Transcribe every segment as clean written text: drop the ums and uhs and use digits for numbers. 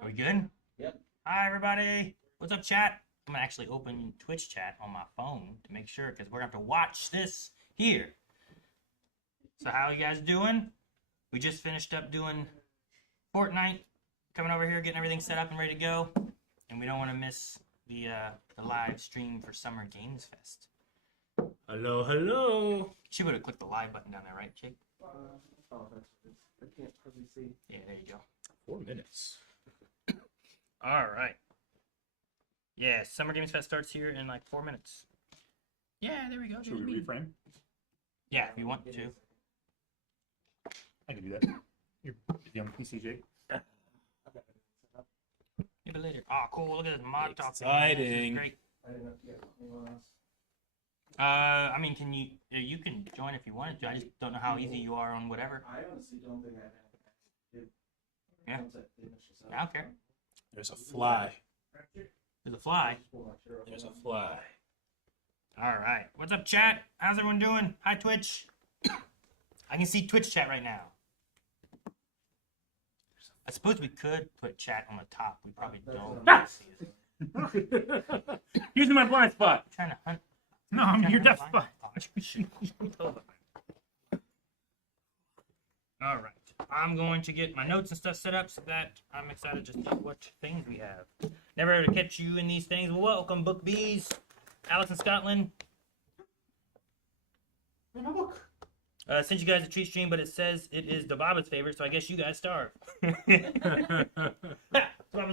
Are we good? Yep. Hi, everybody. What's up, chat? I'm going to actually open Twitch chat on my phone to make sure, because we're going to have to watch this here. So how you guys doing? We just finished up doing Fortnite. Coming over here, getting everything set up and ready to go. And we don't want to miss the live stream for Summer Games Fest. Hello, hello. She would have clicked the live button down there, right, Jake? I can't probably see. Yeah, there you go. 4 minutes. All right. Yeah, Summer Games Fest starts here in like 4 minutes. Yeah, there we go. Should we reframe? Yeah, if you want to. I can do that. You're on PC, Jake. Maybe later. Oh, cool. Look at this mod talk. Exciting. Great. I didn't know if you got anyone else. I mean, can you can join if you wanted to. I just don't know how easy you are on whatever. I honestly don't think I have. Yeah. I don't care. There's a fly. There's a fly. There's a fly. All right. What's up, chat? How's everyone doing? Hi, Twitch. I can see Twitch chat right now. I suppose we could put chat on the top. We probably don't see it. Using my blind spot. I'm trying to hunt. No, I'm your deaf spot. All right. I'm going to get my notes and stuff set up so that I'm excited to see what things we have. Never able to catch you in these things. Welcome, Book Bees. Alex in Scotland. My book. Sent you guys a treat stream, but it says it is the Baba's favorite, so I guess you guys starve. Baba's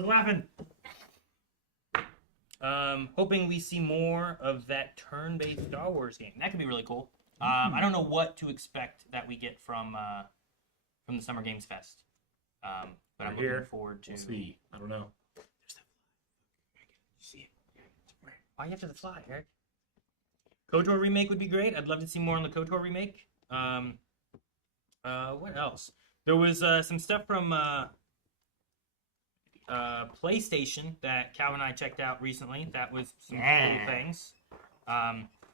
laughing. Hoping we see more of that turn-based Star Wars game. That could be really cool. I don't know what to expect that we get from the Summer Games Fest. But I'm looking forward to. We'll see. I don't know. See it. Why you after the fly, Eric? KOTOR remake would be great. I'd love to see more on the KOTOR remake. What else? There was some stuff from PlayStation that Calvin and I checked out recently. That was some cool things.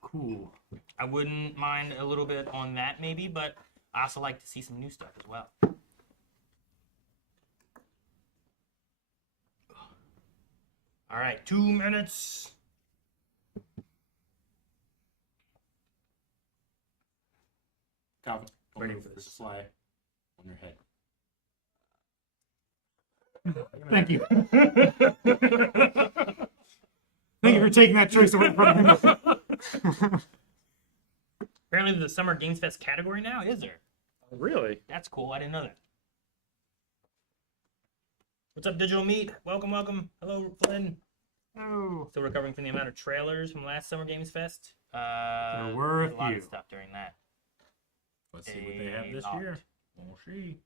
Cool. I wouldn't mind a little bit on that maybe, but I also like to see some new stuff as well. All right, 2 minutes. Calvin, Waiting for this. fly on your head. Thank you. Thank you for taking that choice away from me. Apparently there's a Summer Games Fest category now, is there? Really? That's cool. I didn't know that. What's up, Digital Meat? Welcome, welcome. Hello, Flynn. Oh, Still recovering from the amount of trailers from last Summer Games Fest. there were a lot few. of stuff during that. Let's see what they have this lot. year. We'll see.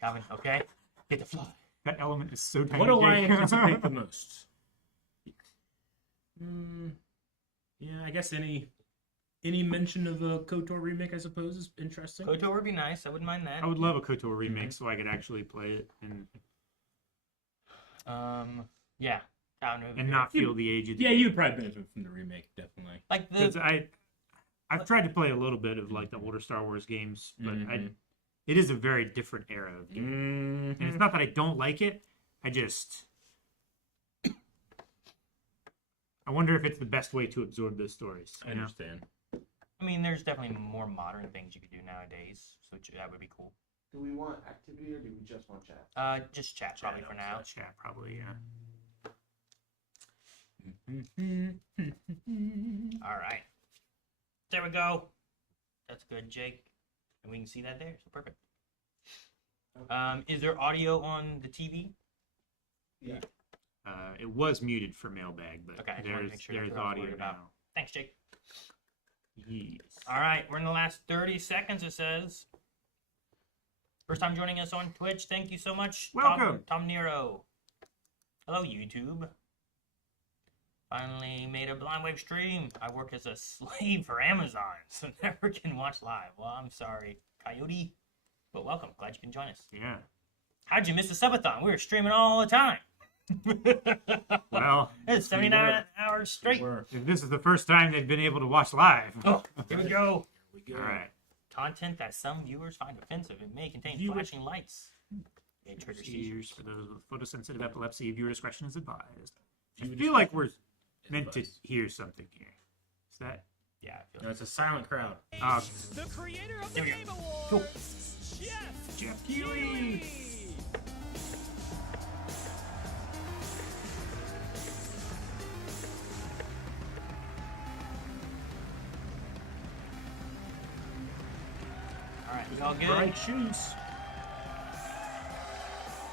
Calvin, okay? Get the fly. That element is so tiny. What do I Jake. anticipate the most? Yeah, I guess any mention of a KOTOR remake, I suppose, is interesting. KOTOR would be nice. I wouldn't mind that. I would love a KOTOR remake so I could actually play it and Yeah. Calvin, and not feel the age of the Yeah, you'd probably benefit from the remake, definitely. like Because the I've tried to play a little bit of like the older Star Wars games, but it is a very different era of game. And it's not that I don't like it. I wonder if it's the best way to absorb those stories. I You know? understand. I mean, there's definitely more modern things you could do nowadays, so that would be cool. Do we want activity or do we just want chat? Just chat probably for now. Chat, probably, yeah. All right. There we go. That's good, Jake. And we can see that there, so perfect. Is there audio on the TV? Yeah. It was muted for mailbag, but Okay, I just wanted to there's make sure that's there's what I was audio worried about. now. Thanks, Jake. Yes. All right, we're in the last 30 seconds, it says. First time joining us on Twitch. Thank you so much. Welcome. Tom Nero. Hello, YouTube. Finally made a Blind Wave stream. I work as a slave for Amazon, so never can watch live. Well, I'm sorry, Coyote. But welcome. Glad you can join us. Yeah. How'd you miss the subathon? We were streaming all the time. Well, It's 79 hours straight. if this is the first time they've been able to watch live. Oh, here we go. All right. Content that some viewers find offensive. It may contain flashing lights. It triggers seizures. For those with photosensitive epilepsy, viewer discretion is advised. I feel like we're meant to hear something here. Is that? Yeah, I feel No, it's a silent crowd. The creator of the Game Awards, Jeff Keighley! Alright, y'all good? Bright shoes.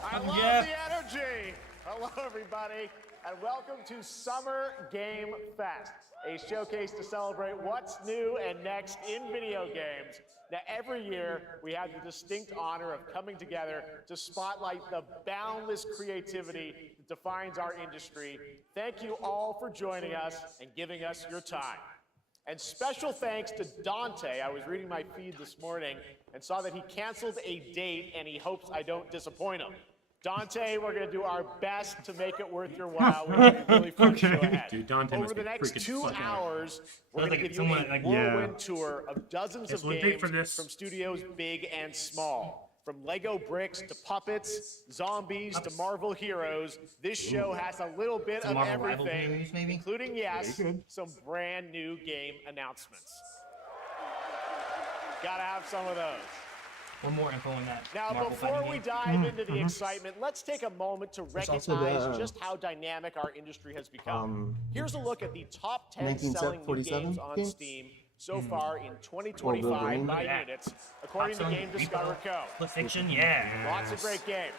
I love Jeff. the energy. Hello, everybody, and welcome to Summer Game Fest, a showcase to celebrate what's new and next in video games. Now, every year, we have the distinct honor of coming together to spotlight the boundless creativity that defines our industry. Thank you all for joining us and giving us your time. And special thanks to Dante. I was reading my feed this morning and saw that he canceled a date and he hopes I don't disappoint him. Dante, we're going to do our best to make it worth your while. We have a really fun show ahead. Dude, Dante Over must the be next freaking 2 fucking hours, we're Sounds going to like give you someone a like- whirlwind tour of dozens Guess of one thing games from this. from studios big and small. From Lego bricks to puppets, zombies to Marvel heroes, this show has a little bit Some of Marvel rival everything, games, maybe? including, yes, Very good. some brand new game announcements. Gotta have some of those. One more info on that. Now, Marvel before fighting we game. dive into the excitement, let's take a moment to There's also recognize the, just how dynamic our industry has become. Here's a look at the top 10 selling new 1947 games on games? Steam so far in 2025 Wolverine. by Look at that. units, according to Top Game Zone, Discover Co. Split Fiction, yeah. Lots of great games.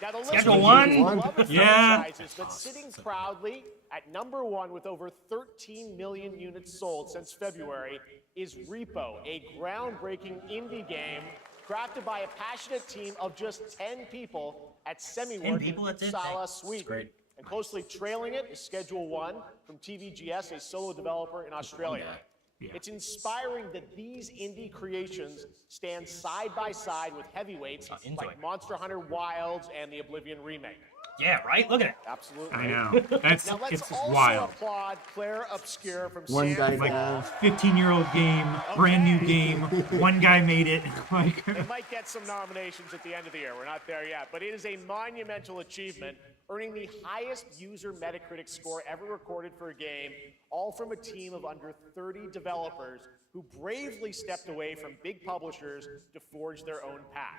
Now, the list Schedule of one. beloved Yeah. franchises, but sitting proudly at number 1 with over 13 million units sold since February is Repo, a groundbreaking indie game crafted by a passionate team of just 10 people at 10 Semiwork people, in that's it? Uppsala, Sweden. great. And closely trailing it is Schedule 1 from TVGS, a solo developer in Australia. Yeah. It's inspiring that these indie creations stand side by side with heavyweights enjoy. like Monster Hunter Wilds and the Oblivion remake. Yeah, right? Look at it. Absolutely. I know. That's Now let's it's also wild. applaud Claire Obscure from One guy San Like dev. 15-year-old game, brand new game. One guy made it. Like They might get some nominations at the end of the year. We're not there yet, but it is a monumental achievement, earning the highest user Metacritic score ever recorded for a game, all from a team of under 30 developers who bravely stepped away from big publishers to forge their own path.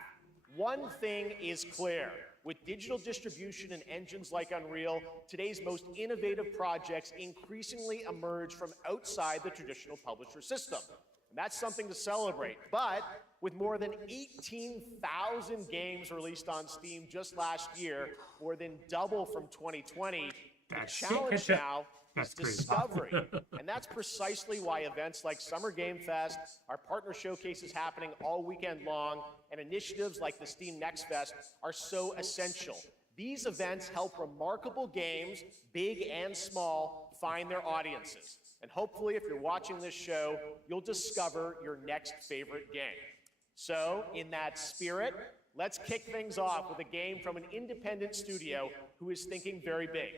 One thing is clear. With digital distribution and engines like Unreal, today's most innovative projects increasingly emerge from outside the traditional publisher system. And that's something to celebrate. But with more than 18,000 games released on Steam just last year, more than double from 2020, the That's- challenge now is That's crazy. discovery. And that's precisely why events like Summer Game Fest, our partner showcases happening all weekend long, and initiatives like the Steam Next Fest are so essential. These events help remarkable games, big and small, find their audiences. And hopefully, if you're watching this show, you'll discover your next favorite game. So, in that spirit, let's kick things off with a game from an independent studio who is thinking very big.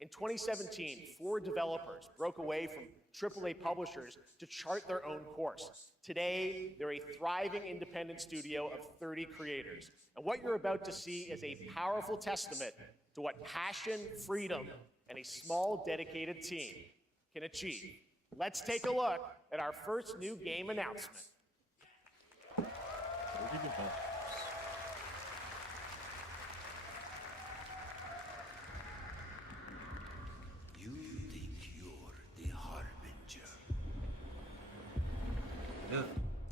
In 2017, 4 developers broke away from AAA publishers to chart their own course. Today, they're a thriving independent studio of 30 creators. And what you're about to see is a powerful testament to what passion, freedom, and a small, dedicated team can achieve. Let's take a look at our first new game announcement. You think you're the Harbinger.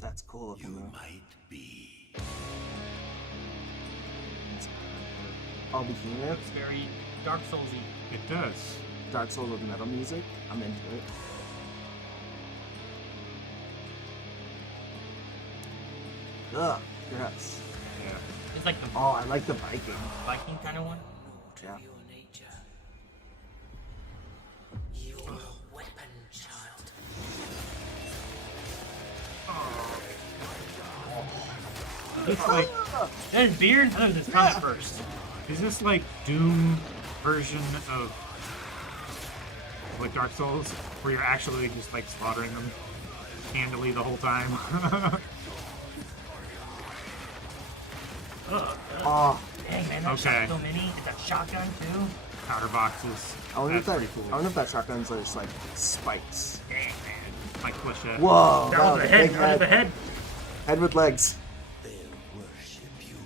That's cool of You him. might be. I'll be here. Looks very Dark Souls-y. it does. Dark Souls with metal music. I'm into it. Ugh, gross. Yeah. It's like the Oh, I like the Viking. Viking kind of one. Yeah. your nature. Your weapon, child. It's like, There's beard? I thought it was his tongue first. is this like Doom version of like Dark Souls, where you're actually just like slaughtering them handily the whole time? Oh, Dang, man, that Okay. shot's so mini. It's a shotgun, too. Powder boxes. I wonder, if That's that, pretty cool. I wonder if that shotgun's are just like spikes. Dang, man. Like flechette. Whoa, That was a the head. big That was the head. Head with legs. They'll worship you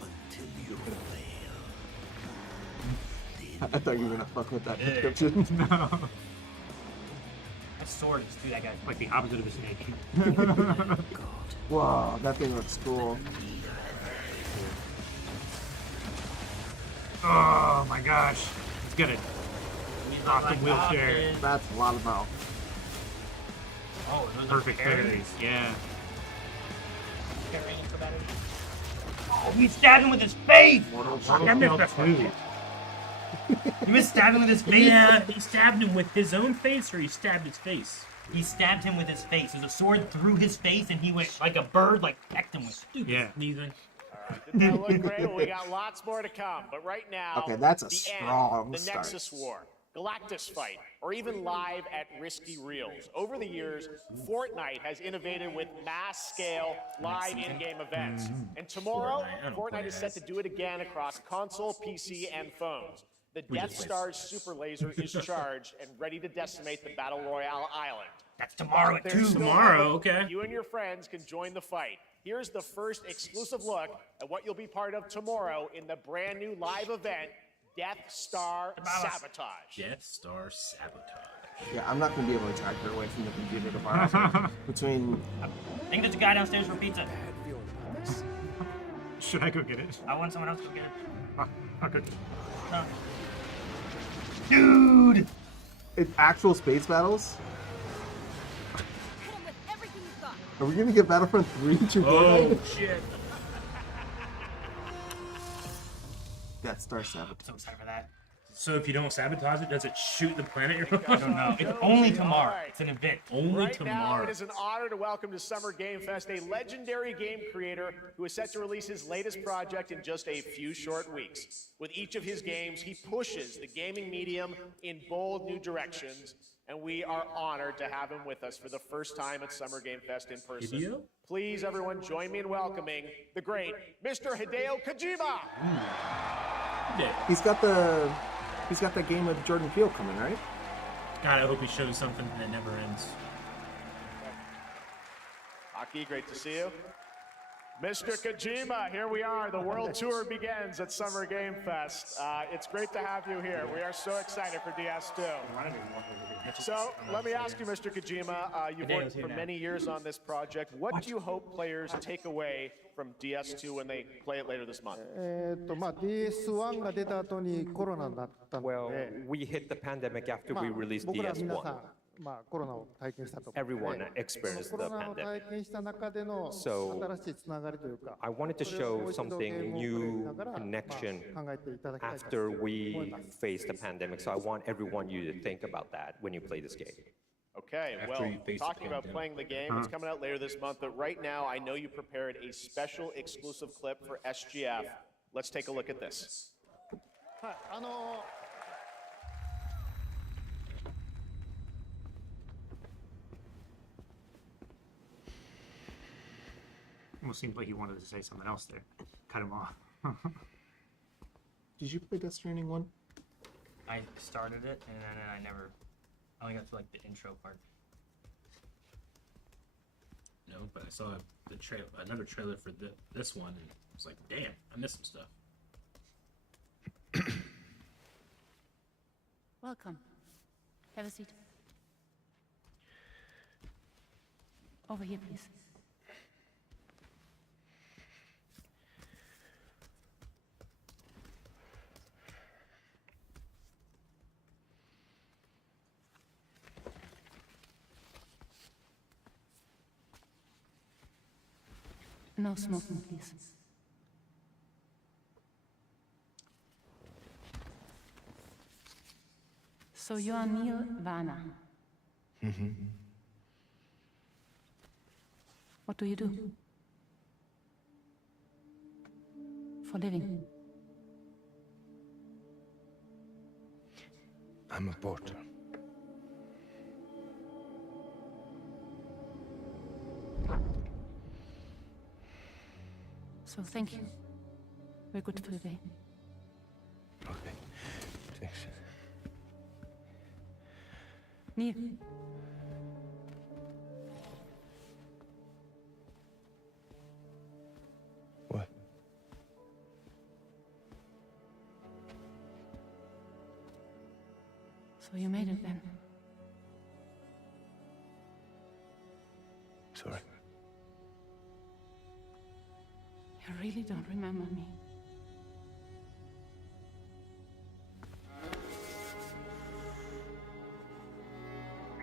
until you fail. I thought you were gonna fuck with that description. No. That sword just threw that guy. Like the opposite of a snake. Whoa, that thing looks cool. Oh my gosh. It's got a awesome wheelchair. That's a lot of mouth. Oh, those Perfect are parries. Yeah. Parrying acrobatics. Oh, he stabbed him with his face! Mortal I missed Kombat. that part. He missed stabbing with his face? Yeah, he stabbed him with his own face, or he stabbed his face. He stabbed him with his face. There's a sword through his face, and he went like a bird, like pecked him with. Yeah. Sneezing. Did that look great? Well, we got lots more to come. But right now, Okay, that's a the strong end, the start. Nexus War, Galactus Fight, or even live at Risky Reels. Over the years, Fortnite has innovated with mass-scale live in-game events. And tomorrow, Fortnite, I don't play Fortnite is that. set to do it again across console, PC, and phones. The Death just play Star's super laser is charged and ready to decimate the Battle Royale island. That's tomorrow at There's 2. still Tomorrow, hope. okay. You and your friends can join the fight. Here's the first exclusive look at what you'll be part of tomorrow in the brand new live event, Death Star Sabotage. Death Star Sabotage. Yeah, I'm not gonna be able to track her away from the computer tomorrow. Between I think there's a guy downstairs for pizza. Should I go get it? I want someone else to go get it. I'll go get it. No. Dude! actual space battles. Hit him with everything you've got. Are we gonna get Battlefront 3 to Oh, shit. Death Star Sabotage. So excited for that. So if you don't sabotage it, does it shoot the planet you're I don't know. It's only tomorrow. Alright. It's an event. Only Right now, tomorrow. it is an honor to welcome to Summer Game Fest a legendary game creator who is set to release his latest project in just a few short weeks. With each of his games, he pushes the gaming medium in bold new directions, and we are honored to have him with us for the first time at Summer Game Fest in person. Hideo? Please, everyone, join me in welcoming the great Mr. Hideo Kojima. Yeah. He's got that game with Jordan Peele coming, right? God, I hope he shows something that never ends. Aki, great to see you. Mr. Kojima, here we are. The world tour begins at Summer Game Fest. It's great to have you here. We are so excited for DS2. So, let me ask you, Mr. Kojima, you've worked for many years on this project. What do you hope players take away from DS2 when they play it later this month? DS1 が出た後にコロナになったの Well, で、 we hit the pandemic after まあ we released 僕ら皆さ DS1. ん、まあ、コロナを体験したと思うので Everyone experienced コ the ロナを pandemic. 体験した中での So, 新しいつながりというか、 I wanted to それをも show う一度ゲー something ムをプレイし new ながら、 connection まあ、考えていただきたいなと after 思い we ます。 faced the pandemic. So I want everyone you to think about that when you play this game. Okay, After well, you face the talking about pandemic. playing the game, it's coming out later this month, but right now I know you prepared a special exclusive clip for SGF. Let's take a look at this. はい、Almost seemed like he wanted to say something else there. Cut him off. Did you play Death Stranding 1? I started it, and then I only got to like the intro part. No, but I saw another trailer for this one, and I was like, damn, I missed some stuff. Welcome. Have a seat. Over here, please. No smoking, please. So you are Neil Vana. What do you do? For living? I'm a porter. So thank you We're good for today. Okay. Thanks. Neil. What? So you made it then. Sorry. You really don't remember me.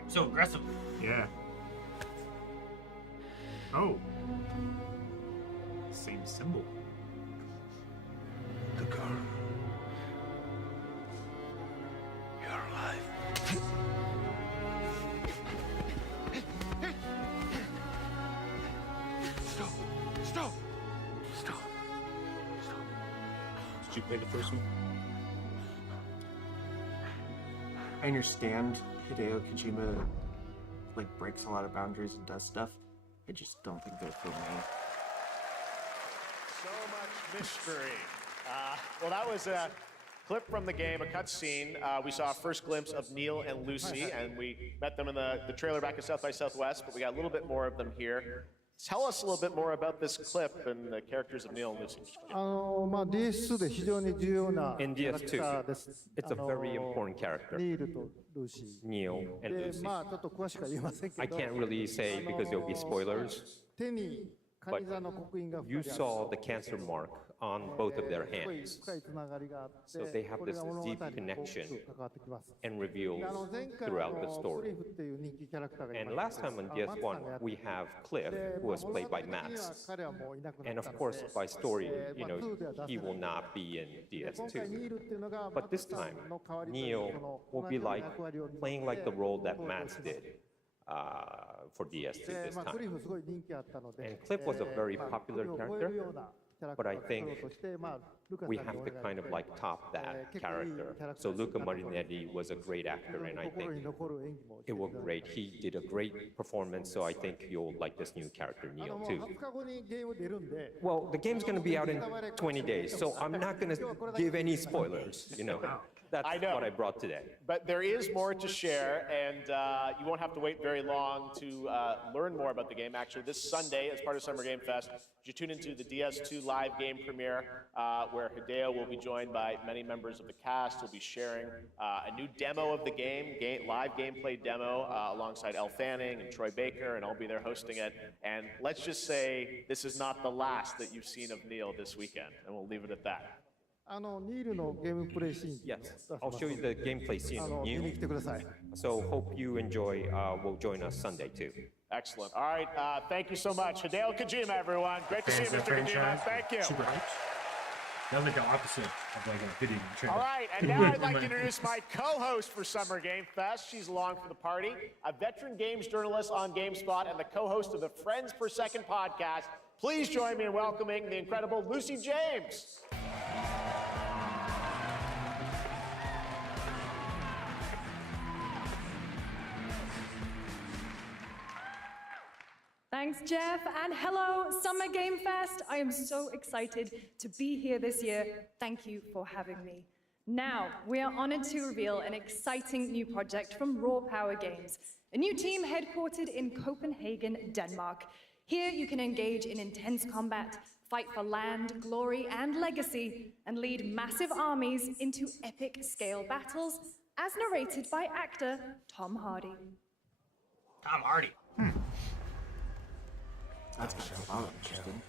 So aggressive. Yeah. Oh. Same symbol. The girl. You're alive. Stop! Stop! Stop! Stop! Did you play the first one? I understand Hideo Kojima like breaks a lot of boundaries and does stuff. I just don't think they're for me. So much mystery. Well, that was a clip from the game, a cutscene. We saw a first glimpse of Neil and Lucy, and we met them in the trailer back at South by Southwest, but we got a little bit more of them here. Tell us a little bit more about this clip and the characters of Neil and Lucy. DS2 で非常に重要な In キャラクター DS2, です。 it's a very important character, ニールとルーシー。 Neil and で、 Lucy. まあちょっと詳しくは言えませんけど、 I can't really say because there'll be spoilers, 手にカニ座の刻印が you 2人ある saw the cancer mark on both of their 深い hands 深いつながりがあって、 So they have これ this が物語 deep に大き connection く関わってきます。 and reveals 前回 throughout the ス story. トリーフっていう人気キャラクターがい And ま last す。 time on マツさんが DS1, やって we have Cliff, で who was 物 played 語 by 的には Max. 彼はもういなくな And った of の course, で、 by story, まあ 2では出せ he な will い。 not be in で今回ニー DS2. ルっていうのが But this time, の代わりという Neil その will be 同じ like 役割を担って playing like the role that 登場 Max します did for DS2 で this まあ、クリ time. フすごい人気あったので、 And Cliff was a very まあ popular 首を超えるようなキャラク But タ I ーを作ろう think として、まあ、ルカさん We にお have 願い to kind of して like top that 結構いい character. キャラクタ So ーに Luca なったと思います Marinetti was a great actor, and I 心 think に残る演技もして it いた was だい great. て He did a great performance, so I think you'll like this new character, も Neil, う too. 20日後にゲーム出るんで、 Well, the game's going to be out in 20 days, so I'm not going to give any spoilers, you know. That's I know. what I brought today. But there is more to share, and you won't have to wait very long to learn more about the game. Actually, this Sunday, as part of Summer Game Fest, you tune into the DS2 live game premiere, where Hideo will be joined by many members of the cast. He'll be sharing a new demo of the game, live gameplay demo, alongside Elle Fanning and Troy Baker, and I'll be there hosting it. And let's just say this is not the last that you've seen of Neil this weekend, and we'll leave it at that. ニールのゲームプレイシーン Yes, I'll show you the gameplay scene of 見に Neil. 来てください。 So hope you enjoy. Will join us Sunday too. Excellent. All right, thank you so much. Hideo Kojima, everyone. Great to see you, Fans of the Mr. Kojima. franchise, Thank you. super hyped. That was like the opposite of like a video game trailer. All right, and now I'd like to introduce my co-host for Summer Game Fest. She's along for the party, a veteran games journalist on GameSpot and the co-host of the Friends Per Second podcast. Please join me in welcoming the incredible Lucy James. Thanks, Jeff, and hello, Summer Game Fest. I am so excited to be here this year. Thank you for having me. Now, we are honored to reveal an exciting new project from Raw Power Games, a new team headquartered in Copenhagen, Denmark. Here, you can engage in intense combat, fight for land, glory, and legacy, and lead massive armies into epic scale battles, as narrated by actor Tom Hardy. Tom Hardy. That's kind of interesting.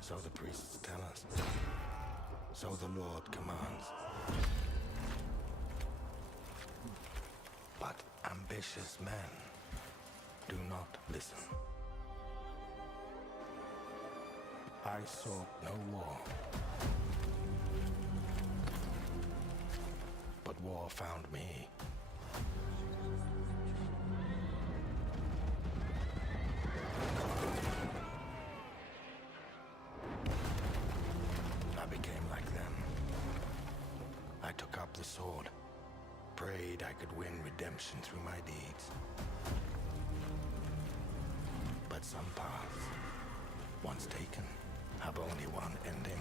So the priests tell us. So the Lord commands. But ambitious men do not listen. I sought no war. But war found me. I became like them. I took up the sword, prayed I could win redemption through my deeds. But some paths, once taken, have only one ending.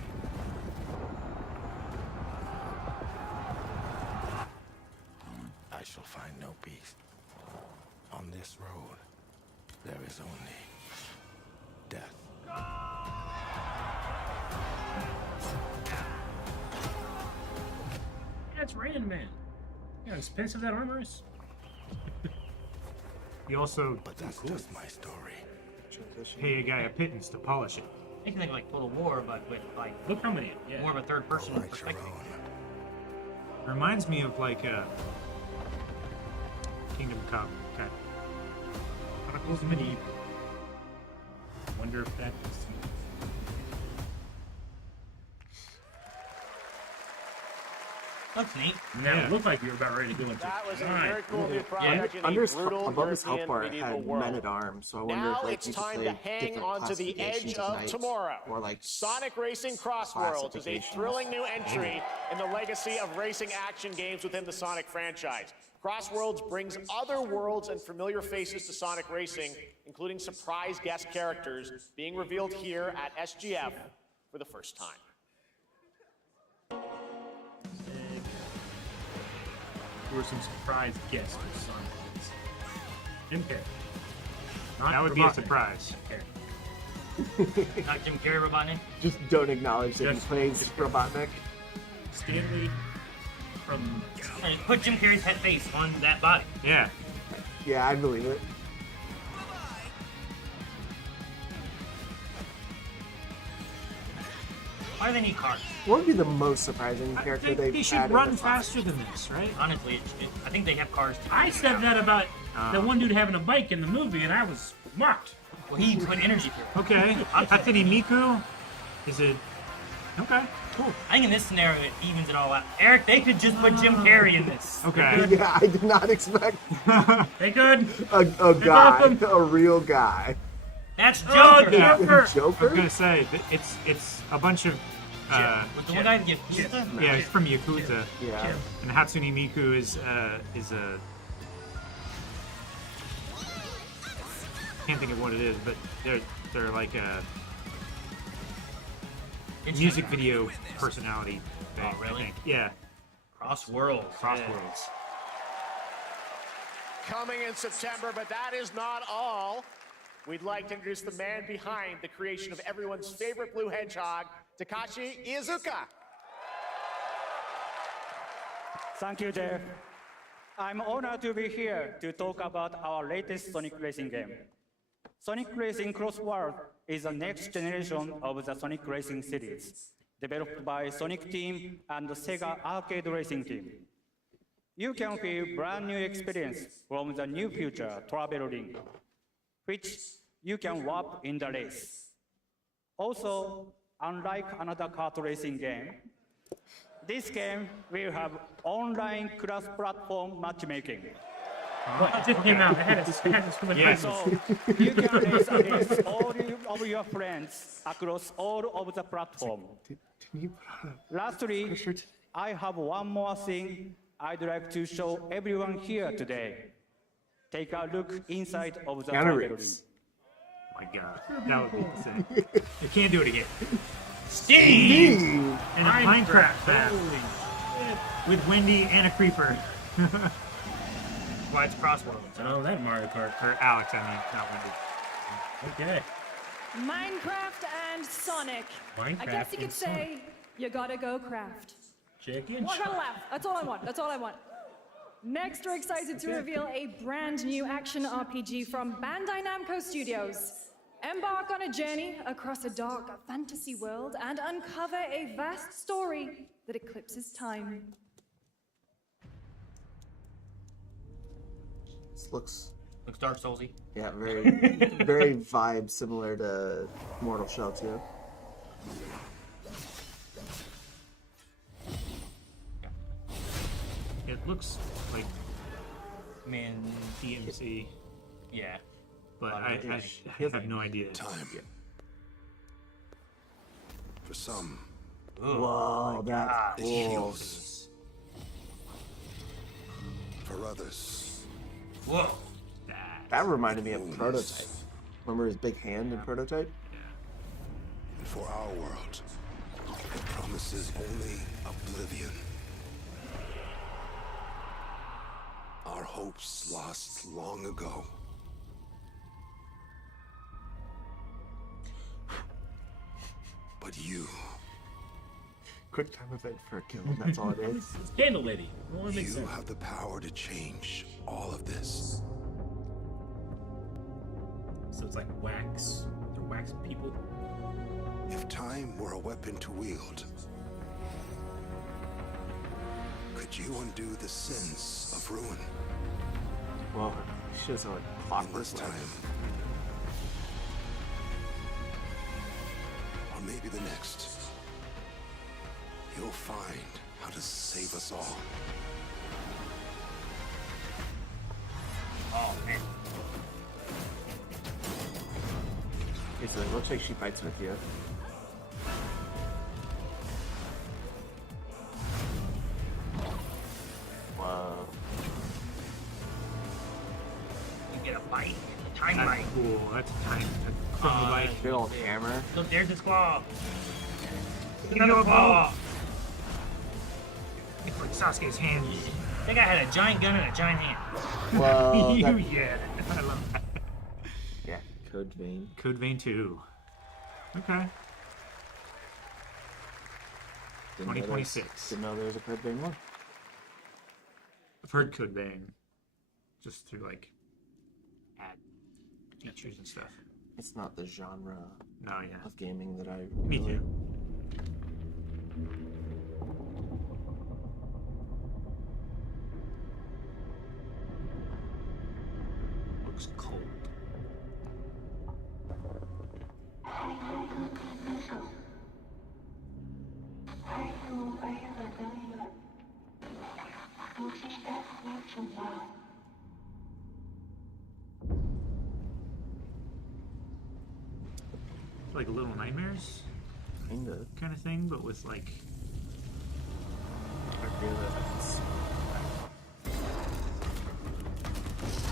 I shall find no peace. On this road, there is only death. That's Rain Man. Yeah, expensive that armor is. You also But that's just my story. pay a guy a pittance to polish it. I think like Total War, but with like Look how many. Yeah. more of a third person Write your perspective. own. Reminds me of like Kingdom Come. Okay. Chronicles of Medieval. Wonder if that is. Looks neat. Now Yeah. it looked like you were about ready to go into. That was a Alright. very cool new project in Under a brutal above his health European bar it medieval had world. men at arms, so I wonder Now if like it's you could time play to hang different on to the edge classifications of knights, tomorrow. or like Sonic Racing Crossworlds is a classifications. thrilling new entry in the legacy of racing action games within the Sonic franchise. Crossworlds brings other worlds and familiar faces to Sonic Racing, including surprise guest characters being revealed here at SGF for the first time. There were some surprise guests for Sonic. Jim Carrey. That would be a surprise. Not Jim Carrey Robotnik. just don't acknowledge that Just- he plays Robotnik. Stanley from. Hey, put Jim Carrey's head face on that body. Yeah. Yeah, I believe it. Why do they need cars? What would be the most surprising I character think they've they should had in run the classic? faster than this, right? Honestly, I think they have cars too. I said that about the one dude having a bike in the movie, and I was mocked. Well, he put energy through it. Okay. Hatsune Miku? Is it... Okay, cool. I think in this scenario, it evens it all out. Eric, they could just put Jim Carrey in this. Okay. Yeah, I did not expect They could. a guy, awesome. a real guy. That's Oh, Joker. Yeah. Joker. I was Joker? gonna say, it's a bunch of... With the one guy that gets pizza? yeah, it's from Yakuza. Yeah. And Hatsune Miku is a... Can't think of what it is, but they're like a music video personality thing, Oh, really? I think. Yeah. Crossworlds. Crossworlds. Coming in September, but that is not all. We'd like to introduce the man behind the creation of everyone's favorite blue hedgehog, Takashi Iizuka. Thank you, Jeff. I'm honored to be here to talk about our latest Sonic Racing game. Sonic Racing Crossworld is the next generation of the Sonic Racing series, developed by Sonic Team and the Sega Arcade Racing Team. You can feel brand new experience from the new future travel ring, which you can warp in the race. Also, unlike another kart racing game, this game will have online cross-platform matchmaking. It just came out. I had it really Yeah. So you can race against all of your friends across all of the platform. Lastly, I have one more thing I'd like to show everyone here today. Take a look inside of the Keanu travel Reeves. Oh my god. That would be insane. You can't do it again. Steve! And a Minecraft map. With Wendy and a creeper. Why it's Crossworlds. Oh, that Mario Kart. Or Alex, I mean, not Wendy. Okay. Minecraft and Sonic. I Minecraft guess you could and say you gotta go craft. Chicken. Well, I gotta laugh. That's all I want. That's all I want. Next, we're excited to reveal a brand new action RPG from Bandai Namco Studios. Embark on a journey across a dark fantasy world and uncover a vast story that eclipses time. This looks, Dark Soulsy. yeah, very, very vibe similar to Mortal Shell 2. It looks like Man, DMC, yeah. but Lot of I engineering. have no idea. Time. For some, Whoa, that's cool. heals. For others, Whoa. That reminded me of Prototype. Remember his big hand in Prototype? and for our world. It promises only oblivion. Our hopes lost long ago. But you... Quick time event for a kill, that's all it is. Candle lady. You have the power to change all of this. So it's like wax. They're wax people. If time were a weapon to wield, could you undo the sins of ruin? Well, she doesn't like clockwork this time. Or maybe the next. You'll find how to save us all. Oh, man. Okay, so it looks like she fights with you. Whoa. You get a bite. A time That's bite. cool. That's a time from the bike. Big old hammer. Look, there's his claw. Another claw. It's like Sasuke's hand. That guy had a giant gun and a giant hand. Well, Yeah, I love that. Yeah, Code Vein. Code Vein 2. Okay. 2026. Didn't know there was a Code Vein 1. I've heard Code Vein just through like ad features and stuff. It's not the genre of gaming that I Me too. Looks cold. Like Little Nightmares kind of thing, but with like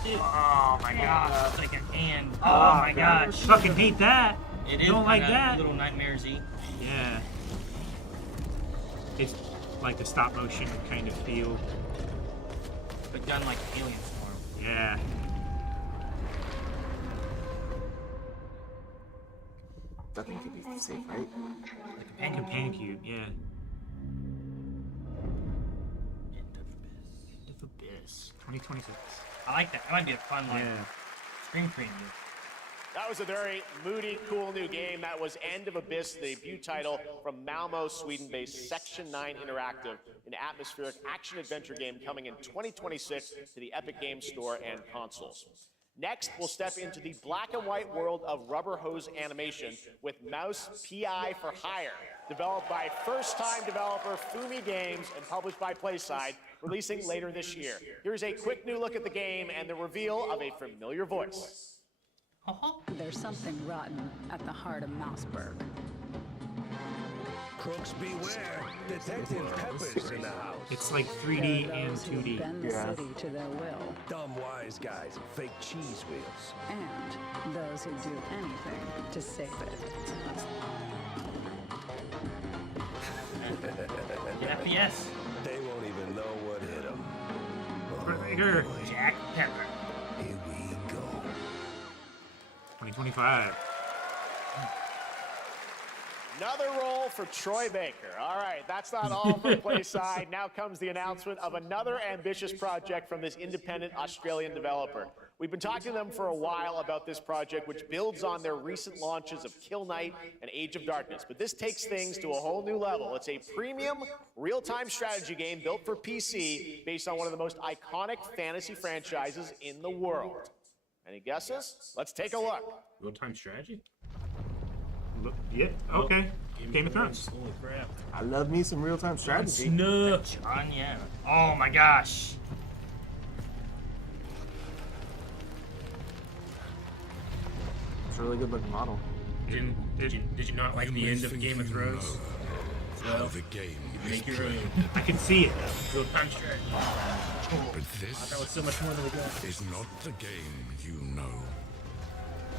Oh my gosh, it's like a hand. Oh my gosh. Fucking hate that. It is Don't like kinda that. Little Nightmares-y. Yeah. It's like the stop motion kind of feel. But done like Alien Storm. Yeah. That thing could be safe, right? Like a Companion cube, yeah. End of Abyss. 2026. I like that. That might be a fun like screen preview. That was a very moody, cool new game. That was End of Abyss, the debut title from Malmo, Sweden-based Section 9 Interactive, an atmospheric action-adventure game coming in 2026 to the Epic Games Store and consoles. Next, we'll step into the black and white world of rubber hose animation with Mouse PI for Hire, developed by first-time developer Fumi Games and published by PlaySide, releasing later this year. Here's a quick new look at the game and the reveal of a familiar voice. There's something rotten at the heart of Mouseburg. Crooks beware. Detective Pepper's in the house. It's like 3D and 2D. Bend the city to their will. Dumb wise guys and fake cheese wheels. And those who do anything to save it. FPS. They won't even know what hit them. Burger. Jack Pepper. Here we go. 2025. Another role for Troy Baker. All right, that's not all from PlaySide. Now comes the announcement of another ambitious project from this independent Australian developer. We've been talking to them for a while about this project, which builds on their recent launches of Kill Knight and Age of Darkness. But this takes things to a whole new level. It's a premium, real-time strategy game built for PC based on one of the most iconic fantasy franchises in the world. Any guesses? Let's take a look. Real-time strategy? Yeah, okay. Game of Thrones. Holy crap. I love me some real-time strategy. No. John, yeah. Oh my gosh. It's a really good looking model. Did you not like the end of Game of Thrones? Well, the game make your own. I can see it. Real-time strategy. But this That was so much more than we got. is not the game you know.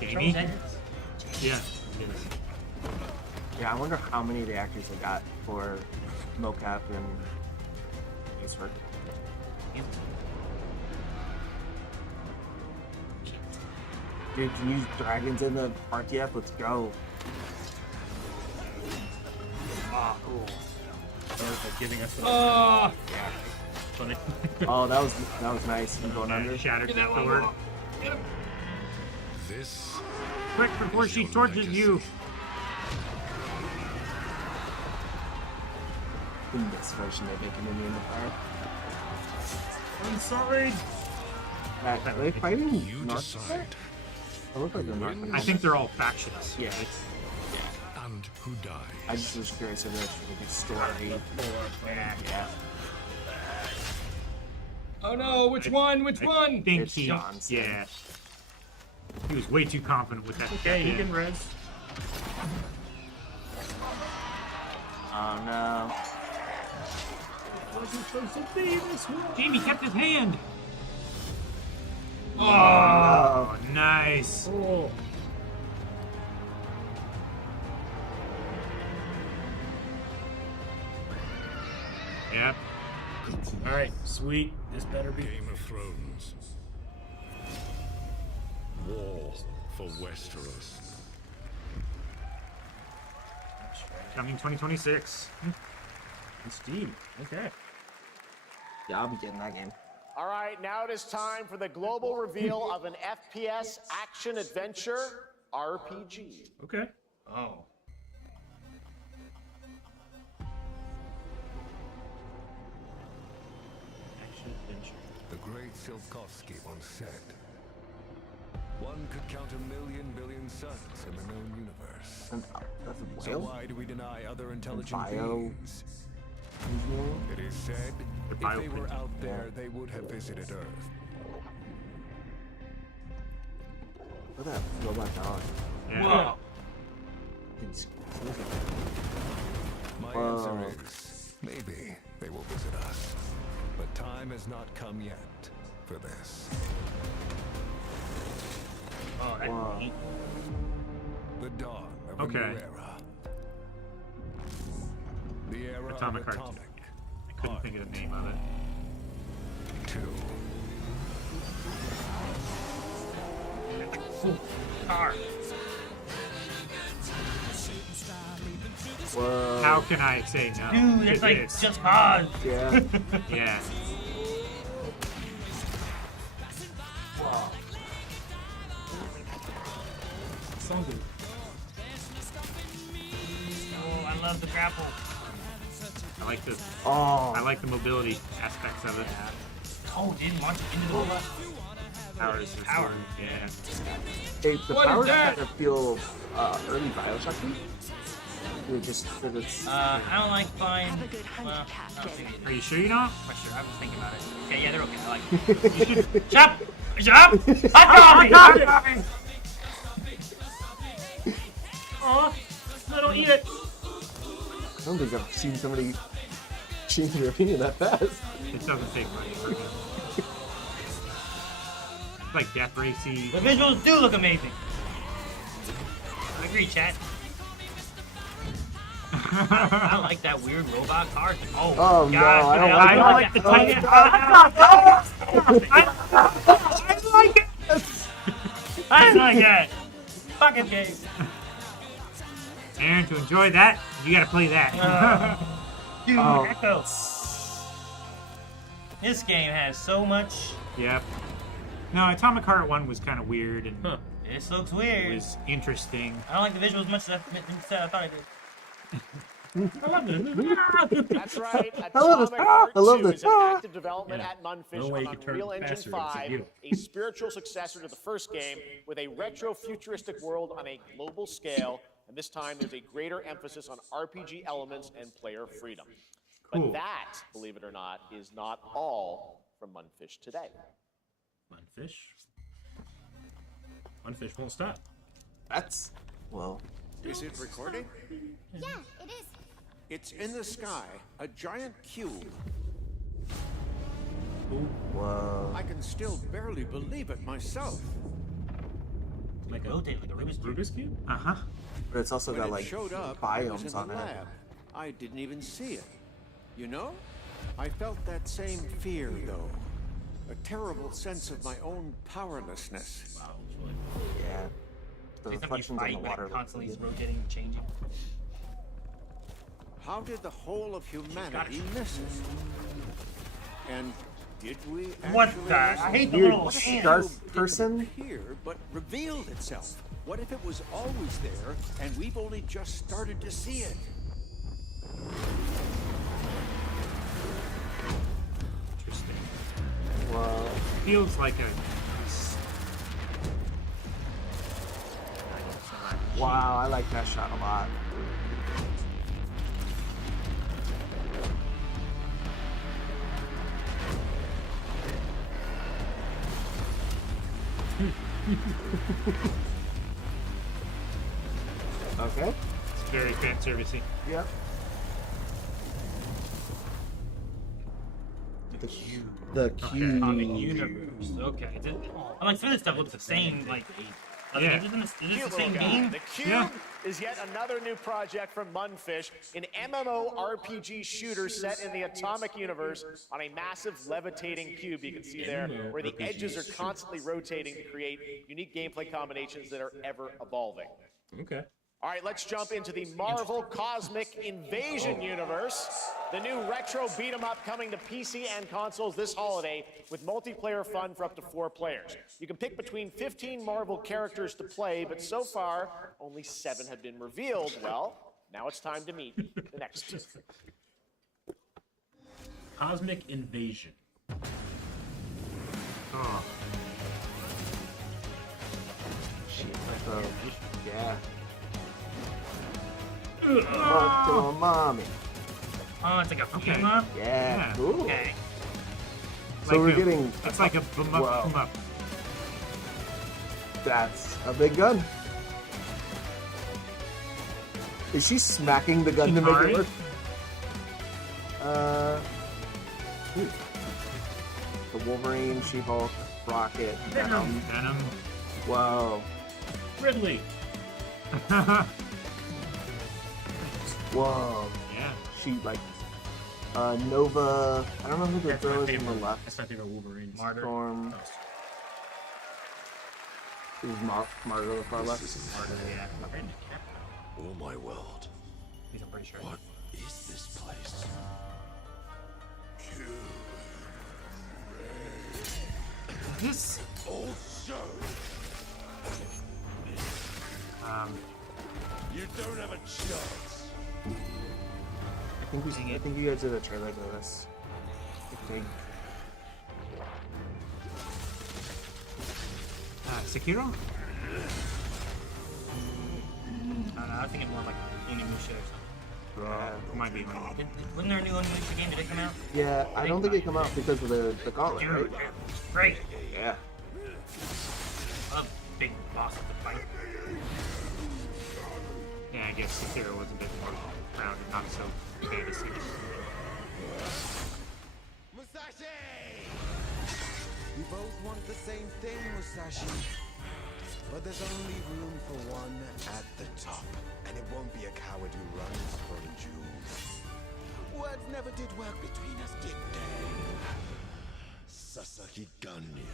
Jamie? Yeah. Yeah, I wonder how many of the actors they got for mocap and face work. Dude, can you use dragons in the RTF? Let's go. Ah, cool. Like giving us. Oh! Yeah. Funny. Oh, that was nice. I'm going under. Shattered the sword. This. Quick before she torches you. In this version, they make an enemy in the fire. I'm sorry. Are they fighting North? I look like they're North. I think they're all factions. Yeah. And who died? I just was curious if there's like a story. Yeah. Oh no! Which one? Which one? I think It's he. John's. Yeah. He was way too confident with that. Okay, he can res. Oh no. Wasn't supposed to be this one. Jamie kept his hand. Oh, nice. Oh. Yep. All right, sweet. This better be. Game of Thrones. War for Westeros. Coming 2026. On Steam. Okay. Yeah, I'll be getting that game. All right, now it is time for the global reveal of an FPS action adventure RPG. Okay. Oh. Action adventure. The great Silkovsky once said, one could count 1,000,000,000 billion suns in the known universe. That's a So whale? why do we deny other intelligent bio beings? It is said, if they were out there, they would have visited Earth. Look at that robot dog. Yeah. Whoa. My Whoa. answer is, maybe they will visit us. But time has not come yet for this. Oh, that's Wow. neat. The dawn of Okay. a new era. The era Atomic of Heart. atomic. I couldn't think of the name of it. 2. Car. Whoa. How can I say no? Dude, to it's like this? just cause. Yeah. Yeah. Wow. Sounds good. Oh, I love the grapple. I like the. Oh. I like the mobility aspects of it. Oh, didn't launch it into the wall. Powers. the Power. sword, Yeah. Hey, the What is powers that? kind of feel early Bioshock-y. They're just that it's. I don't like flying. Well, I don't think it Are you sure you're not? is. Quite sure. I was thinking about it. Okay, yeah, they're okay. I like it. You should. Shut up! Shut up! Hot coffee! Aw, no, don't eat it. I don't think I've seen somebody change their opinion that fast. It doesn't take much. It's like Death Racy. The visuals do look amazing. I agree, chat. I like that weird robot car thing. Oh, Oh, God. no, I don't I don't like the tiny. I like it. I didn't like that. Fucking game. Aaron, to enjoy that, you gotta play that. Dude, Oh. Echo. This game has so much. Yep. No, Atomic Heart 1 was kind of weird and This looks it weird. was interesting. I don't like the visuals as much as I thought I did. I love this. That's right. I love this. Atomic Heart I love 2 this. is in active development Yeah. at Munfish No way you on could turn Unreal Engine faster, it's 5, you. a spiritual successor to the first game with a retro-futuristic world on a global scale. And this time, there's a greater emphasis on RPG elements and player freedom. Cool. But that, believe it or not, is not all from Munfish today. Munfish. Munfish won't stop. That's well. Is it recording? Yeah, it is. It's in the sky, a giant cube. Whoa. I can still barely believe it myself. Like a rotate like a Rubik's Cube? Uh-huh. But it's also When got it like showed up, it was in biomes the on it. lab. I didn't even see it. You know, I felt that same fear though. A terrible sense of my own powerlessness. Wow. Yeah. The It's something you reflections on fight the when water. it constantly is rotating and changing. How did the whole of humanity miss us? And did we What actually the? I miss it? hate the Weird little scarf hands. Didn't person. appear, but revealed itself. What if it was always there, and we've only just started to see it? Interesting. Well, Feels like a. wow, I like that shot a lot. Okay. It's very fan servicey. Yep. The cube. On the universe. Okay. I'm like, some of this stuff looks the same. Like, Yeah. is this the Cubo same guy. game? The Cube Yeah. is yet another new project from Munfish, an MMORPG shooter set in the Atomic Universe on a massive levitating cube. You can see there where the edges are constantly rotating to create unique gameplay combinations that are ever evolving. Okay. All right, let's jump into the Marvel Cosmic Invasion universe. The new retro beat 'em up coming to PC and consoles this holiday with multiplayer fun for up to 4 players. You can pick between 15 Marvel characters to play, but so far, only 7 have been revealed. Well, now it's time to meet the next 2. Cosmic Invasion. Oh. Shit, like yeah. Oh, mommy. Oh, it's like a Puma? Yeah. Yeah. Cool. Okay. So we're getting. It's like a boom Wow. up, boom up. That's a big gun. Is she smacking the gun to make it work? The Wolverine, She-Hulk, Rocket, Venom. Venom. Whoa. Ridley. Whoa. Yeah. She like Nova. I don't know who the That's my girl is on the favorite. left. That's my favorite Wolverine. Martyr. Storm. Who's Martyr on the far left? Martyr, yeah. Oh my world. He's, I'm pretty sure. What is this place? This. Also, you don't have a chance. I think you guys did a trailer to this. I think. Sekiro? I was thinking more like Onimusha or something. Might be one. Wasn't there a new Onimusha game? Did it come out? Yeah, I don't think it came out because of the gauntlet, Dude, right? great. Yeah. I love big bosses to fight. Yeah, I guess Sekiro was a bit more rounded, not so fantasy. Musashi! We both want the same thing, Musashi. But there's only room for one at the top. And it won't be a coward who runs from jewels. Words never did work between us, did they? Sasaki Ganyu.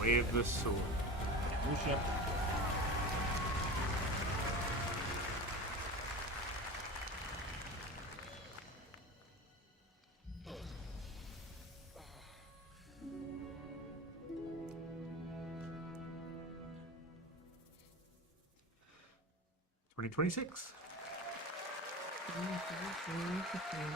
Wave the sword. Musha. $2026.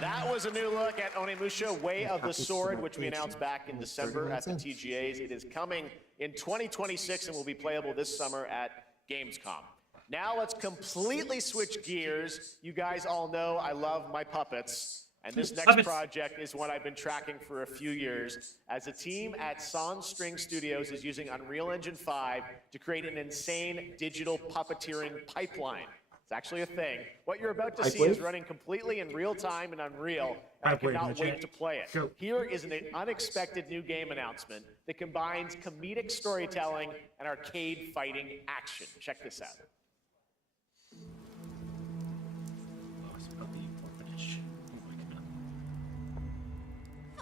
That was a new look at Onimusha Way of the Sword, which we announced back in December at the TGAs. It is coming in 2026 and will be playable this summer at Gamescom. Now let's completely switch gears. You guys all know I love my puppets. And this next project is one I've been tracking for a few years, as a team at Sonstring Studios is using Unreal Engine 5 to create an insane digital puppeteering pipeline. It's actually a thing. What you're about to see is running completely in real time in Unreal, and I cannot wait to play it. Here is an unexpected new game announcement that combines comedic storytelling and arcade fighting action. Check this out.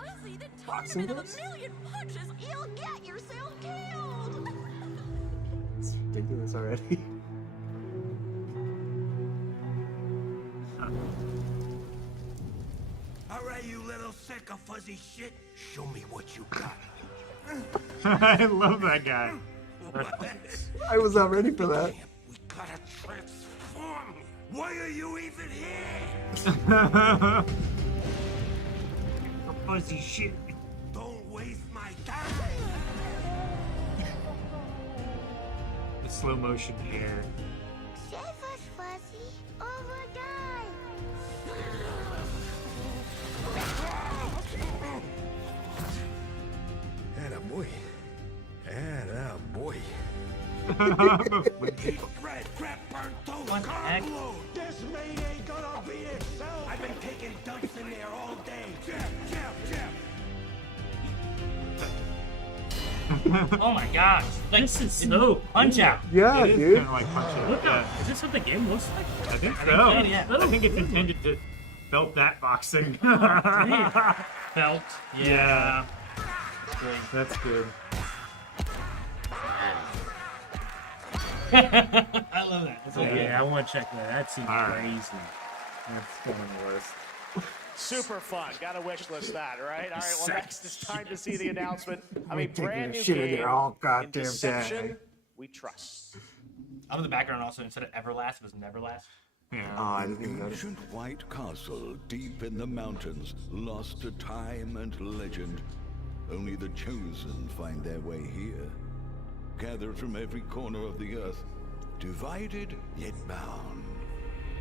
Fuzzy, the tournament of a million punches, you'll get yourself killed! It's ridiculous already. All right, you little sick of fuzzy shit. Show me what you got. I love that guy. I was not ready for that. We gotta transform. Why are you even here? Fuzzy shit. Don't waste my time. The slow motion hair. Save us, Fuzzy, or we'll die. Attaboy. Attaboy. Red crap burnt toast. This maid ain't gonna be itself. I've been taking dumps in there all day. Jab. Oh my gosh. Like, This is so Punch cool. Out. Yeah, It is dude. kind of like Punch Out. Look Yeah. up. Is this what the game looks like? I think so. so, yeah. I think it's intended to belt that boxing. Felt. Yeah. Great. That's good. I love that. That's okay. Yeah, I want to check that. That seems crazy. That's one of the worst. Super fun. Got to wish list that, right? All right, well, next it's time to see the announcement of a Taking brand a new shit in game there all in goddamn Deception day. we trust. I love the background also. Instead of Everlast, it was Neverlast. Yeah. Oh, I didn't even notice. Ancient white castle deep in the mountains, lost to time and legend. Only the chosen find their way here. Gathered from every corner of the earth, divided yet bound.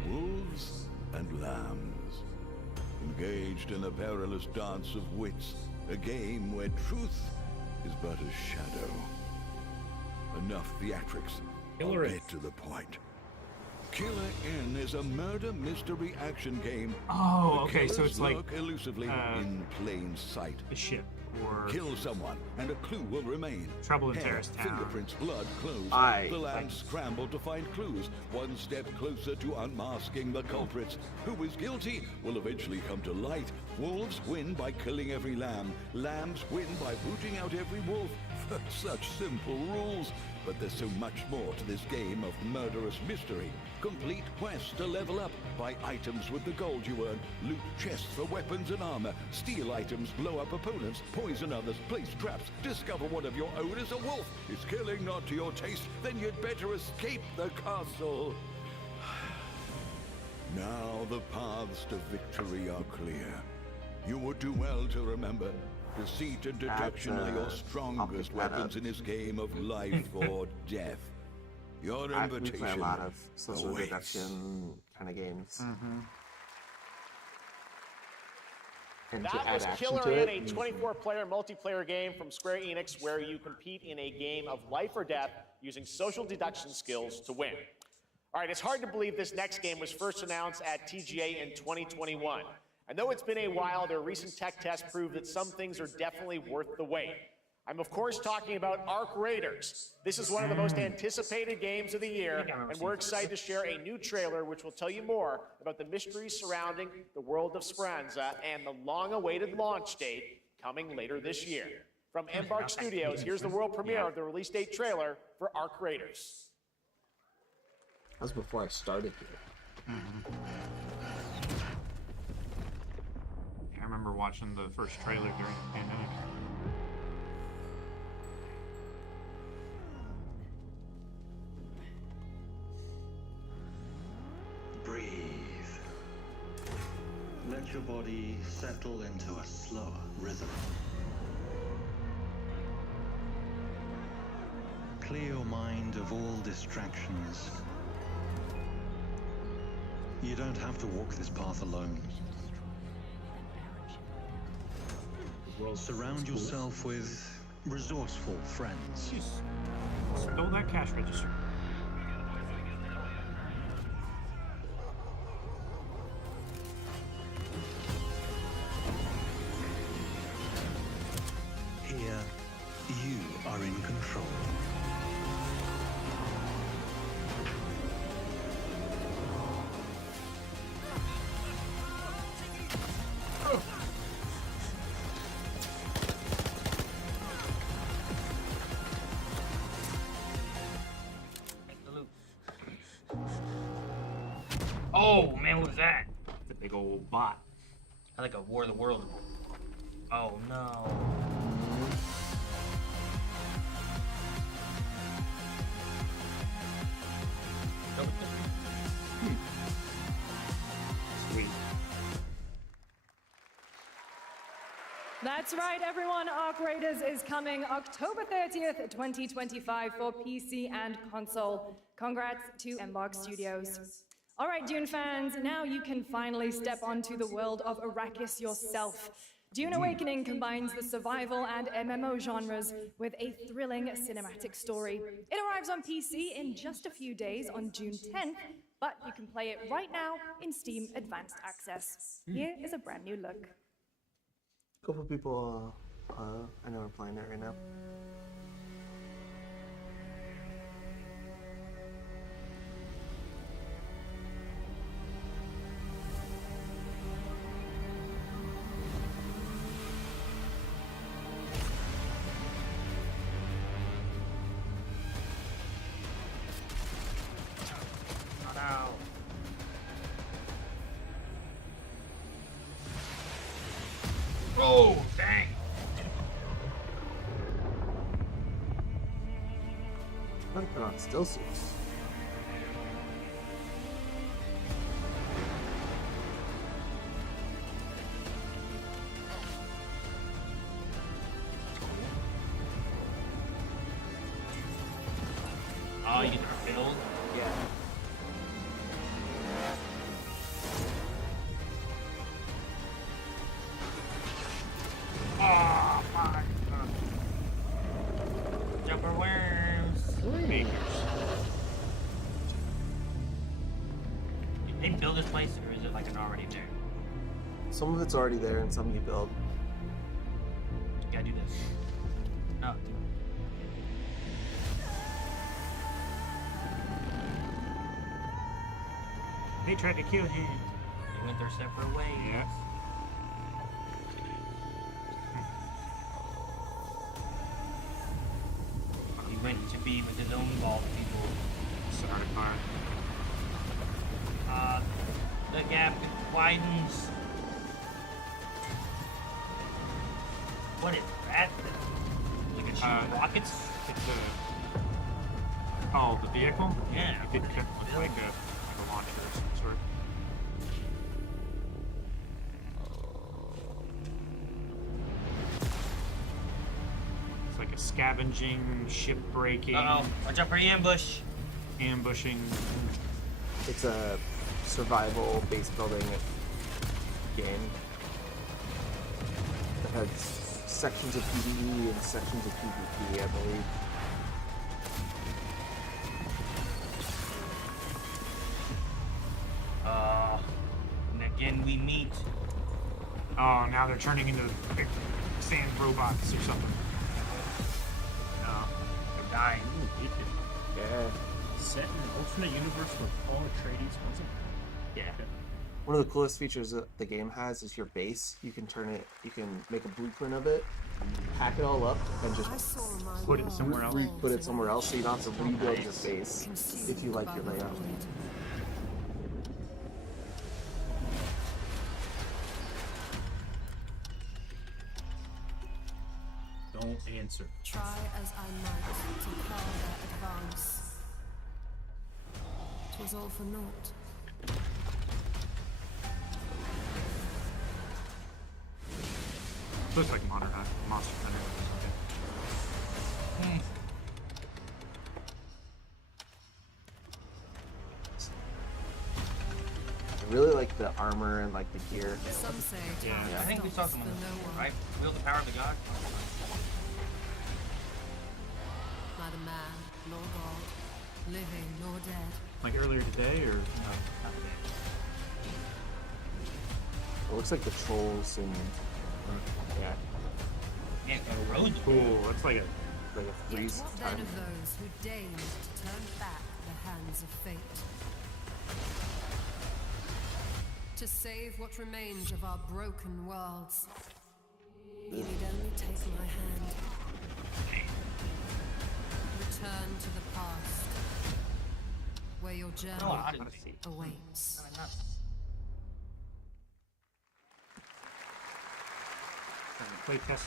Wolves and lambs. Engaged in a perilous dance of wits, a game where truth is but a shadow. Enough theatrics. I'll get to the point. Killer Inn is a murder mystery action game. Oh, The okay, so killers it's like, lurk elusively in plain sight. A ship or Kill someone, and a clue will remain. Trouble in Hair, Terrace Town. fingerprints, blood, clothes. Aye. The lambs scramble to find clues, one step closer to unmasking the culprits. Who is guilty will eventually come to light. Wolves win by killing every lamb. Lambs win by booting out every wolf. Such simple rules. But there's so much more to this game of murderous mystery. Complete quests to level up. Buy items with the gold you earn. Loot chests for weapons and armor. Steal items, blow up opponents, poison others, place traps. Discover one of your own is a wolf. Is killing not to your taste? Then you'd better escape the castle. Now the paths to victory are clear. You would do well to remember, deceit and deduction are your strongest weapons in this game of life or death. Your We invitation play a lot of social awaits. deduction kind of games. And to That add was action Killer to Inn, it, a 24-player multiplayer game from Square Enix where you compete in a game of life or death using social deduction skills to win. All right, it's hard to believe this next game was first announced at TGA in 2021. And though it's been a while, their recent tech tests prove that some things are definitely worth the wait. I'm of course talking about Arc Raiders. This is one of the most anticipated games of the year, and we're excited to share a new trailer which will tell you more about the mysteries surrounding the world of Speranza and the long-awaited launch date coming later this year. From Embark Studios, here's the world premiere of the release date trailer for Arc Raiders. That was before I started here. I remember watching the first trailer during the pandemic. Breathe. Let your body settle into a slower rhythm. Clear your mind of all distractions. You don't have to walk this path alone. Surround yourself with resourceful friends. Stole that cash register. Oh man, what was that? It's a big old bot. I like a War of the Worlds. Oh no. Sweet. That's right, everyone. Arc Raiders is coming October 30th, 2025 for PC and console. Congrats to Embark Studios. All right, Dune fans, now you can finally step onto the world of Arrakis yourself. Dune Awakening combines the survival and MMO genres with a thrilling cinematic story. It arrives on PC in just a few days on June 10th, but you can play it right now in Steam Advanced Access. Here is a brand new look. A couple people I know are playing it right now. Oh, dang. I'm gonna put on still suits. Oh, you get to build? Yeah. Oh, my God. Jumper worms. Did they build this place, or is it like an already there? Some of it's already there and some you build. You gotta do this. No. They tried to kill him. They went their separate ways. Yes. He went to be with his own bald people. Sorry, car. The gap widens. What is that? Like a shoot rockets? It's oh, the vehicle? Yeah. You could look like a launcher or some sort. It's like a scavenging, ship breaking. Uh-oh. Watch out for the ambush. Ambushing. It's a survival base building game that has sections of PvE and sections of PvP, I believe. And again we meet. Oh, now they're turning into big sand robots or something. No. They're dying. Yeah. Set in an alternate universe where Paul Atreides wasn't. Yeah. One of the coolest features that the game has is your base. You can make a blueprint of it, pack it all up, and just put it somewhere else. Put it somewhere else so you don't have to rebuild your base if you like your layout. Don't answer. Try as I might to further advance. 'Twas all for naught. Looks like Monster Hunter or something. I really like the armor and like the gear. Some say Yeah. I think we saw some of this, right? Wield the power of the god. Neither man nor god, living nor dead. Like earlier today, or no, not today. It looks like the trolls and yeah. Yeah, the road. Cool. Looks like a freeze Yet what time. then of those who deigned to turn back the hands of fate? To save what remains of our broken worlds, you need only take my hand. Return to the past. where your journey awaits. Play test.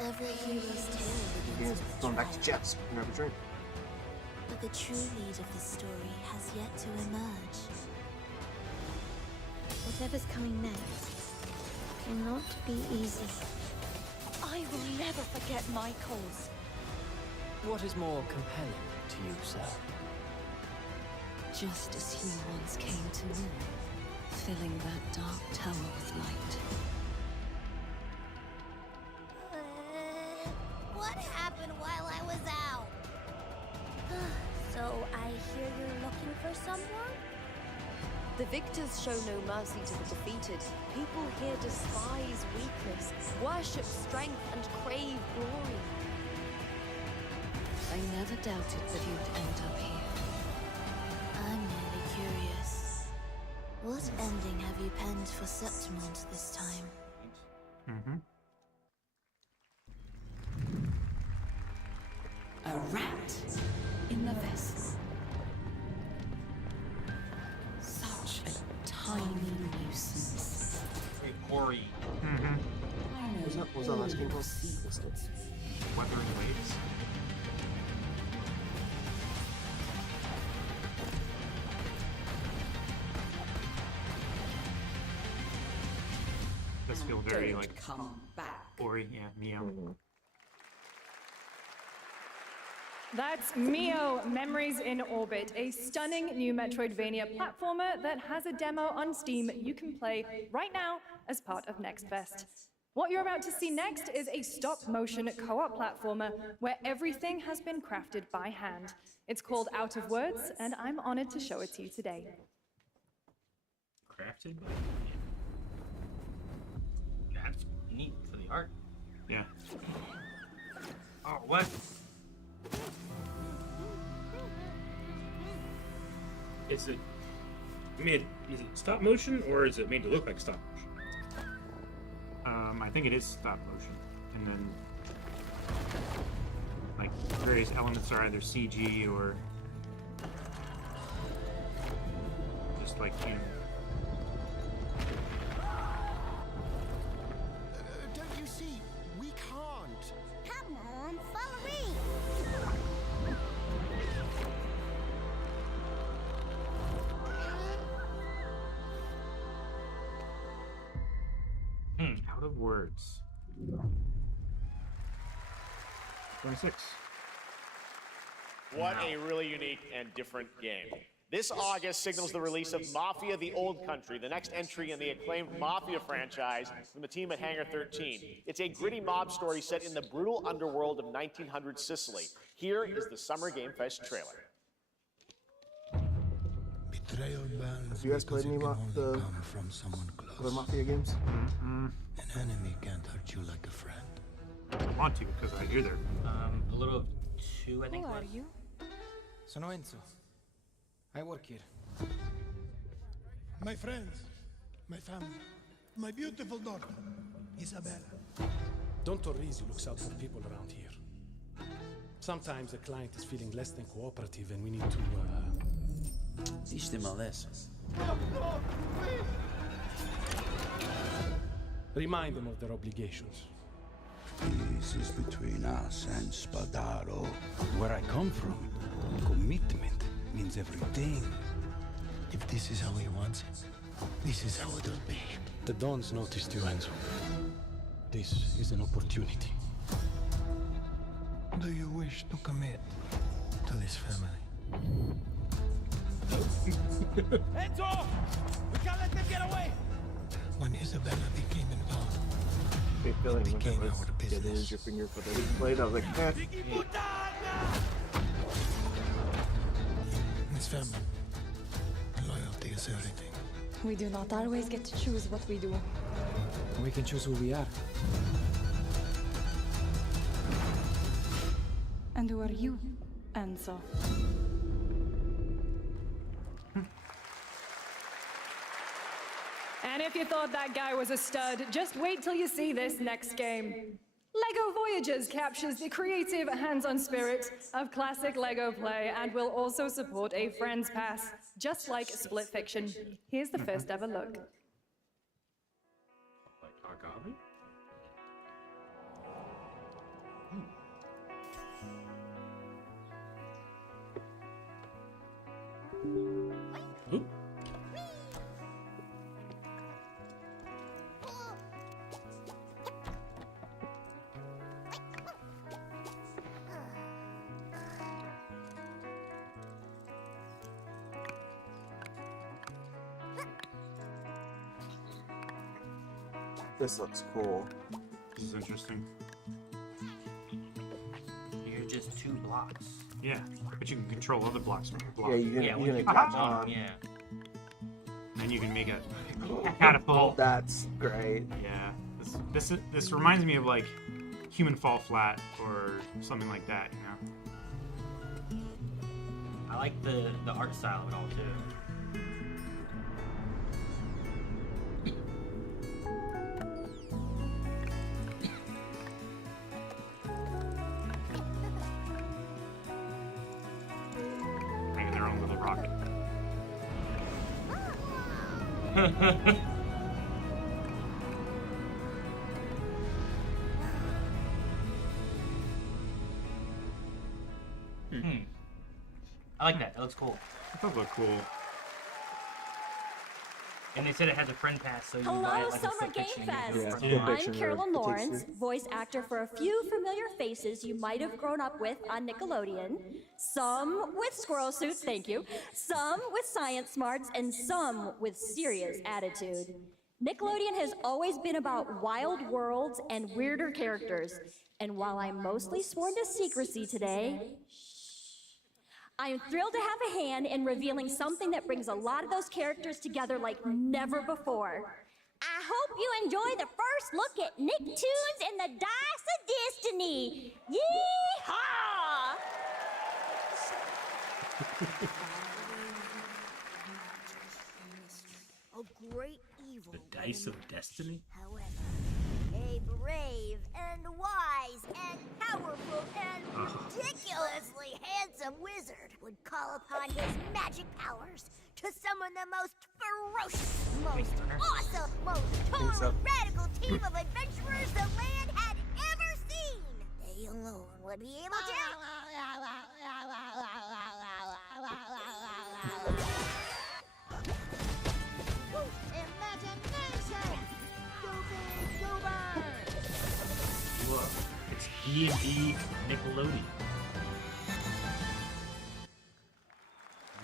Every hero's tale begins with Going back to triumph. Jets. Grab a drink. But the true lead of the story has yet to emerge. Whatever's coming next cannot be easy. I will never forget my cause. What is more compelling to you, sir? Just as he once came to me, filling that dark tower with light. What happened while I was out? So I hear you're looking for someone? The victors show no mercy to the defeated. People here despise weakness, worship strength, and crave glory. I never doubted that you would end up here. I'm merely curious. What ending have you penned for Septimont this time? Mm-hmm. A rat in the vessel. Such a tiny nuisance. Very gory. Mm-hmm. What was that last game called? Wuthering Waves. Does feel very like come back. Ori, yeah, meow. That's Mio, Memories in Orbit, a stunning new Metroidvania platformer that has a demo on Steam you can play right now as part of Next Fest. What you're about to see next is a stop-motion co-op platformer where everything has been crafted by hand. It's called Out of Words, and I'm honored to show it to you today. Crafted? That's neat for the art. Yeah. Oh, what? Is it made? Is it stop motion or is it made to look like stop motion? I think it is stop motion, and then like various elements are either CG or just like you know. Don't you see? We can't. Come on, follow me! Out of Words. 26. What a really unique and different game. This August signals the release of Mafia the Old Country, the next entry in the acclaimed Mafia franchise from the team at Hangar 13. It's a gritty mob story set in the brutal underworld of 1900 Sicily. Here is the Summer Game Fest trailer. Betrayal burns You guys played any the from someone close. other Mafia games? An enemy can't hurt you like a friend. I want to because I hear they're A little of two, I think. Who are you? Sono Enzo. I work here. My friends, my family, my beautiful daughter, Isabella. Don Torrisi looks out for people around here. Sometimes a client is feeling less than cooperative and we need to, Teach them a lesson. remind them of their obligations. This is between us and Spadaro. Where I come from, commitment means everything. If this is how he wants it, this is how it'll be. The Dons noticed you, Enzo. This is an opportunity. Do you wish to commit to this family? Enzo! We can't let them get away! When Isabella became involved, Big feeling when became it was our yeah, business. there's your finger for the blade. I was like, eh. This family, loyalty is everything. We do not always get to choose what we do. We can choose who we are. And who are you, Enzo? And if you thought that guy was a stud, just wait till you see this next game. LEGO Voyagers captures the creative, hands-on spirit of classic LEGO play and will also support a Friends Pass, just like Split Fiction. Here's the first ever look. Agave? Oop. This looks cool. This is interesting. You're just 2 blocks. Yeah, but you can control other blocks from your block. Yeah, you're gonna catch on. Yeah. And you can make a catapult. That's great. Yeah, this reminds me of like Human Fall Flat or something like that, you know. I like the art style of it all too. Making their own little rocket. I like that. That looks cool. That does look cool. And they said it has a friend pass, so you can Hello, buy it like Summer a Split Game Fiction. Fest. Yeah. I'm Carolyn Lawrence, voice actor for a few familiar faces you might have grown up with on Nickelodeon. Some with squirrel suits, thank you. Some with science smarts, and some with serious attitude. Nickelodeon has always been about wild worlds and weirder characters. And while I'm mostly sworn to secrecy today, I am thrilled to have a hand in revealing something that brings a lot of those characters together like never before. I hope you enjoy the first look at Nicktoons and the Dice of Destiny. Yee-haw! A great evil. The Dice of Destiny? However, a brave and wise and powerful and ridiculously handsome wizard would call upon his magic powers to summon the most ferocious, most awesome, most total radical team of adventurers the land had ever seen. They alone would be able to... Look, it's D&D Nickelodeon.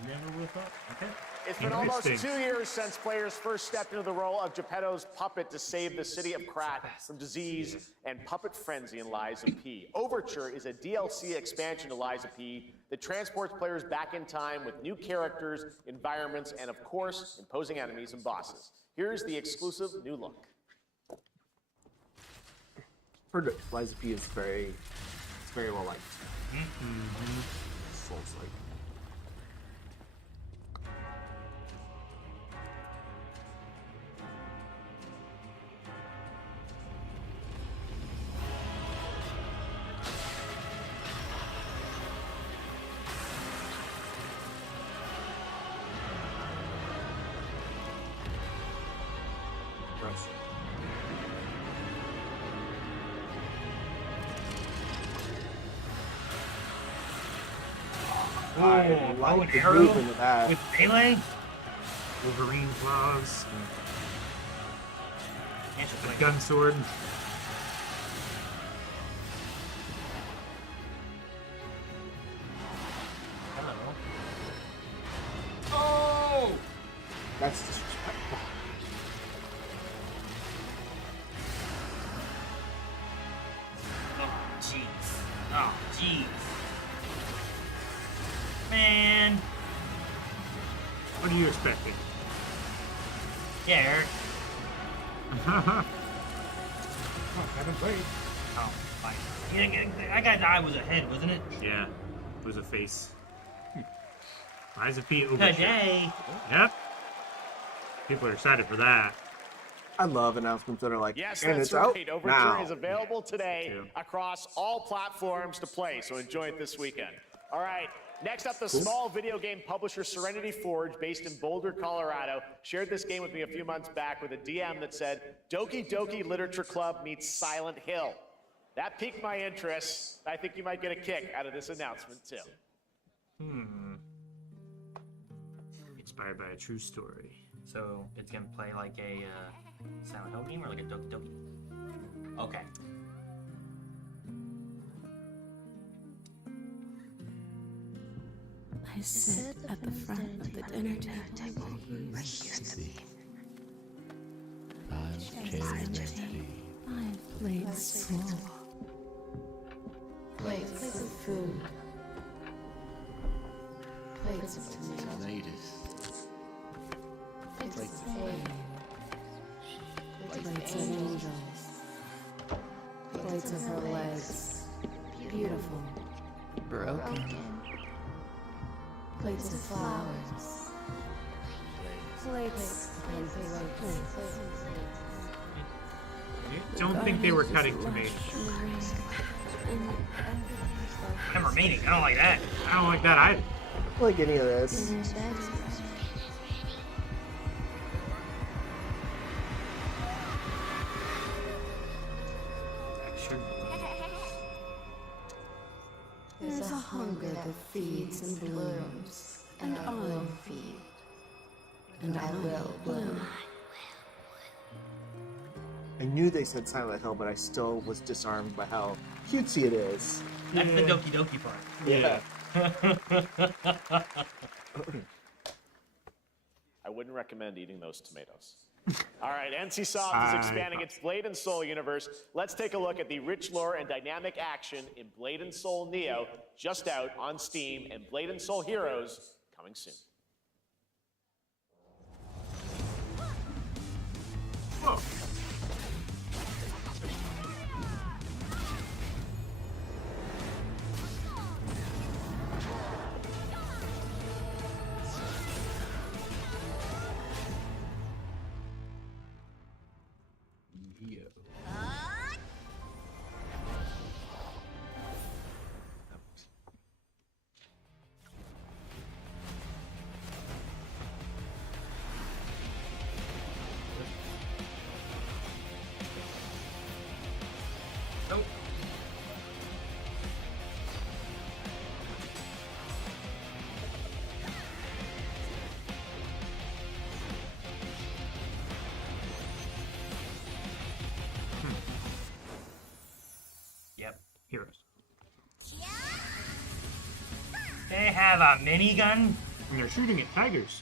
Never would have thought. Okay. It's been almost 2 years since players first stepped into the role of Geppetto's puppet to save the city of Krat from disease and puppet frenzy in Lies of P. Overture is a DLC expansion to Lies of P that transports players back in time with new characters, environments, and of course, imposing enemies and bosses. Here's the exclusive new look. Heard Lies of P is very well liked. Souls-like. I like the arrow movement of that. with melee. Wolverine claws. Interesting. A gun sword. Hello. Oh! That's disrespectful. Oh, jeez. Oh, jeez. Man. What are you expecting? Yeah, Eric. Oh, haven't played. Oh, fine. That guy's eye was a head, wasn't it? Yeah, it was a face. Lies of P. Today. Yep. People are excited for that. I love announcements that are like, Yes, and that's it's out right. Overture now. is available today across all platforms to play, so enjoy it this weekend. All right, next up, the small video game publisher Serenity Forge, based in Boulder, Colorado, shared this game with me a few months back with a DM that said, Doki Doki Literature Club meets Silent Hill. That piqued my interest. I think you might get a kick out of this announcement, too. Inspired by a true story. So it's gonna play like a Silent Hill game or like a Doki Doki? Okay. I sit at the front of the dinner table. My plate's full. Plates of food. Plates of tomatoes. Plates of hay. Plates of angels. Plates of her legs. Beautiful. Broken. Plates of flowers. Plates and plates. I don't think they were cutting tomatoes. I'm remaining. I don't like that. I don't like that either. I don't like any of this. There's a hunger that feeds and blooms, and I will feed, and I will bloom. I knew they said Silent Hill, but I still was disarmed by how cutesy it is. That's the Doki Doki part. Yeah. I wouldn't recommend eating those tomatoes. All right, NCSoft is expanding its Blade and Soul universe. Let's take a look at the rich lore and dynamic action in Blade and Soul Neo, just out on Steam, and Blade and Soul Heroes coming soon. Whoa. Heroes. They have a minigun? And they're shooting at tigers.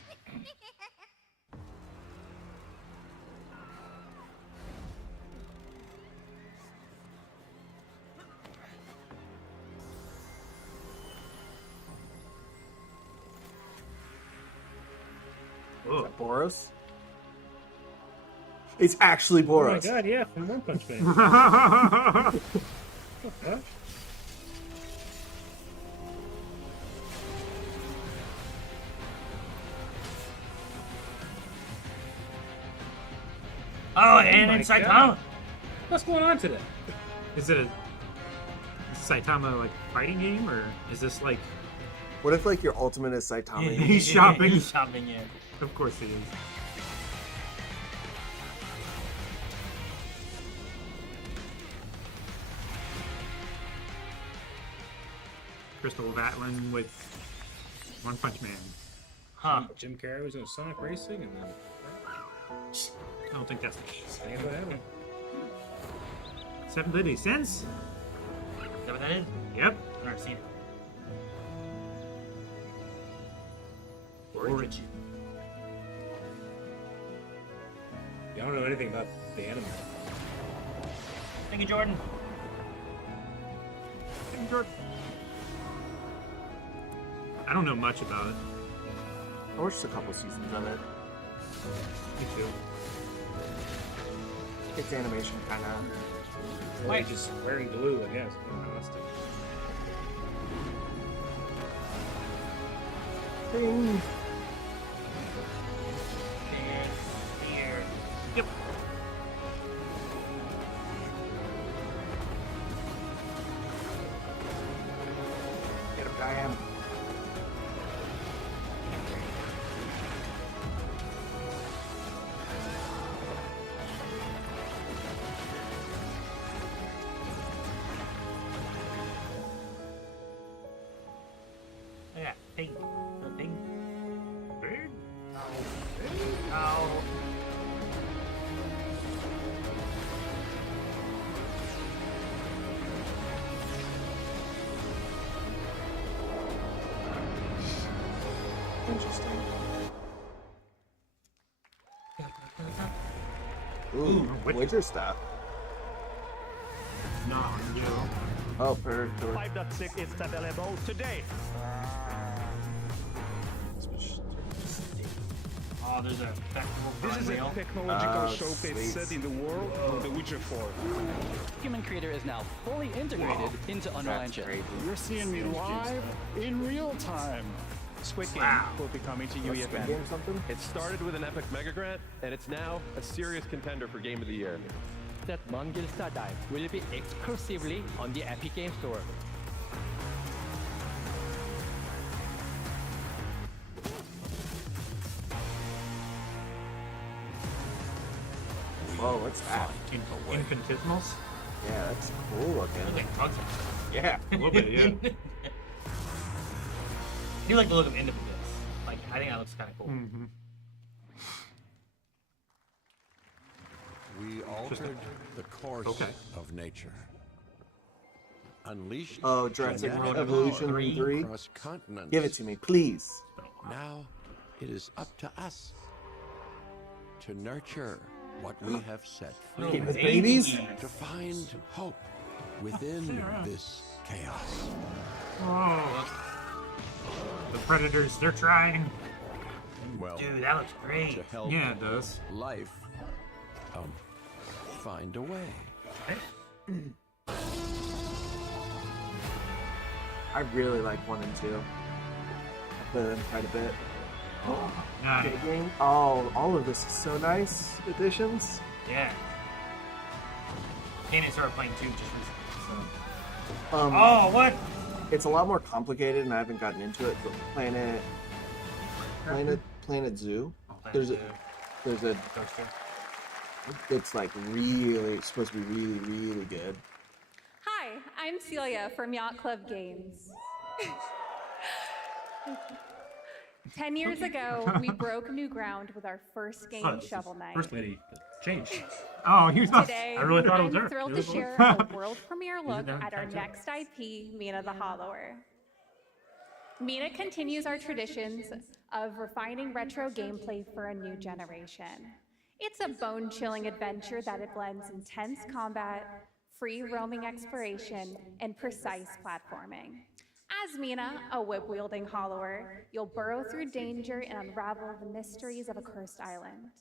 Is that Boros? It's actually Boros. Oh my god, yeah, from One Punch Man. Huh? Oh, and in Saitama. What's going on today? Is it a Saitama like fighting game, or is this like? What if like your ultimate is Saitama? He's shopping. He's shopping, yeah. Of course he is. Crystal Vatlin with One Punch Man. Huh. Jim Carrey was in Sonic Racing, and then I don't think that's the case. Same what happened. Seven Deadly Sins? Is that what that is? Yep. I've never seen it. Origin. Yeah, I don't know anything about the anime. Thank you, Jordan. Thank you, Jordan. I don't know much about it. I watched a couple seasons of it. Me too. It's animation kind of. Wait, just wearing blue, I guess. Ding. Here. Yep. Ooh, Witcher stuff. No, no. Oh, Purgatory. 5.6 is available today. Oh, there's a technical This is a wheel. technological showcase set in the world of The Witcher 4. Human Creator is now fully integrated into Unreal Engine. You're seeing me live in real time. Squid Game will be coming to UE event. It started with an epic mega grant, and it's now a serious contender for Game of the Year. That Mongil Dive will be exclusively on the Epic Game Store. Whoa, what's that? Infinitesimals? Yeah, that's cool looking. Yeah, a little bit, yeah. I do like the look of End of Abyss. Like, I think that looks kind of cool. Mm-hmm. We altered the course of nature. Unleashed Jurassic genetic Evolution power 3. across continents. Give it to me, please. Now it is up to us to nurture what we have set free. Game with babies? To find hope within this chaos. Oh. The Predators, they're trying. Well, dude, that looks great. To help Yeah, it does. Life find a way. I really like 1 and 2. I played them quite a bit. Nice. Digging. Oh, all of this is so nice. Additions. Yeah. Can't started playing 2 just recently. So. Oh, what? It's a lot more complicated, and I haven't gotten into it. But Planet Zoo. There's a. It's like really. It's supposed to be really, really good. Hi, I'm Celia from Yacht Club Games. 10 years ago, we broke new ground with our first game, Shovel Knight. First lady, change. Oh, he was not. Today, I really thought it was her. I'm thrilled to share a world premiere look at our next IP, Mina the Hollower. Mina continues our traditions of refining retro gameplay for a new generation. It's a bone-chilling adventure that it blends intense combat, free roaming exploration, and precise platforming. As Mina, a whip-wielding hollower, you'll burrow through danger and unravel the mysteries of a cursed island.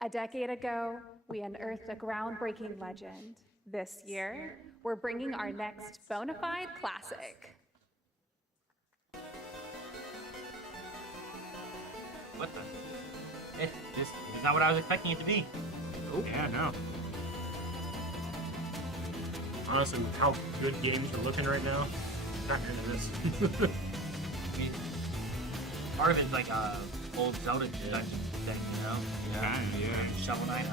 A decade ago, we unearthed a groundbreaking legend. This year, we're bringing our next bona fide classic. What the? This is not what I was expecting it to be. Oh. Yeah, no. Honestly, with how good games are looking right now, I'm not into this. Part of it's like a old Zelda type thing, you know? Yeah. Shovel Knight.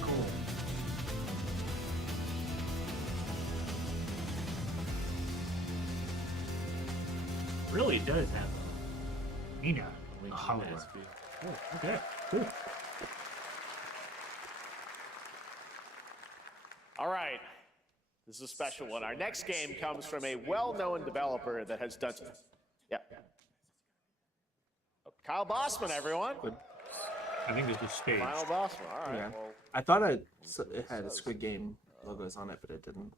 Cool. Really does have Mina a the Hollower. Oh, okay, cool. All right. This is a special one. Our next game comes from a well-known developer that has done... Yeah. Kyle Bossman, everyone. I think this is staged. Kyle Bossman. All right. Yeah. Well, I thought it had Squid Game logos on it, but it didn't.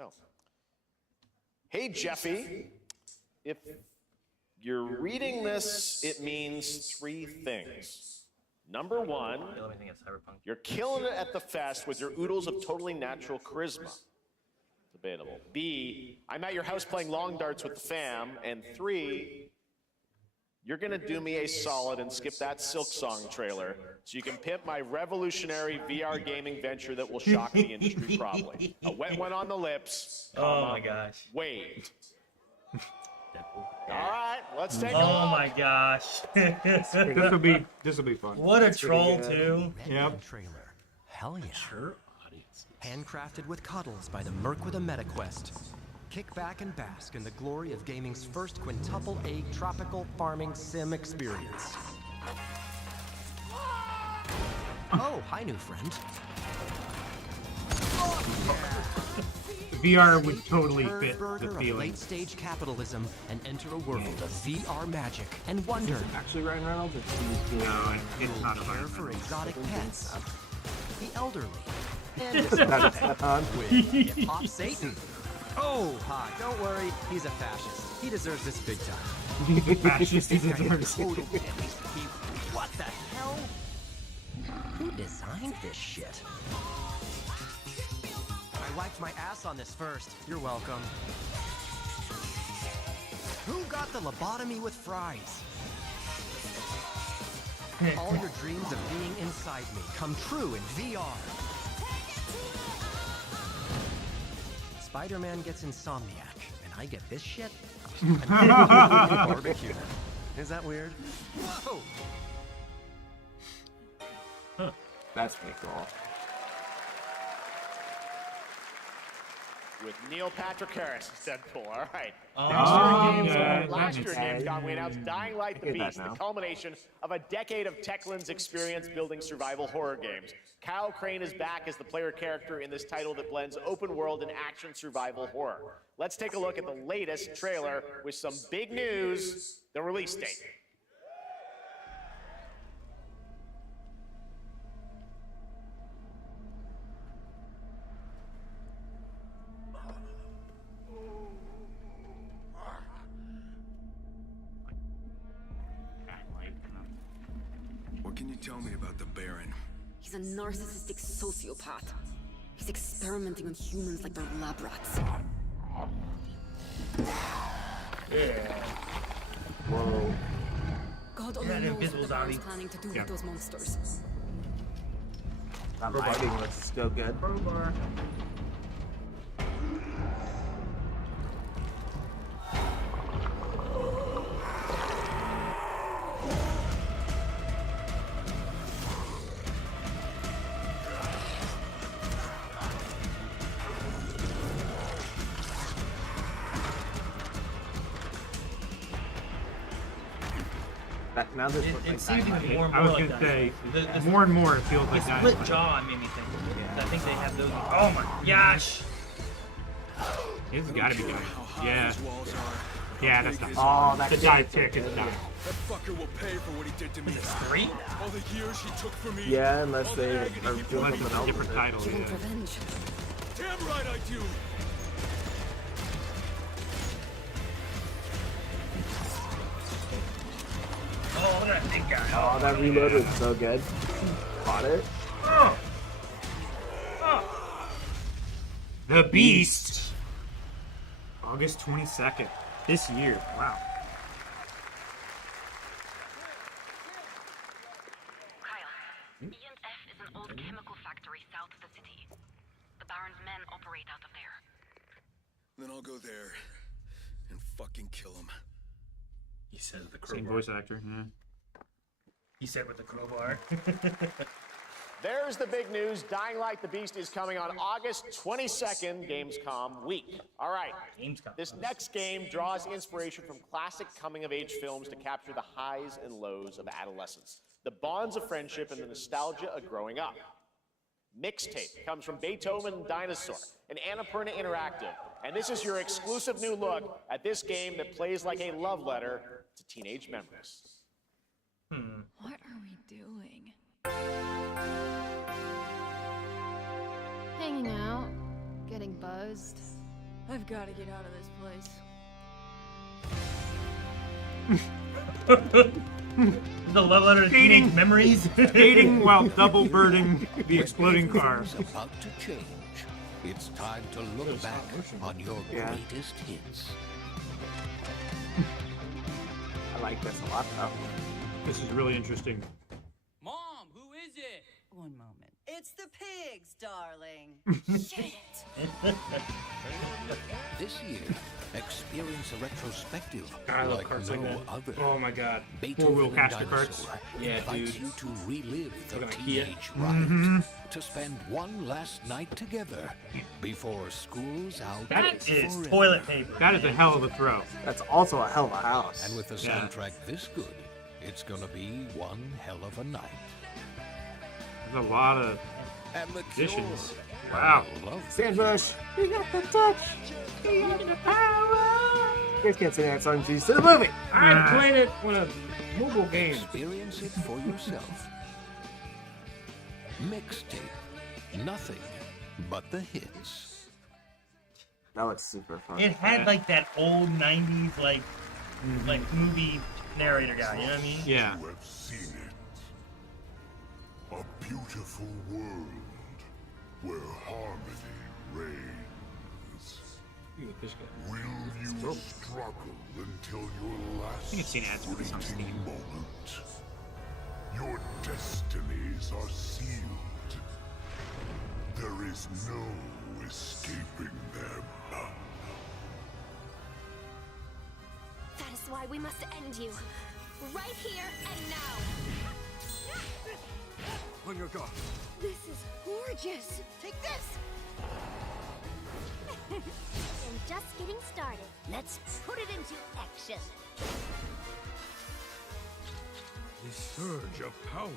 oh. Hey, Jeffy. If you're reading this, it means 3 things. Number 1, you're killing it at the fest with your oodles of totally natural charisma. Debatable. B, I'm at your house playing long darts with the fam. And 3, you're going to do me a solid and skip that Silk Song trailer so you can pimp my revolutionary VR gaming venture that will shock the industry probably. A wet one on the lips. Oh my gosh. Wait. All right, let's take a Oh look. my gosh. This will be fun. What a troll too. Yep. Trailer. Hell yeah. Sure audience. Handcrafted with cuddles by the Merc with a MetaQuest. Kick back and bask in the glory of gaming's first quintuple A tropical farming sim experience. Oh, hi, new friend. VR would totally fit Bird the of feeling. late-stage capitalism and enter a world of VR magic and wonder. Actually, Ryan Reynolds. No, it's not a Care for exotic pets, the elderly, and with hip-hop Satan. Oh, hi, don't worry, he's a fascist. He deserves this big time. He's a fascist, he deserves it. What the hell? Who designed this shit? I wiped my ass on this first. You're welcome. Who got the lobotomy with fries? All your dreams of being inside me come true in VR. Spider-Man gets Insomniac, and I get this shit? Barbecue. Is that weird? Whoa! Huh. That's pretty cool. With Neil Patrick Harris as Deadpool. All right. Last year at Gamescom, we announced Dying Light the Beast, the culmination of a decade of Techland's experience building survival horror games. Kyle Crane is back as the player character in this title that blends open world and action survival horror. Let's take a look at the latest trailer with some big news, the release date. What can you tell me about the Baron? He's a narcissistic sociopath. He's experimenting on humans like they're lab rats. Yeah. Whoa. God only knows what the Baron's planning to do with those monsters. That lighting looks still good. Now this looks like it seems even more and I more was like gonna that. say, The more and more it feels like the that. split jaw made me think of it. I think they have those. Oh my gosh! It's gotta be good. Yeah. Yeah, that's not. Oh, that the dive kick is not. That fucker will pay for what he did to me. Great. All the years he took from me. Yeah, unless they are doing Unless it's something a else. different title. You want Yeah. revenge? Damn right I do. Oh, that big guy. Oh, that reload was so good. Caught it. The Beast. August 22nd. This year. Wow. E&F is an old chemical factory south of the city. The Baron's men operate out of there. Then I'll go there and fucking kill him. He said the crowbar. Same voice actor. Yeah. He said with the crowbar. There's the big news. Dying Light the Beast is coming on August 22nd, Gamescom week. All right. Gamescom. This next game draws inspiration from classic coming-of-age films to capture the highs and lows of adolescence, the bonds of friendship, and the nostalgia of growing up. Mixtape comes from Beethoven and Dinosaur, an Annapurna Interactive, and this is your exclusive new look at this game that plays like a love letter to teenage memories. What are we doing? Hanging out, getting buzzed. I've got to get out of this place. The love letter to teenage memories. Dating while double birding the exploding car. About to change. It's time to look back on your greatest hits. I like this a lot though. This is really interesting. Mom, who is it? One moment. It's the pigs, darling. Shit. This year, experience a retrospective I love like carts no like that. other. Oh my god. Beethoven Four-wheel and caster Dinosaur carts. Yeah, invites dude. you to relive the Look at my Kia. teenage riot, to spend one last night together before school's out. That is forever. toilet paper. That is a hell of a throw. That's also a hell of a house. And with the Yeah. soundtrack this good, it's gonna be one hell of a night. There's a lot of And the additions. cure. Wow. Sandbush, you got the touch. You got the power. You guys can't sing that song until you see the movie. I played it on a mobile game. Experience it for yourself. Mixtape. Nothing but the hits. That looks super fun. It had like that old '90s like movie narrator guy. You know what I mean? Yeah. You have seen it. A beautiful world where harmony reigns. Will you struggle until your last I think I've seen ads for this on Steam. moment? Your destinies are sealed. There is no escaping them. That is why we must end you. Right here and now. On your guard. This is gorgeous. Take this. And just getting started. Let's put it into action. The surge of power.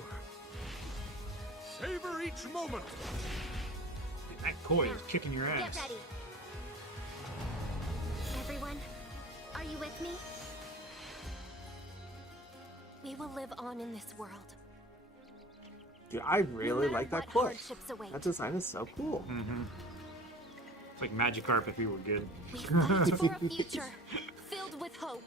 Savor each moment. That koi is kicking your Get ass. ready. Everyone, are you with me? We will live on in this world. Dude, I really like that what book. hardships await. That design is so cool. It's like Magikarp if he were good. We fight for a future filled with hope.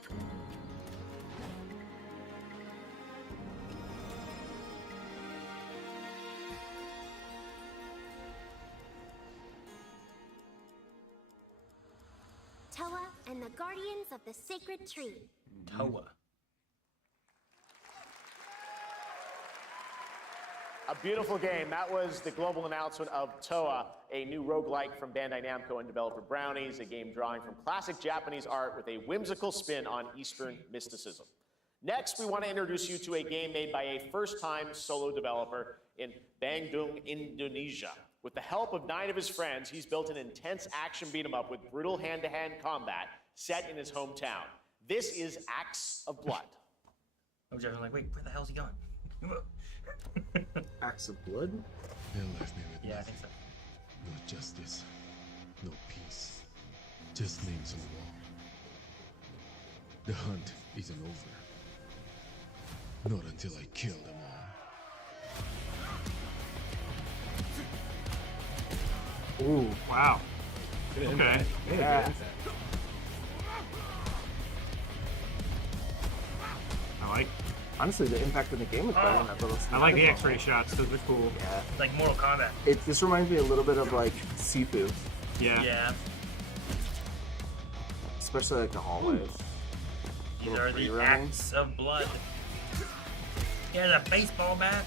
Toa and the Guardians of the Sacred Tree. Toa. A beautiful game. That was the global announcement of Toa, a new roguelike from Bandai Namco and developer Brownies, a game drawing from classic Japanese art with a whimsical spin on Eastern mysticism. Next, we want to introduce you to a game made by a first-time solo developer in Bandung, Indonesia. With the help of 9 of his friends, he's built an intense action beat-em-up with brutal hand-to-hand combat set in his hometown. This is Axe of Blood. I was like, wait, where the hell's he going? Axe of Blood? They left me with Yeah, I think so. no justice, no peace, just names on the wall. The hunt isn't over. Not until I kill them all. Ooh, wow. Okay. Yeah. I like. Honestly, the impact in the game was better than that little. I like the X-ray shots. Those are cool. Yeah. It's like Mortal Kombat. This reminds me a little bit of like Sifu, Yeah. Yeah. especially like the hallways. These Little are the free-running. Acts of Blood. He has a baseball bat.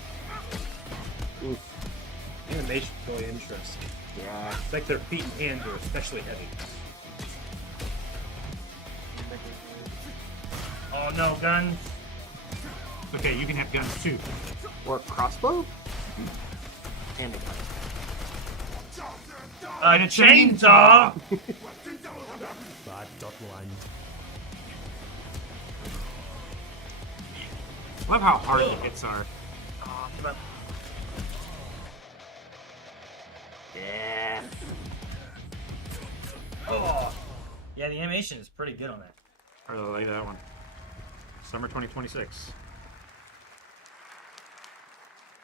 Oof. Animation's really interesting. Yeah. It's like their feet and hands are especially heavy. Oh no, guns. Okay, you can have guns too. Or crossbow? And a gun. A chainsaw. Bad dot line. Love how hard the hits are. Oh, come on. Yeah. Oh. Yeah, the animation is pretty good on that. I really like that one. Summer 2026.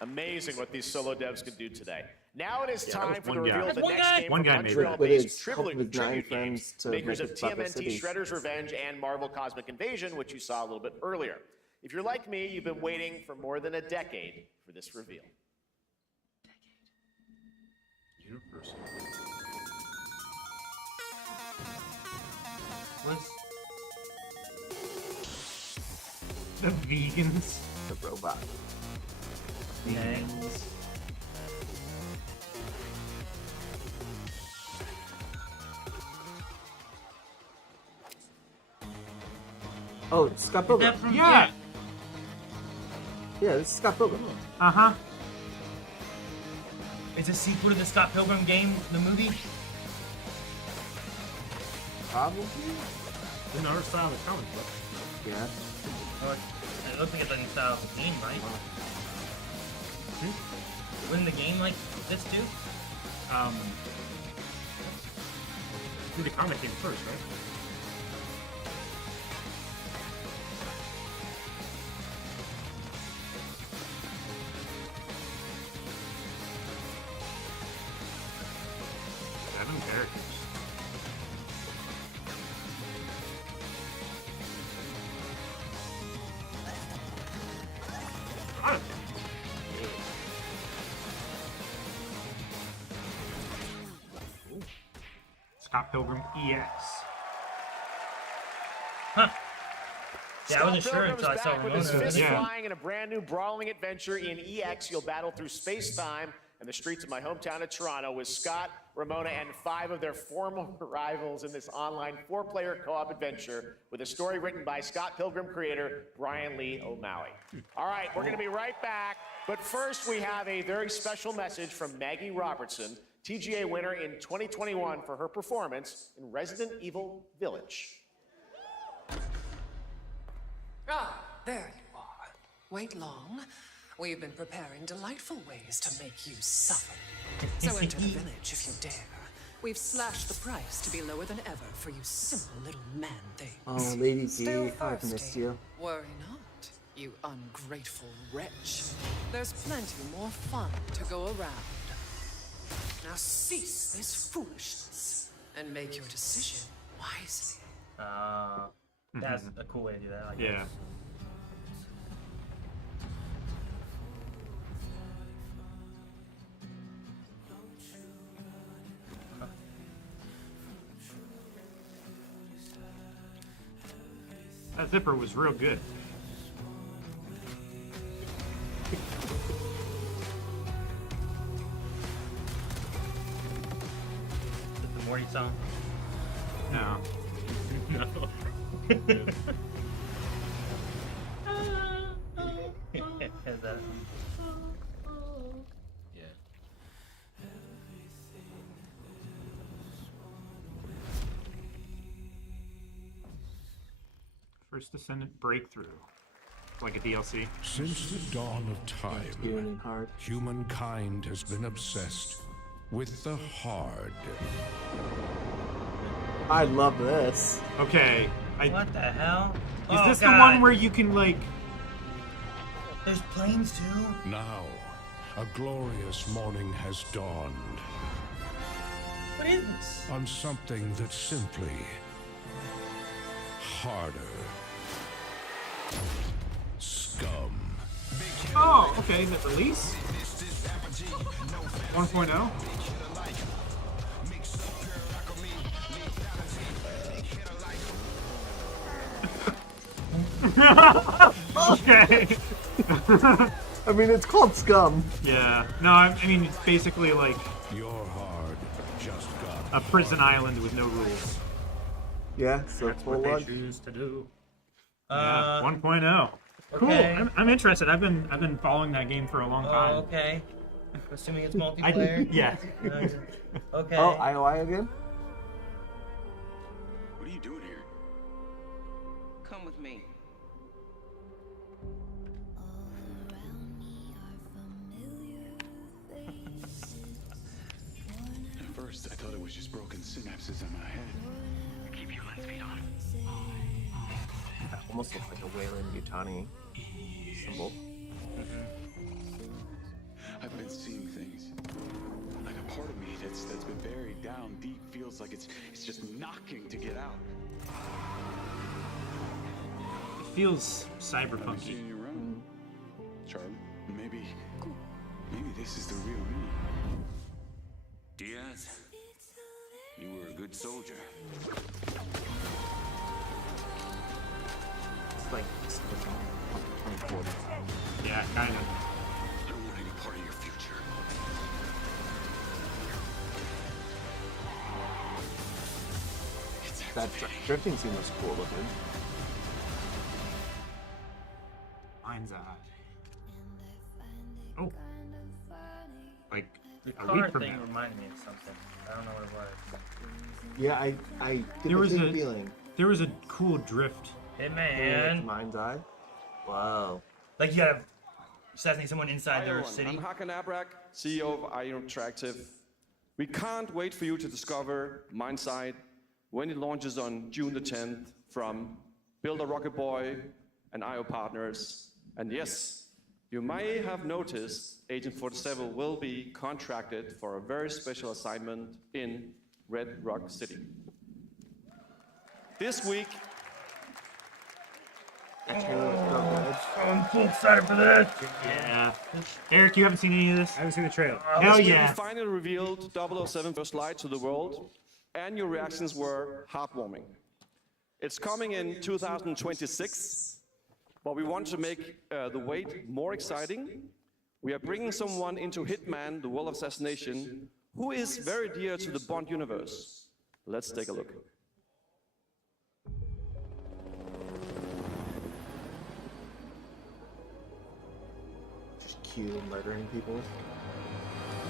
Amazing what these solo devs can do today. Now it is Yeah, that time was for the one guy. reveal of the One next guy. game One from guy made it. Montreal-based With his help of his 9 tribute friends to makers make of it Bucket TMNT, City. Shredder's Revenge, and Marvel Cosmic Invasion, which you saw a little bit earlier. If you're like me, you've been waiting for more than a decade for this reveal. Universal. What's The vegans. The robot. next? Oh, it's Scott Pilgrim. That from- Yeah. Yeah, this is Scott Pilgrim. Uh-huh. It's a sequel to the Scott Pilgrim game, the movie. Probably. In our style of comic book. Yeah. Or it looks like it's in the style of the game, right? Wasn't the game like this too? The comic came first, right? Seven characters. Scott Pilgrim EX. Huh. Yeah, I wasn't Scott sure Pilgrim's until I saw back with his Ramona. fist flying in a brand new brawling adventure in EX. You'll battle through space-time and the streets of my hometown of Toronto with Scott, Ramona, and 5 of their former rivals in this online 4-player co-op adventure with a story written by Scott Pilgrim creator Brian Lee O'Malley. All right, we're going to be right back, but first we have a very special message from Maggie Robertson, TGA winner in 2021 for her performance in Resident Evil Village. Ah, there you are. Wait long. We've been preparing delightful ways to make you suffer. So enter the village if you dare. We've slashed the price to be lower than ever for you simple little man things. Oh, Lady Still D, I've thirsty? missed you. Worry not, you ungrateful wretch. There's plenty more fun to go around. Now cease this foolishness and make your decision wisely. That's a cool way to do that. I like Yeah. That zipper was real good. Is it the Morty song? No. No. Is that? Yeah. First Descendant Breakthrough. Like a DLC. Since the dawn of time, humankind has been obsessed with the hard. I love this. Okay. What the hell? Is Oh, this God. the one where you can, like... There's planes, too? Now, a glorious morning has dawned. What is this? On something that's simply harder. Scum. Oh, okay. The release? 1.0? Okay. I mean, it's called Scum. Yeah. No, I mean, it's basically like Your hard just got a prison island with no rules. Yeah, so That's what they choose to do. Yeah, 1.0. Cool. okay. I'm interested. I've been following that game for a long time. Oh, okay. Assuming it's multiplayer. Yeah. Okay. Oh, IOI again? What are you doing here? Come with me. At first, I thought it was just broken synapses in my head. Keep your lens speed on. That almost looks like a Wayland Yutani symbol. I've been seeing things. Like a part of me that's been buried down deep feels like it's just knocking to get out. It feels I've been cyberpunky. seeing you around, Charlie. Maybe this is the real me. Diaz, you were a good soldier. It's like 2040. Yeah, kind of. I don't want any part of your future. That drifting scene was cool looking. Mindsight. Oh. Like The a car week from thing now. reminded me of something. I don't know what it was. Yeah, I get There the was same a feeling. there was a cool drift. Hitman. Mind's Eye. Wow. Like you gotta assassinate someone inside Hi their everyone, city. I'm Hakan Abrak, CEO of IO Interactive. We can't wait for you to discover Mindsight when it launches on June the 10th from Build a Rocket Boy and IO partners. And yes, you may have noticed Agent 47 will be contracted for a very special assignment in Red Rock City. This week, I'm so excited for this. Yeah. Eric, you haven't seen any of this? I haven't seen the trailer. Hell we yeah. finally revealed 007 First Light to the world, and your reactions were heartwarming. It's coming in 2026, but we want to make the wait more exciting. We are bringing someone into Hitman, the World of Assassination, who is very dear to the Bond universe. Let's take a look. Just cute and murdering people.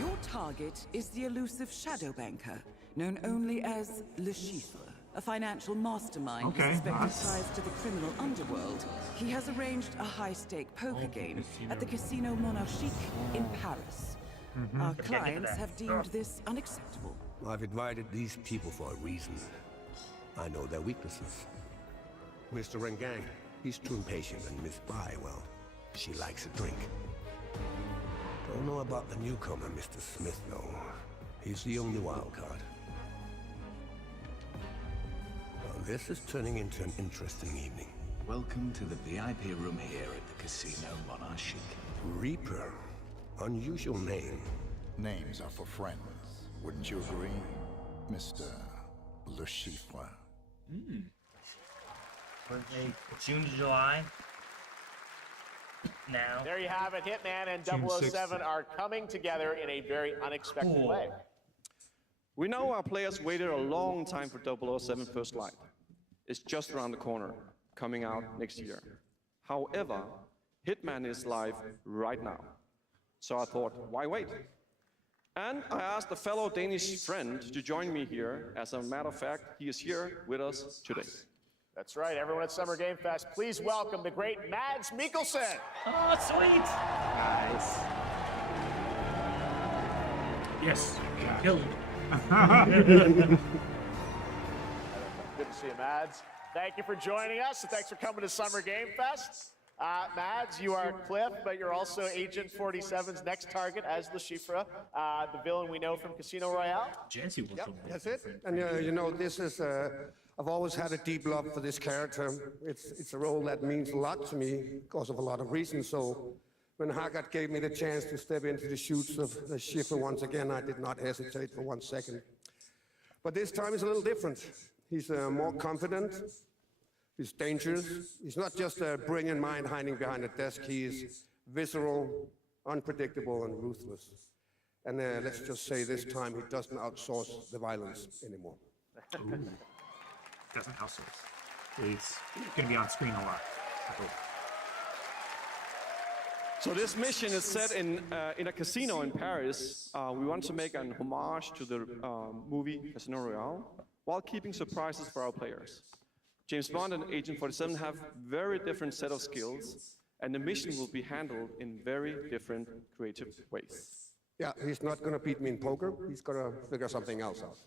Your target is the elusive shadow banker, known only as Le Chiffre, a financial mastermind with suspected ties to the criminal underworld. He has arranged a high-stake poker game at the Casino Monarchique in Paris. Our clients have deemed this unacceptable. I've invited these people for a reason. I know their weaknesses. Mr. Rengang, he's too impatient, and Miss Bai, well, she likes a drink. Don't know about the newcomer, Mr. Smith, though. He's the only wild card. Well, this is turning into an interesting evening. Welcome to the VIP room here at the Casino Monarchique. Reaper. Unusual name. Names are for friends. Wouldn't you agree, Mr. Le Chiffre? June to July. Now. There you have it. Hitman and 007 are coming together in a very unexpected way. We know our players waited a long time for 007 First Light. It's just around the corner, coming out next year. However, Hitman is live right now. So I thought, why wait? And I asked a fellow Danish friend to join me here. As a matter of fact, he is here with us today. That's right, everyone at Summer Game Fest, please welcome the great Mads Mikkelsen. Oh, sweet. Nice. Yes, killed. Good to see you, Mads. Thank you for joining us, and thanks for coming to Summer Game Fest. Mads, you are Cliff, but you're also Agent 47's next target as Le Chiffre, the villain we know from Casino Royale. Jancy was That's it. And you know, this is, I've always had a deep love for this character. It's a role that means a lot to me because of a lot of reasons. So when Haggard gave me the chance to step into the shoes of Le Chiffre once again, I did not hesitate for 1 second. But this time is a little different. He's more confident. He's dangerous. He's not just a brilliant mind hiding behind a desk. He is visceral, unpredictable, and ruthless. And let's just say this time he doesn't outsource the violence anymore. Doesn't outsource. He's going to be on screen a lot, I hope. So this mission is set in a casino in Paris. We want to make an homage to the movie Casino Royale while keeping surprises for our players. James Bond and Agent 47 have very different set of skills, and the mission will be handled in very different creative ways. Yeah, he's not going to beat me in poker. He's going to figure something else out.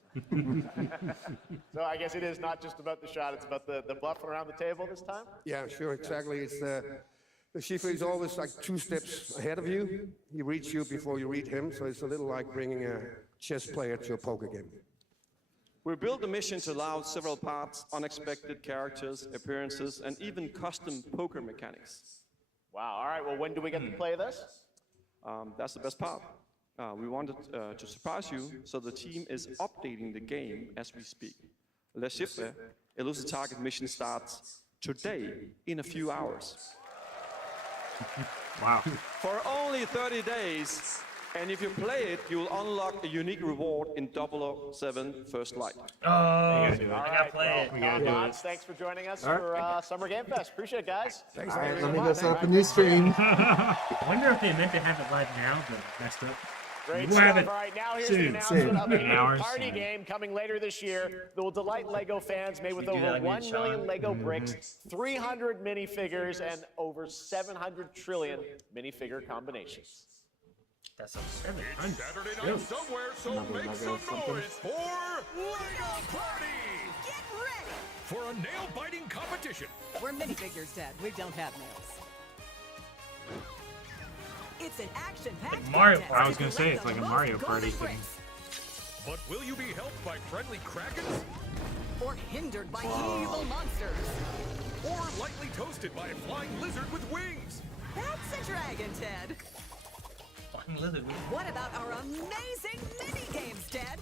So I guess it is not just about the shot, it's about the bluffing around the table this time? Yeah, sure, exactly. It's the Chiffre is always like 2 steps ahead of you. He reads you before you read him, so it's a little like bringing a chess player to a poker game. We built the mission to allow several parts, unexpected characters, appearances, and even custom poker mechanics. Wow, all right, well, when do we get to play this? That's the best part. We wanted to surprise you, so the team is updating the game as we speak. Le Chiffre, Elusive Target mission starts today in a few hours. Wow. For only 30 days, and if you play it, you'll unlock a unique reward in 007 First Light. Oh, I gotta play it. Mods, thanks for joining us for Summer Game Fest. Appreciate it, guys. Thanks. All right, let me go set up a new stream. I wonder if they meant to have it live now, but messed up. Great We'll stuff. have it All right, now here's soon. the announcement of a new Hours. party game coming later this year that will delight LEGO fans, made with Should we do over that 1 again, million Sean? LEGO bricks, 300 minifigures, and over 700 trillion minifigure combinations. That's so It's Saturday night somewhere, so make some noise for Lego Party! Get ready For a nail-biting competition. We're minifigures, Dad. We don't have nails. It's an action-packed Like Mario contest. Party. I was gonna say it's like a Mario Party thing. But will you be helped by friendly krakens? Or hindered by evil monsters. Or lightly toasted by a flying lizard with wings? That's a dragon, Ted. Flying lizard. What about our amazing mini games, Ted?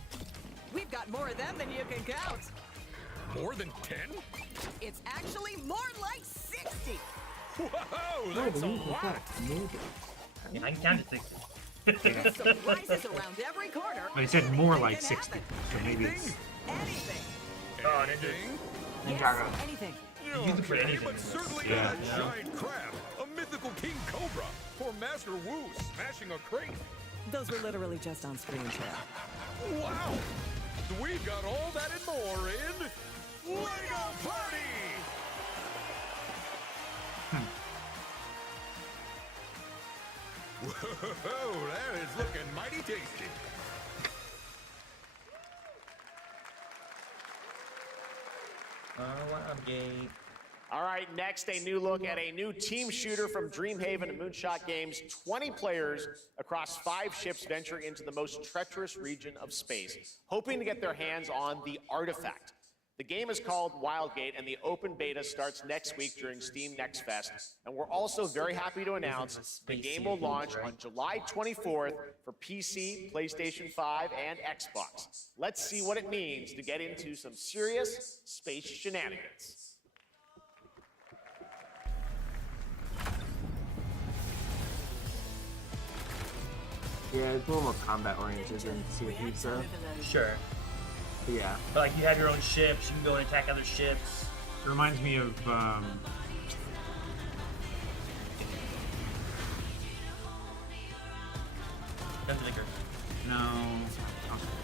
We've got more of them than you can count. More than 10? It's actually more like 60. Whoa, that's a lot! Yeah, I can count to 60. There's surprises around every corner. But he said more like 60, so maybe it's... Anything. Oh, Yes, anything. Okay, but certainly Yeah. not a giant crab, a mythical king cobra, or Master Wu smashing a crate. Those were literally just on screen, Ted. Wow! We've got all that and more in Lego Party! Whoa, that is looking mighty tasty. Wildgate. All right, next, a new look at a new team shooter from Dreamhaven and Moonshot Games. 20 players across 5 ships venture into the most treacherous region of space, hoping to get their hands on the artifact. The game is called Wildgate, and the open beta starts next week during Steam Next Fest. And we're also very happy to announce the game will launch on July 24th for PC, PlayStation 5, and Xbox. Let's see what it means to get into some serious space shenanigans. Yeah, it's a little more combat oriented than Sea of Thieves, though. Sure. Yeah. But like you have your own ships, you can go and attack other ships. It reminds me of no,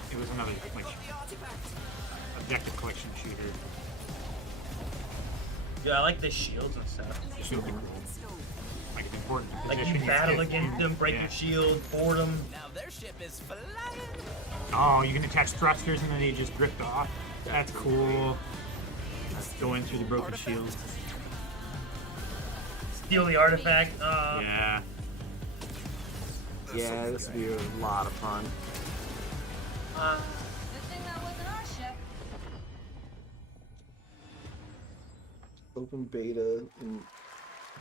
it was another like objective collection shooter. Yeah, I like the shields and stuff. It's really cool. Like it's important. Like you position battle get against them, break your shield, board them. Now their ship is flying. Oh, you can attach thrusters and then they just drift off. That's cool. Going through the broken shields. Steal the artifact. Yeah. Yeah, this would be a lot of fun. Good thing that wasn't our ship. Open beta in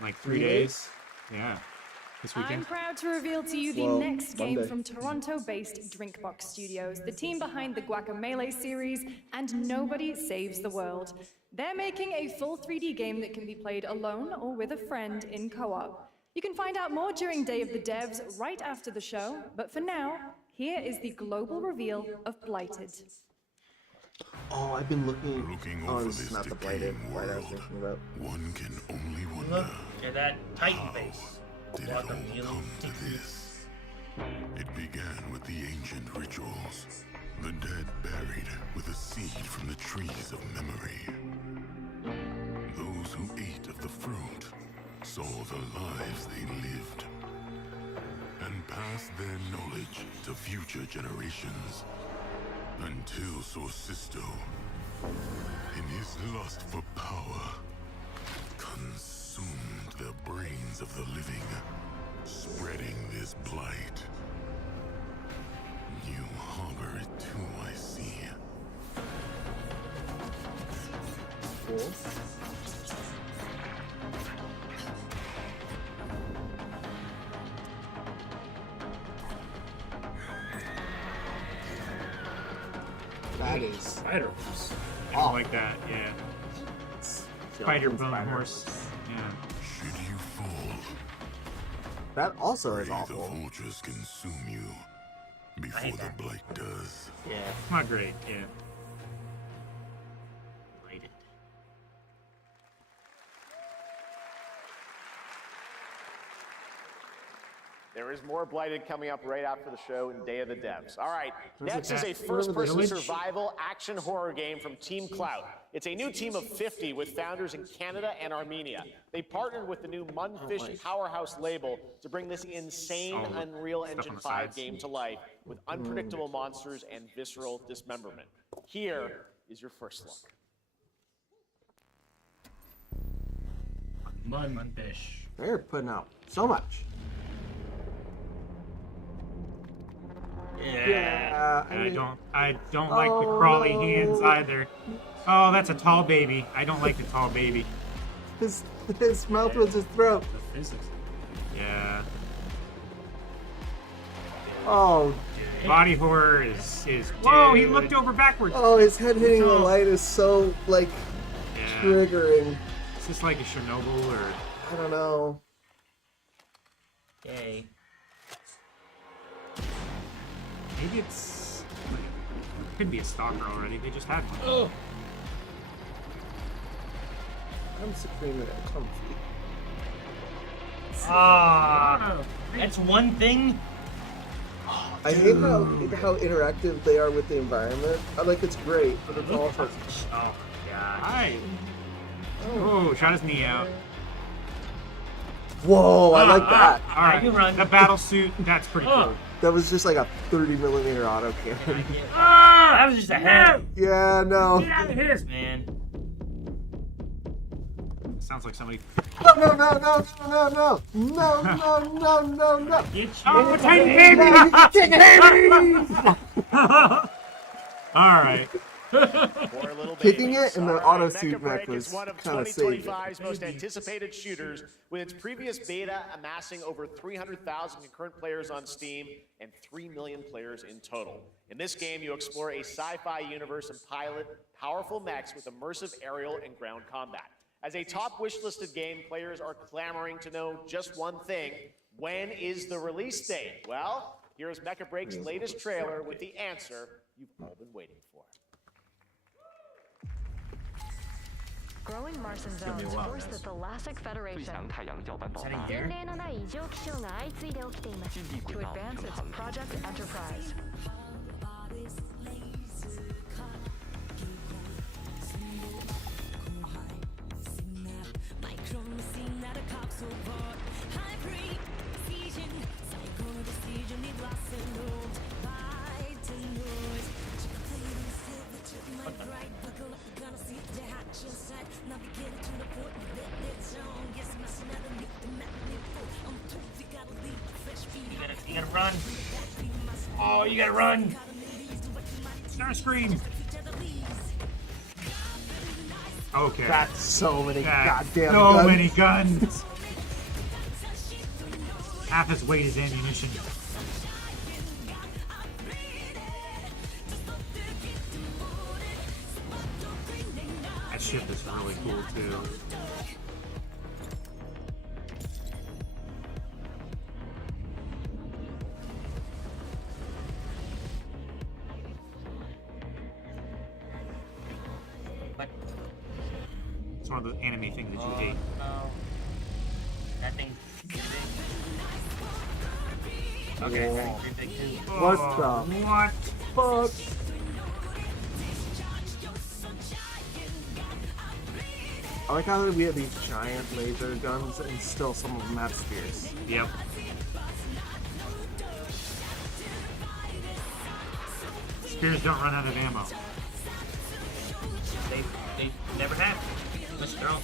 like 3 days. Yeah. This I'm weekend. proud to reveal to you the Well, next game Monday. from Toronto-based Drinkbox Studios, the team behind the Guacamelee series and Nobody Saves the World. They're making a full 3D game that can be played alone or with a friend in co-op. You can find out more during Day of the Devs right after the show, but for now, here is the global reveal of Blighted. Oh, I've been looking. Oh, over this is this not the Blighted decaying Blight I was world, thinking about. one can only wonder Look at that Titan face. did it all come to this. It began with the ancient rituals, the dead buried with a seed from the trees of memory. Those who ate of the fruit saw the lives they lived and passed their knowledge to future generations until Sorcisto, in his lust for power, consumed the brains of the living, spreading this blight. You harbor it too, I see. Cool. That is Spider. I Oh. don't like that. Yeah. Spider bone horse. Yeah. Should you fall, that also is the awful. vultures consume you before the blight does. Yeah. Not great. Yeah. Blighted. There There's more Blighted coming up right after the show in Day of the Devs. All right, Where's next it is at? a first-person Village? survival action horror game from Team Clout. It's a new team of 50 with founders in Canada and Armenia. They partnered with the new Munfish Powerhouse label to bring this insane Unreal Engine 5 game to life with unpredictable monsters and visceral dismemberment. Here is your first look. Munfish. They're putting out so much. Yeah, I don't like the crawly hands either. Oh, that's a tall baby. I don't like the tall baby. His mouth was his throat. The physics. Yeah. Oh. Body horror is whoa, he looked over backwards. Oh, his head hitting the light is so, like, triggering. Is this like a Chernobyl or... I don't know. Yay. Maybe it's... It could be a stalker already. They just had one. Oh. I'm supreme at comfy. Ah, that's one thing. I hate how interactive they are with the environment. Like, it's great, but it's also... Oh my god. Hi. Oh, shot his knee out. Whoa, I like that. All right, the battle suit, that's pretty cool. That was just like a 30mm autocannon. That was just a head. Yeah, no. Get out of here, man. Sounds like somebody... No. Oh, Titan Baby! All right. Kicking it and the auto suit Mecha Break mech was is one of kind of saved. 2025's most anticipated shooters, with its previous beta amassing over 300,000 concurrent players on Steam and 3 million players in total. In this game, you explore a sci-fi universe and pilot powerful mechs with immersive aerial and ground combat. As a top wish-listed game, players are clamoring to know just one thing: when is the release date? Well, here's Mecha Break's latest trailer with the answer you've all been waiting for. Growing Martian zones force the Thalassic Federation. To advance its Project Enterprise. You gotta run. Oh, you gotta run. Starscream. Okay. That's so many goddamn so guns. many guns. Half his weight is ammunition. That ship is really cool too. It's one of those anime things that you hate. No. That thing's pretty big. Okay, that thing's pretty big too. What the? What? Fuck? I like how we have these giant laser guns and still some of them have spears. Yep. Spears don't run out of ammo. They never have. Let's throw.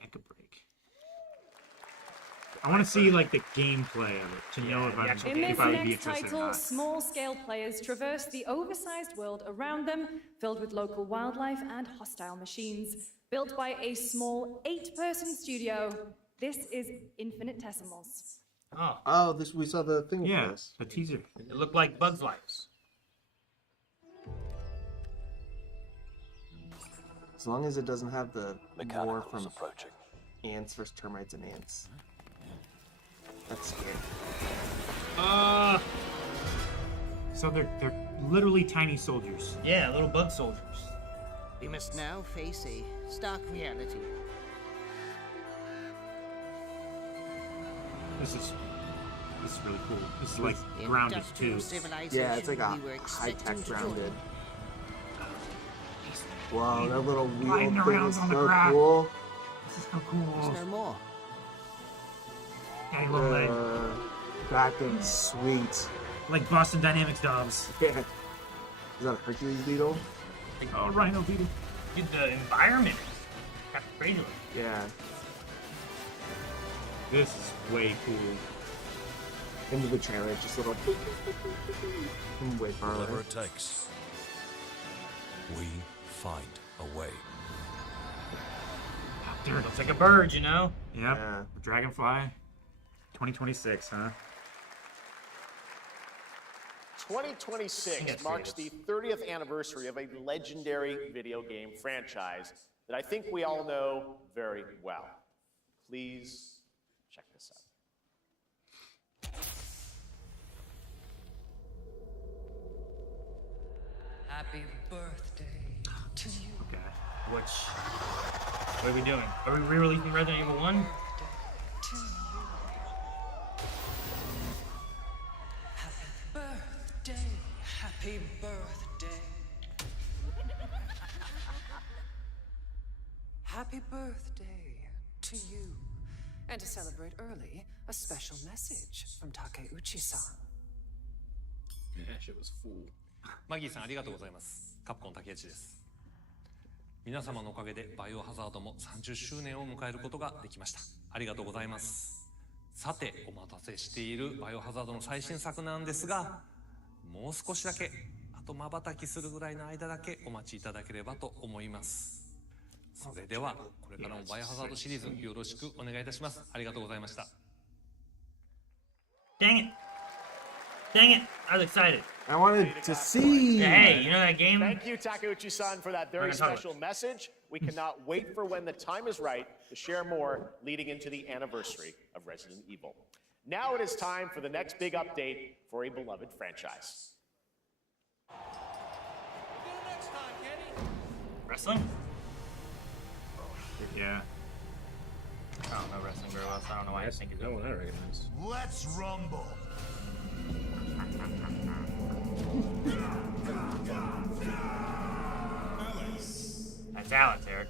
Mecha Break. I want to see like the gameplay of it to know if I'm In this if I would be next interested or title, not. small-scale players traverse the oversized world around them, filled with local wildlife and hostile machines. Built by a small 8-person studio, this is Infinitesimals. Oh, this we saw the thing. Yeah, for this. a teaser. It looked like Bug's Life. As long as it doesnn't have the war from ants versus termites and ants. That's scary. So they're literally tiny soldiers. Yeah, little bug soldiers. We must now face a stark reality. This is really cool. This is like grounded too. Yeah, it's like a high-tech grounded. Wow, that little wheel thing is so cool. This is so cool. There's no more. Yeah, I love that. That thing's sweet. Like Boston Dynamics dogs. Yeah. Is that a Hercules beetle? Oh, Rhino beetle. Dude, the environment. That's crazy. Yeah. This is way cool. Into the trailer, just little. Way far away. Whatever it takes, we find a way. Dude, looks like a bird, you know? Yep. Yeah. Dragonfly. 2026, huh? 2026 marks the 30th anniversary of a legendary video game franchise that I think we all know very well. Please check this out. Happy birthday to you. Okay. What are we doing? Are we re-releasing Resident Evil 1? Happy birthday. Happy birthday to you. And to celebrate early, a special message from Takeuchi-san. Yeah, shit was full. マギーさんありがとうございます。カプコン竹内です。皆様のおかげでバイオハザードも30周年を迎えることができました。ありがとうございます。さて、お待たせしているバイオハザードの最新作なんですが、もう少しだけ、あと瞬きするぐらいの間だけお待ちいただければと思います。それでは、これからもバイオハザードシリーズよろしくお願いいたします。ありがとうございました。Dang it! Dang it! I was excited. I wanted to see. Hey, you know that game? Thank you, Takeuchi-san, for that very special message. We cannot wait for when the time is right to share more leading into the anniversary of Resident Evil. Now it is time for the next big update for a beloved franchise. Wrestling? Yeah. I don't know wrestling very well, so I don't know why I think it's no one I recognize. Let's rumble. That's Alex, Eric.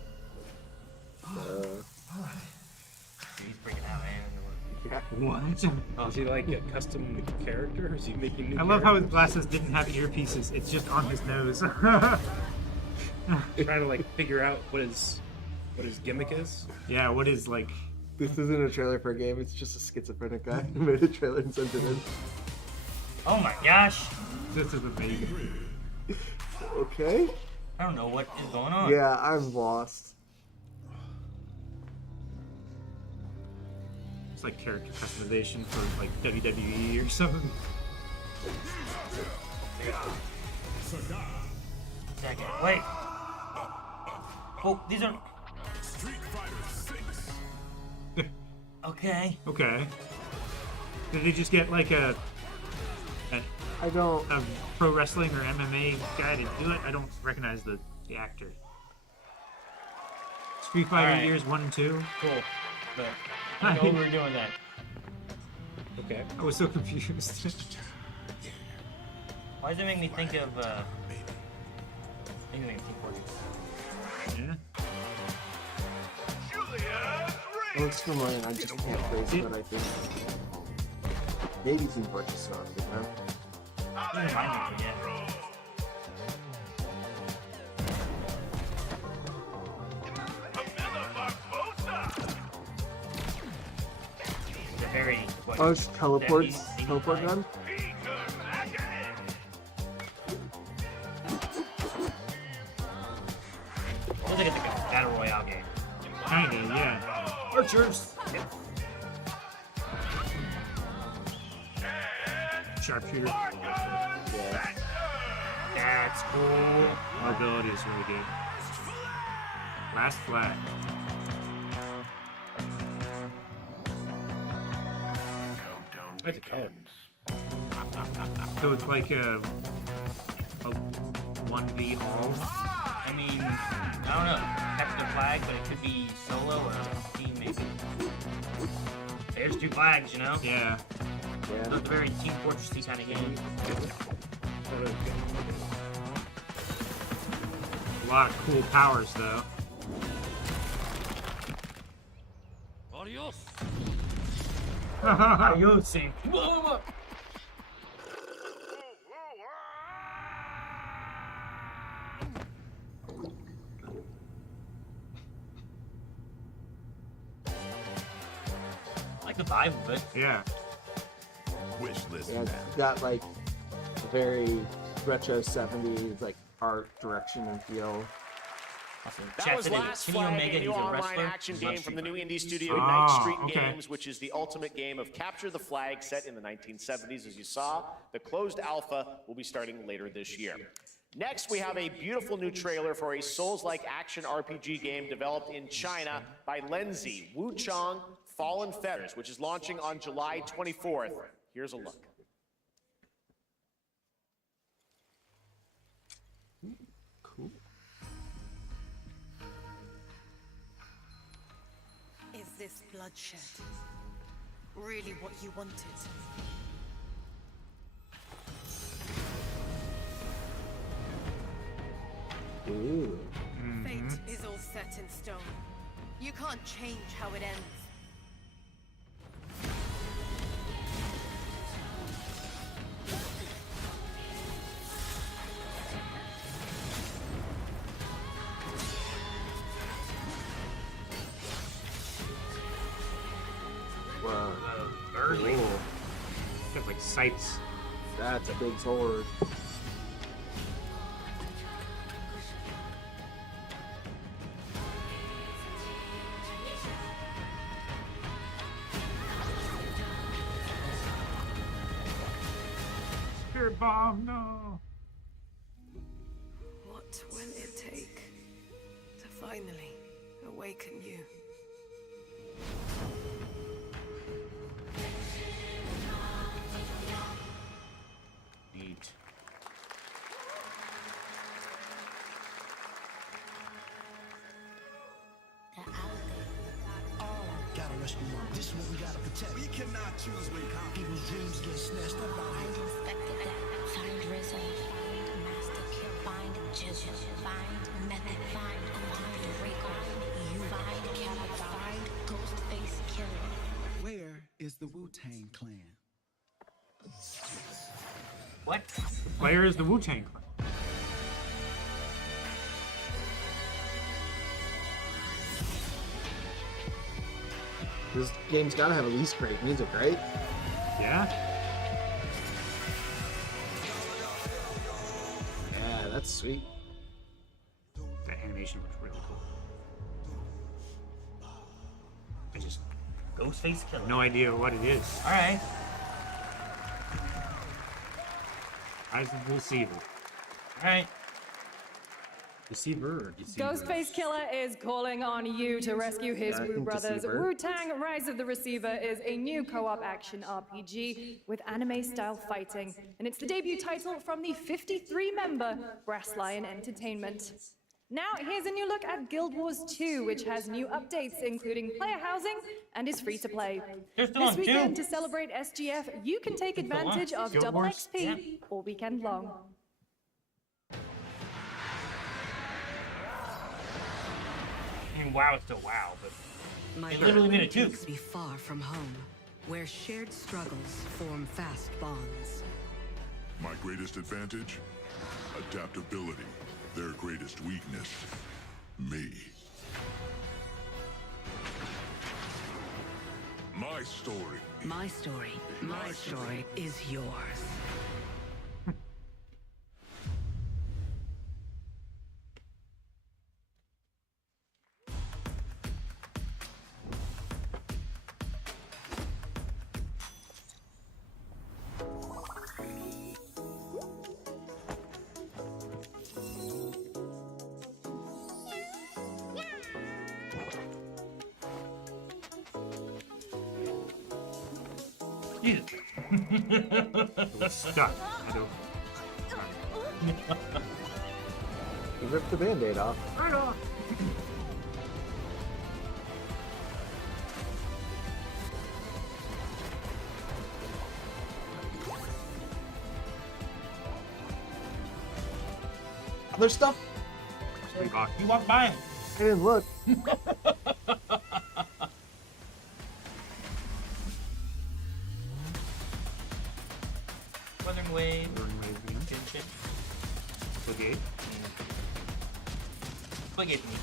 He's freaking out, man. What? Is he like a custom character, or is he making new I love how his glasses didn't have earpieces. It's just on his nose. Trying to like figure out what his gimmick is. Yeah, what is like... This isn't a trailer for a game, it's just a schizophrenic guy who made a trailer and sent it in. Oh my gosh. This is amazing. Okay. I don't know what is going on. Yeah, I'm lost. It's like character customization for like WWE or something. Second. Wait. Oh, these are... Street Fighter 6. Okay. Okay. Did they just get like a pro wrestling or MMA guy to do it? I don't recognize the actor. Street Fighter years 1 and 2. Cool. But I know we were doing that. Okay. I was so confused. Why does it make me think of Team Fortress? Yeah. It looks familiar, I just can't place it, but I think maybe Team Fortress on it, huh? Doesn't remind me, but yeah. It's a very... What, oh, it's teleport gun? Looks like it's like a battle royale game. Kinda, yeah. Archers! Sharpshooter. Yeah. That's cool. Mobility is really good. Last flag. That's a color. So it's like a a 1v all. I mean, I don't know. Capture the flag, but it could be solo or team maybe. There's 2 flags, you know? Yeah. So it's a very Team Fortress-y kind of game. A lot of cool powers, though. Adios. Adios. I like the vibe of it. Yeah. Wish list. Yeah, it's got like a very retro 70s like art direction and feel. That was Last Flag, a new online action game from the new indie studio Night Street Games, which is the ultimate game of capture the flag set in the 1970s. As you saw, the closed alpha will be starting later this year. Next, we have a beautiful new trailer for a Souls-like action RPG game developed in China by Lenzi, Wuchang Fallen Fetters, which is launching on July 24th. Here's a look. Cool. Is this bloodshed really what you wanted? Ooh. Fate is all set in stone. You can't change how it ends. Wow. Early. Got like sights. That's a big sword. Spirit bomb, no. What will it take to finally awaken you? Neat. Gotta rescue them. This one we gotta protect. We cannot choose when people's dreams get snatched up out here. Find Inspector Deck, find Rizzo, find Master Kill, find Jizzle, find Method, find Rico, you find Cabot, find Ghostface Killer. Where is the Wu-Tang Clan? What? The player is the Wu-Tang Clan. This game's gotta have at least great music, right? Yeah. Yeah, that's sweet. The animation looks really cool. I just Ghostface Killer. No idea what it is. All right. Eyes of the Deceiver. All right. Deceiver or Deceiver? Ghostface Killer is calling on you to rescue his I Wu think brothers. Deceiver. Wu-Tang Rise of the Receiver is a new co-op action RPG with anime-style fighting, and it's the debut title from the 53-member Brass Lion Entertainment. Now, here's a new look at Guild Wars 2, which has new updates, including player housing, and is free to play. There's still This on weekend, two. to celebrate SGF, you can take Still on. advantage of Guild double Wars? XP Yeah. all weekend long. I mean, WoW is still WoW, but My they literally made it two. takes me far from home, where shared struggles form fast bonds. My greatest advantage? Adaptability. Their greatest weakness? Me. My story. My story is yours. Jesus. It was stuck. I don't. You ripped the band-aid off. Right off. Other stuff? You walked by him. I didn't look. Wuthering Wave. Good shit. Splitgate. Splitgate for me.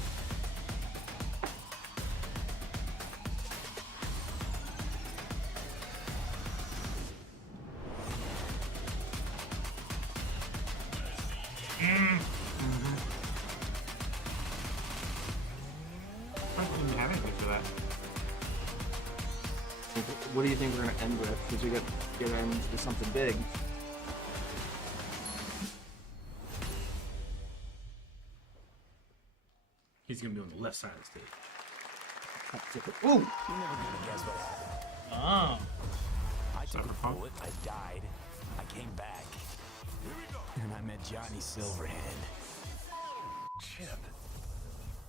I didn't have anything for that. What do you think we're gonna end with? Because we get into something big. He's gonna be on the left side of the stage. Ooh! You never gonna guess what happened. Oh. I took a bullet, I died, I came back. And I met Johnny Silverhand. Chip.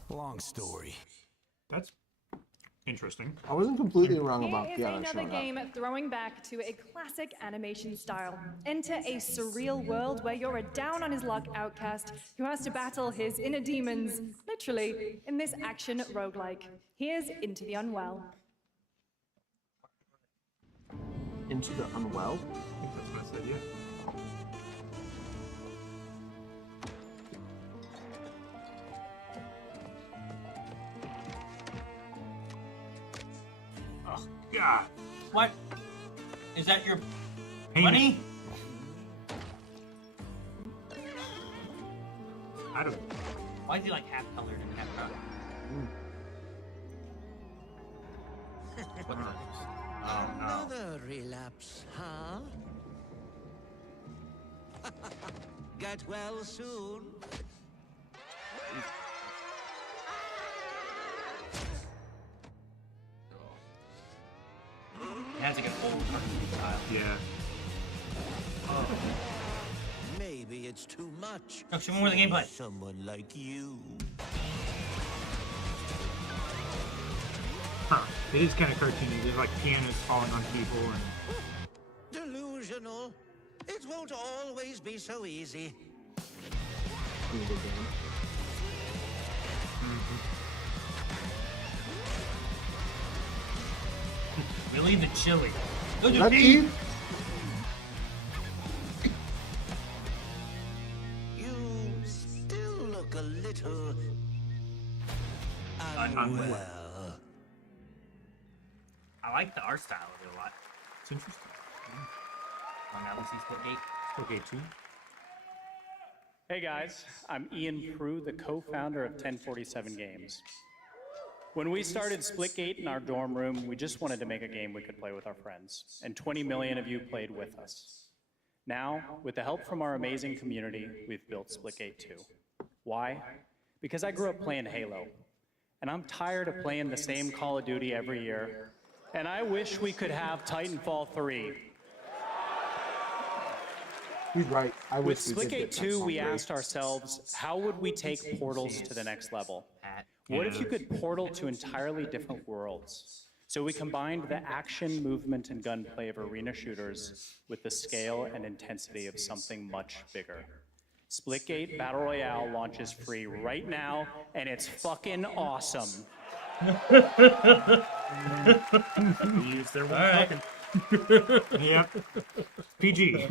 Long story. That's interesting. I wasn't completely wrong Here about is Piano another showing game up. throwing back to a classic animation style. Enter a surreal world where you're a down-on-his-luck outcast who has to battle his inner demons, literally, in this action roguelike. Here's Into the Unwell. Into the Unwell? I think that's what I said, yeah. Oh, God. What? Is that your Payment. money? I don't. Why is he like half colored and half brown? What the? Oh no. Another relapse, huh? Get well soon. It has like an old cartoon style. Yeah. Oh. Maybe it's too much. No, show me more of the gameplay. Someone like you. Huh. It is kind of cartoony. There's like pianos falling on people and. Delusional. It won't always be so easy. Willie the Chili. Look Is at that me. Eve? You still look a little Unwell. I like the art style of it a lot. It's interesting. Well, now we see Splitgate. Splitgate 2. Hey guys, I'm Ian Prue, the co-founder of 1047 Games. When we started Splitgate in our dorm room, we just wanted to make a game we could play with our friends, and 20 million of you played with us. Now, with the help from our amazing community, we've built Splitgate 2. Why? Because I grew up playing Halo, and I'm tired of playing the same Call of Duty every year, and I wish we could have Titanfall 3. He's right. I With wish we did Splitgate get 2, we Titanfall 3. asked ourselves, how would we take Portals to the next level? What if you could portal to entirely different worlds? So we combined the action, movement, and gunplay of arena shooters with the scale and intensity of something much bigger. Splitgate Battle Royale launches free right now, and it's fucking awesome. Use their All right. fucking. Yep. PG.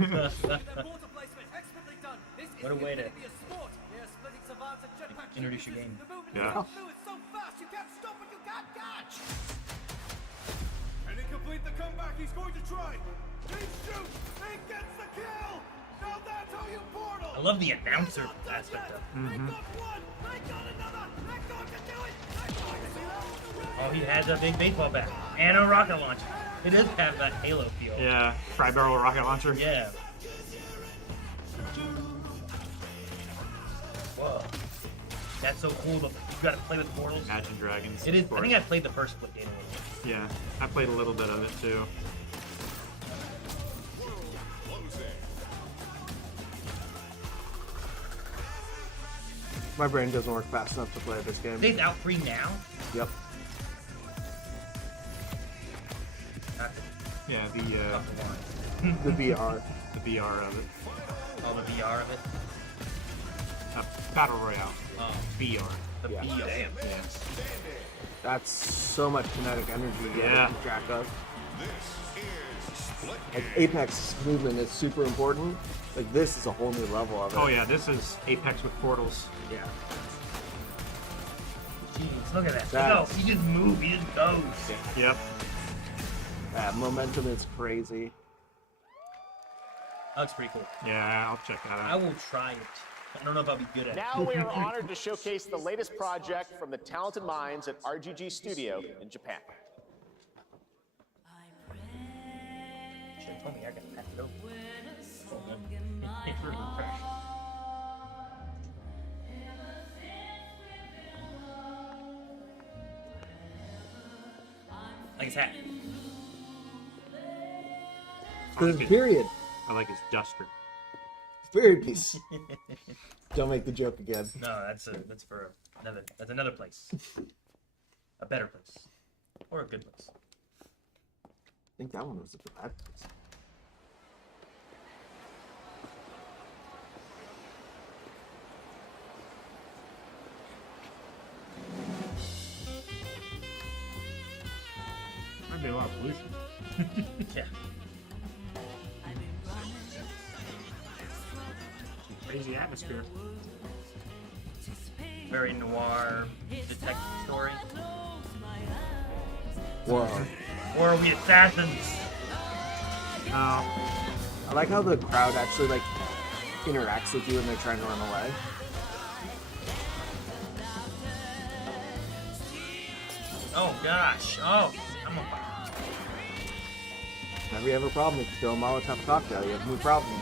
What a way to introduce your game. Yeah. And he complete the comeback he's going to try. He shoots, he gets the kill. Now that's how you portal. I love the announcer aspect of it. Mm-hmm. Oh, he has a big baseball bat and a rocket launcher. It does have that Halo feel. Yeah. Fry barrel rocket launcher. Yeah. Whoa. That's so cool. You gotta play with portals. Imagine Dragons. It is. of I course. think I played the first Splitgate a little bit. Yeah. I played a little bit of it too. My brain doesn't work fast enough to play this game. It's out free now? Yep. Yeah, the VR. The VR of it. Oh, the VR of it? Battle Royale. Oh. VR. The Yeah. VR. Damn. That's so much kinetic energy to keep track of. Like Apex movement is super important. Like this is a whole new level of it. Oh yeah, this is Apex with portals. Yeah. Jeez, look at that. That's- Go. He just moves. He just goes. Yep. That momentum is crazy. That looks pretty cool. Yeah, I'll check that out. I will try it. I don't know if I'll be good at it. Now we are honored to showcase the latest project from the talented minds at RGG Studio in Japan. Should've told me I got pass it over. Like his hat. Period. I like his duster. Period piece. Don't make the joke again. No, that's for another place. A better place. Or a good place. I think that one was a bad place. Might be a lot of pollution. Yeah. Crazy atmosphere. Very noir detective story. Whoa. Or are we assassins? I like how the crowd actually like interacts with you when they're trying to run away. Oh gosh. Oh, I'm on fire. Whenever you have a problem, you can throw a Molotov cocktail. You have no problem.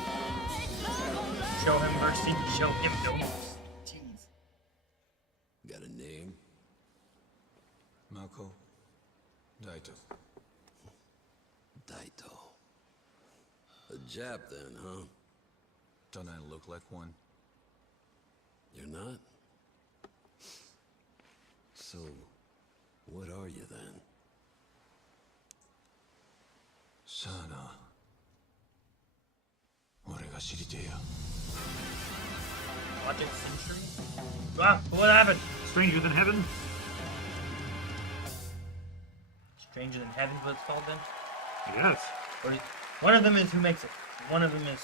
Show him mercy, show him no. Jeez. Got a name? Mako Daito. Daito. A Jap then, huh? Don't I look like one? You're not? So, what are you then? Sana. 俺が知りてえや。 Watch it, Century. Ah, what happened? Stranger Than Heaven. Stranger Than Heaven's what it's called then? Yes. Or one of them is who makes it. One of them is.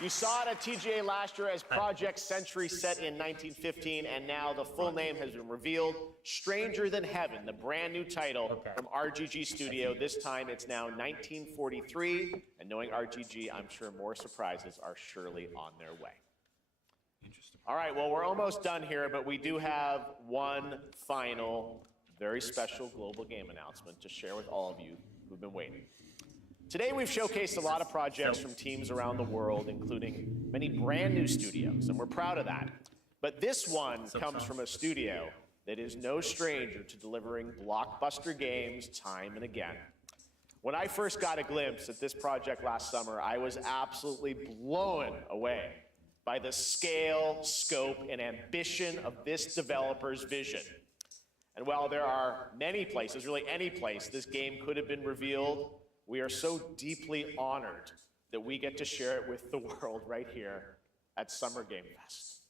You saw it at TGA last year as Project Century set in 1915, and now the full name has been revealed. Stranger Than Heaven, the brand new title from RGG Studio. This time it's now 1943, and knowing RGG, I'm sure more surprises are surely on their way. Interesting. All right, well, we're almost done here, but we do have one final, very special global game announcement to share with all of you who've been waiting. Today, we've showcased a lot of projects from teams around the world, including many brand new studios, and we're proud of that. But this one comes from a studio that is no stranger to delivering blockbuster games time and again. When I first got a glimpse at this project last summer, I was absolutely blown away by the scale, scope, and ambition of this developer's vision. And while there are many places, really any place, this game could have been revealed, we are so deeply honored that we get to share it with the world right here at Summer Game Fest.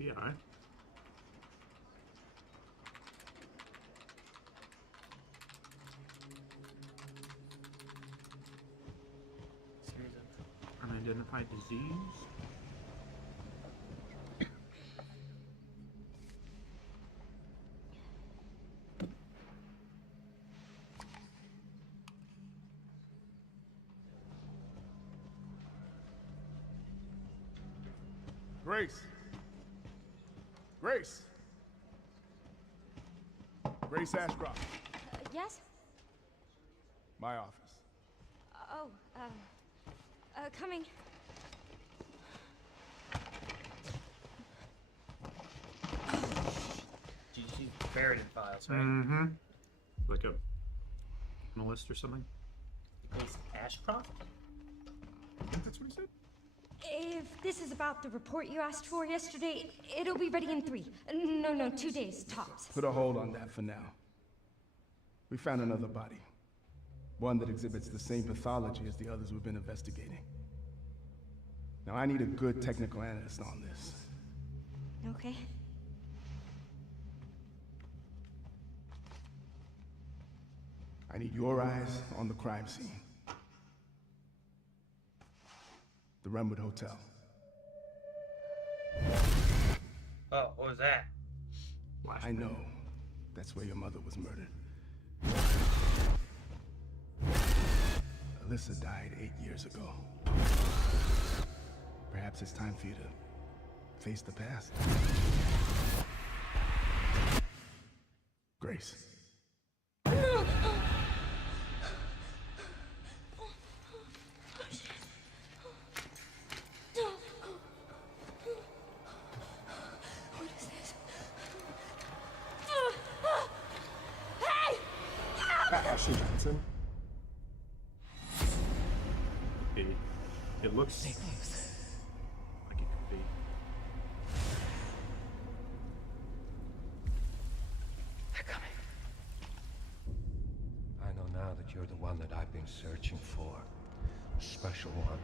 FBI. Unidentified disease. Grace. Grace. Grace Ashcroft. Yes? My office. Oh, coming. buried in files, right? Mm-hmm. Like a list or something. Is Ashcroft? I think that's what he said. If this is about the report you asked for yesterday, it'll be ready in 3. No, 2 days, tops. Put a hold on that for now. We found another body. One that exhibits the same pathology as the others we've been investigating. Now I need a good technical analyst on this. Okay. I need your eyes on the crime scene. The Renwood Hotel. Oh, what was that? I know. That's where your mother was murdered. Alyssa died 8 years ago. Perhaps it's time for you to face the past. Grace. Ashley Johnson. It looks like it could be. They're coming. I know now that you're the one that I've been searching for. The special one.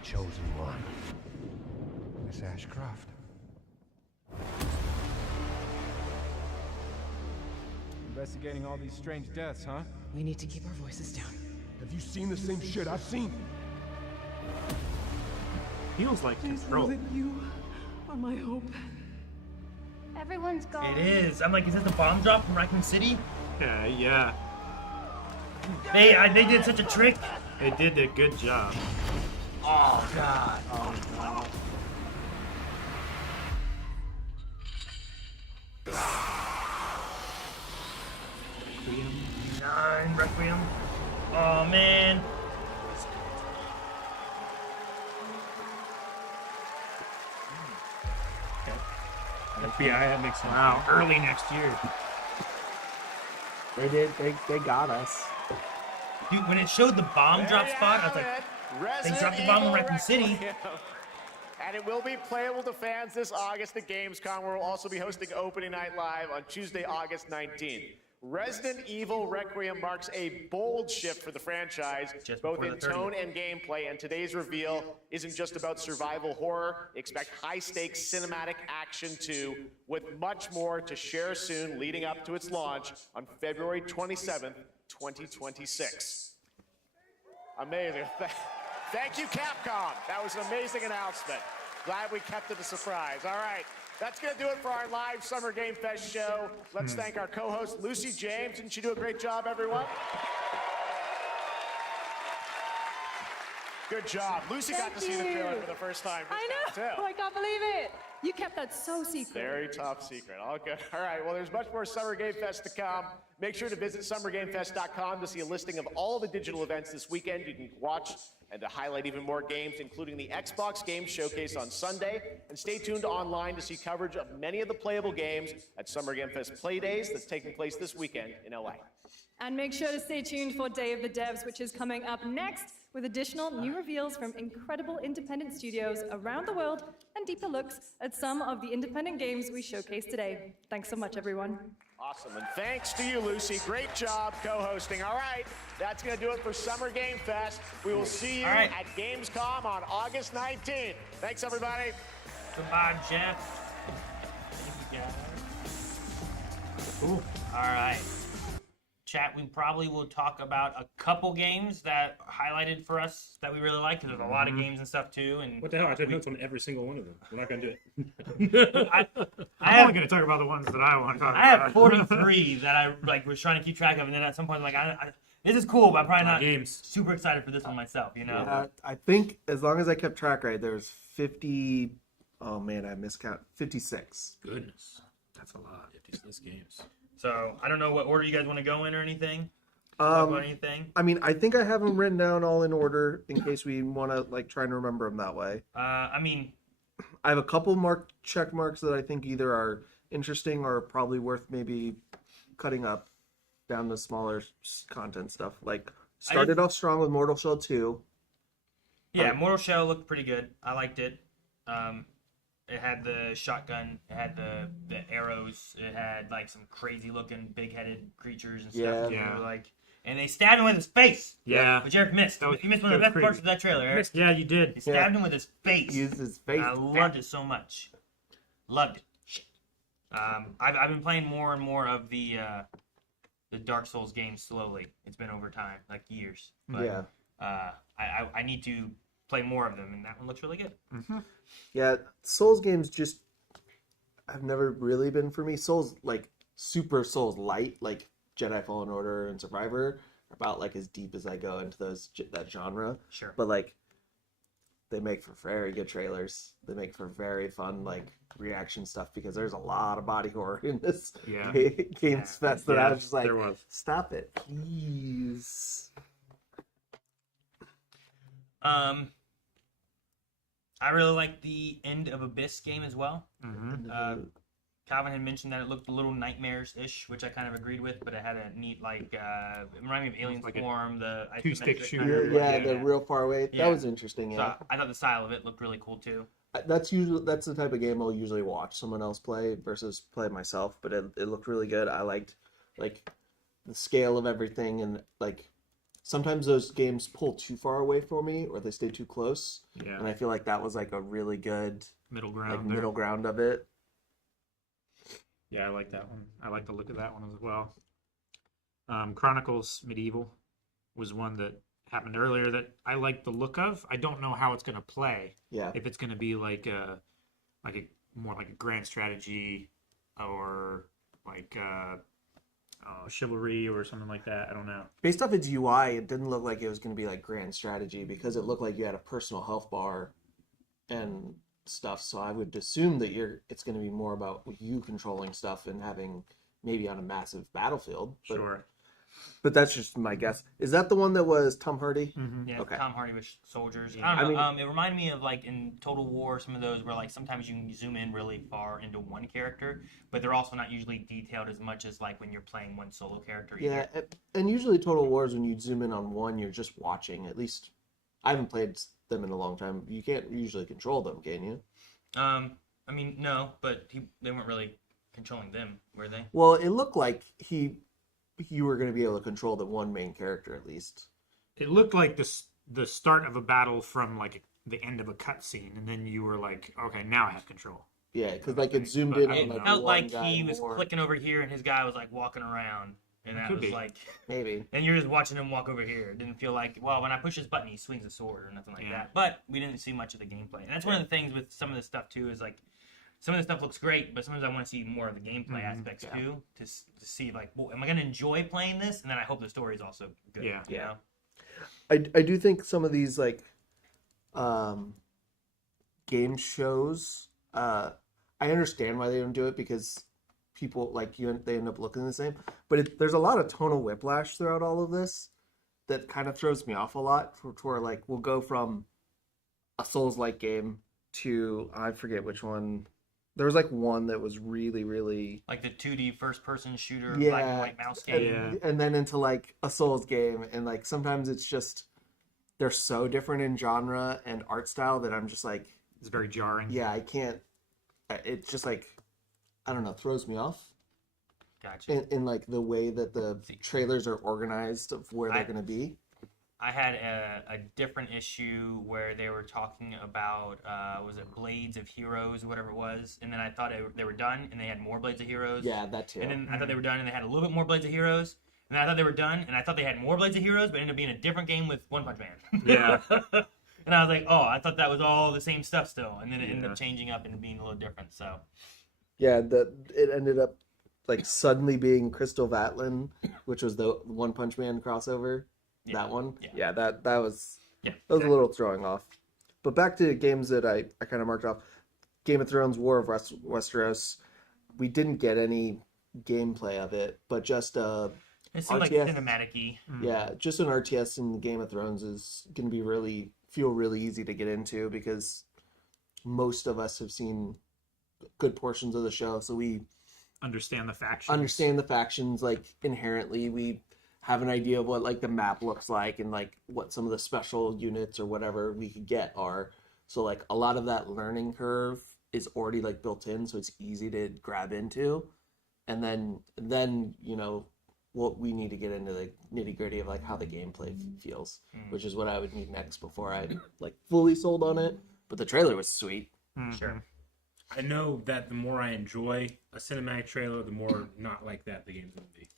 The chosen one. Miss Ashcroft. Investigating all these strange deaths, huh? We need to keep our voices down. Have you seen the same shit I've seen? Feels like Please control. know that you are my hope. Everyone's gone. It is. I'm like, is this the bomb drop from Raccoon City? Yeah. They did such a trick. They did a good job. Oh god. Oh no. Requiem. Oh man. FBI, that makes sense. Wow, early next year. They did. They got us. Dude, when it showed the bomb drop spot, I was like, they dropped the bomb in Raccoon City. And it will be playable to fans this August at Gamescom, where we'll also be hosting Opening Night Live on Tuesday, August 19th. Resident Evil Recreum marks a bold shift for the franchise, both in tone and gameplay, and today's reveal isn't just about survival horror. Expect high-stakes cinematic action too, with much more to share soon leading up to its launch on February 27th, 2026. Amazing. Thank you, Capcom. That was an amazing announcement. Glad we kept it a surprise. All right. That's going to do it for our live Summer Game Fest show. Let's thank our co-host, Lucy James. Didn't she do a great job, everyone? Good job. Lucy got to see the trailer for the first time. I know. Too. I can't believe it. You kept that so secret. Very top secret. All good. All right. Well, there's much more Summer Game Fest to come. Make sure to visit summergamefest.com to see a listing of all the digital events this weekend you can watch and to highlight even more games, including the Xbox Games Showcase on Sunday. And stay tuned online to see coverage of many of the playable games at Summer Game Fest Play Days that's taking place this weekend in LA. And make sure to stay tuned for Day of the Devs, which is coming up next, with additional new reveals from incredible independent studios around the world and deeper looks at some of the independent games we showcased today. Thanks so much, everyone. Awesome, and thanks to you, Lucy. Great job co-hosting. All right, that's going to do it for Summer Game Fest. We will see you at Gamescom on August 19th. Thanks, everybody. Goodbye, Jeff. Thank you, guys. Cool. All right. Chat, we probably will talk about a couple games that highlighted for us that we really like, because there's a lot of games and stuff too. And what the hell? I took notes on every single one of them. We're not going to do it. I'm only going to talk about the ones that I want to talk about. I have 43 that I was trying to keep track of, and then at some point I'm like, this is cool, but I'm probably not super excited for this one myself, you know? Yeah, I think as long as I kept track right, there's 50. Oh man, I miscount. 56. Goodness, that's a lot. 56 games. So I don't know what order you guys want to go in or anything. Talk about anything. I mean, I think I have them written down all in order in case we want to like try and remember them that way. I mean, I have a couple check marks that I think either are interesting or probably worth maybe cutting up down to smaller content stuff. Like started off strong with Mortal Shell 2. Yeah, Mortal Shell looked pretty good. I liked it. It had the shotgun. It had the arrows. It had like some crazy looking big headed creatures and stuff. Yeah. Like, and they stabbed him with his face. Yeah. Which Eric missed. You missed one of the best parts of that trailer, Eric. Yeah, you did. He stabbed him with his face. Used his face. I loved it so much. Loved it. I've been playing more and more of the Dark Souls games slowly. It's been over time, like years. But, I need to play more of them, and that one looks really good. Mm-hmm. Yeah, Souls games just have never really been for me. Souls, like super Souls light, like Jedi Fallen Order and Survivor, are about like as deep as I go into that genre. Sure. But like, they make for very good trailers. They make for very fun like reaction stuff because there's a lot of body horror in this Games Fest that I was just like, stop it, please. I really like the End of Abyss game as well. Calvin had mentioned that it looked a little nightmares-ish, which I kind of agreed with, but it had a neat, like, it reminded me of Alien Swarm, the two-stick isometric shooter. kind of- The real far away. Yeah. That was interesting, yeah. So I thought the style of it looked really cool, too. That's the type of game I'll usually watch someone else play versus play myself, but it looked really good. I liked, like, the scale of everything, and, like, sometimes those games pull too far away from me, or they stay too close. Yeah. And I feel like that was like a really good middle ground. like there. middle ground of it. Yeah, I like that one. I like the look of that one as well. Chronicles Medieval was one that happened earlier that I like the look of. I don't know how it's going to play. Yeah. If it's going to be like a more like a grand strategy or like chivalry or something like that. I don't know. Based off its UI, it didn't look like it was going to be like grand strategy because it looked like you had a personal health bar and stuff. So I would assume that it's going to be more about you controlling stuff and having maybe on a massive battlefield. Sure. But that's just my guess. Is that the one that was Tom Hardy? Yeah, Okay. Tom Hardy with soldiers. Yeah. I don't know. I mean- It reminded me of like in Total War, some of those where like sometimes you can zoom in really far into one character, but they're also not usually detailed as much as like when you're playing one solo character. Yeah, Either. and usually Total Wars, when you zoom in on one, you're just watching. At least I haven't played them in a long time. You can't usually control them, can you? I mean, no, but they weren't really controlling them, were they? Well, it looked like you were going to be able to control the one main character at least. It looked like the start of a battle from like the end of a cutscene, and then you were like, okay, now I have control. Yeah, because like it zoomed But in I on It like felt one like guy he was more. clicking over here and his guy was like walking around. And that Could was be. like, maybe. and you're just watching him walk over here. It didn't feel like, well, when I push this button, he swings a sword or nothing like that. But we didn't see much of the gameplay. And that's one of the things with some of this stuff, too, is like, some of the stuff looks great, but sometimes I want to see more of the gameplay aspects, too, to see, like, well, am I going to enjoy playing this? And then I hope the story is also good. Yeah. You know? I do think some of these like game shows, I understand why they don't do it because people like they end up looking the same. But there's a lot of tonal whiplash throughout all of this that kind of throws me off a lot. Where like we'll go from a Souls-like game to I forget which one. There was like one that was really, really Like the 2D first-person shooter, black and white mouse game. and then into like a Souls game, and like sometimes it's just they're so different in genre and art style that I'm just like It's very jarring. yeah, I can't. It's just like I don't know, throws me off. Gotcha. In like the way that the trailers are organized of where they're going to be. I had a different issue where they were talking about, was it Blades of Heroes or whatever it was? And then I thought they were done and they had more Blades of Heroes. Yeah, that too. And then I thought they were done and they had a little bit more Blades of Heroes. And then I thought they were done and I thought they had more Blades of Heroes, but it ended up being a different game with One Punch Man. Yeah. And I was like, oh, I thought that was all the same stuff still. And then it ended up changing up and being a little different, so. Yeah, it ended up like suddenly being Crystal Vatlin, which was the One Punch Man crossover. Yeah. That one. Yeah. Yeah, that was Yeah. that was a little throwing off. But back to games that I kind of marked off. Game of Thrones, War of Westeros. We didn't get any gameplay of it, but just It seemed like RTS. cinematic-y. Yeah, just an RTS in Game of Thrones is going to be feel really easy to get into because most of us have seen good portions of the show, so we understand the factions. Understand the factions, like inherently we have an idea of what like the map looks like and like what some of the special units or whatever we could get are. So like a lot of that learning curve is already like built in, so it's easy to grab into. And then you know what we need to get into the nitty gritty of like how the gameplay feels, which is what I would need next before I like fully sold on it. But the trailer was sweet. Sure. I know that the more I enjoy a cinematic trailer, the more not like that the game's gonna be.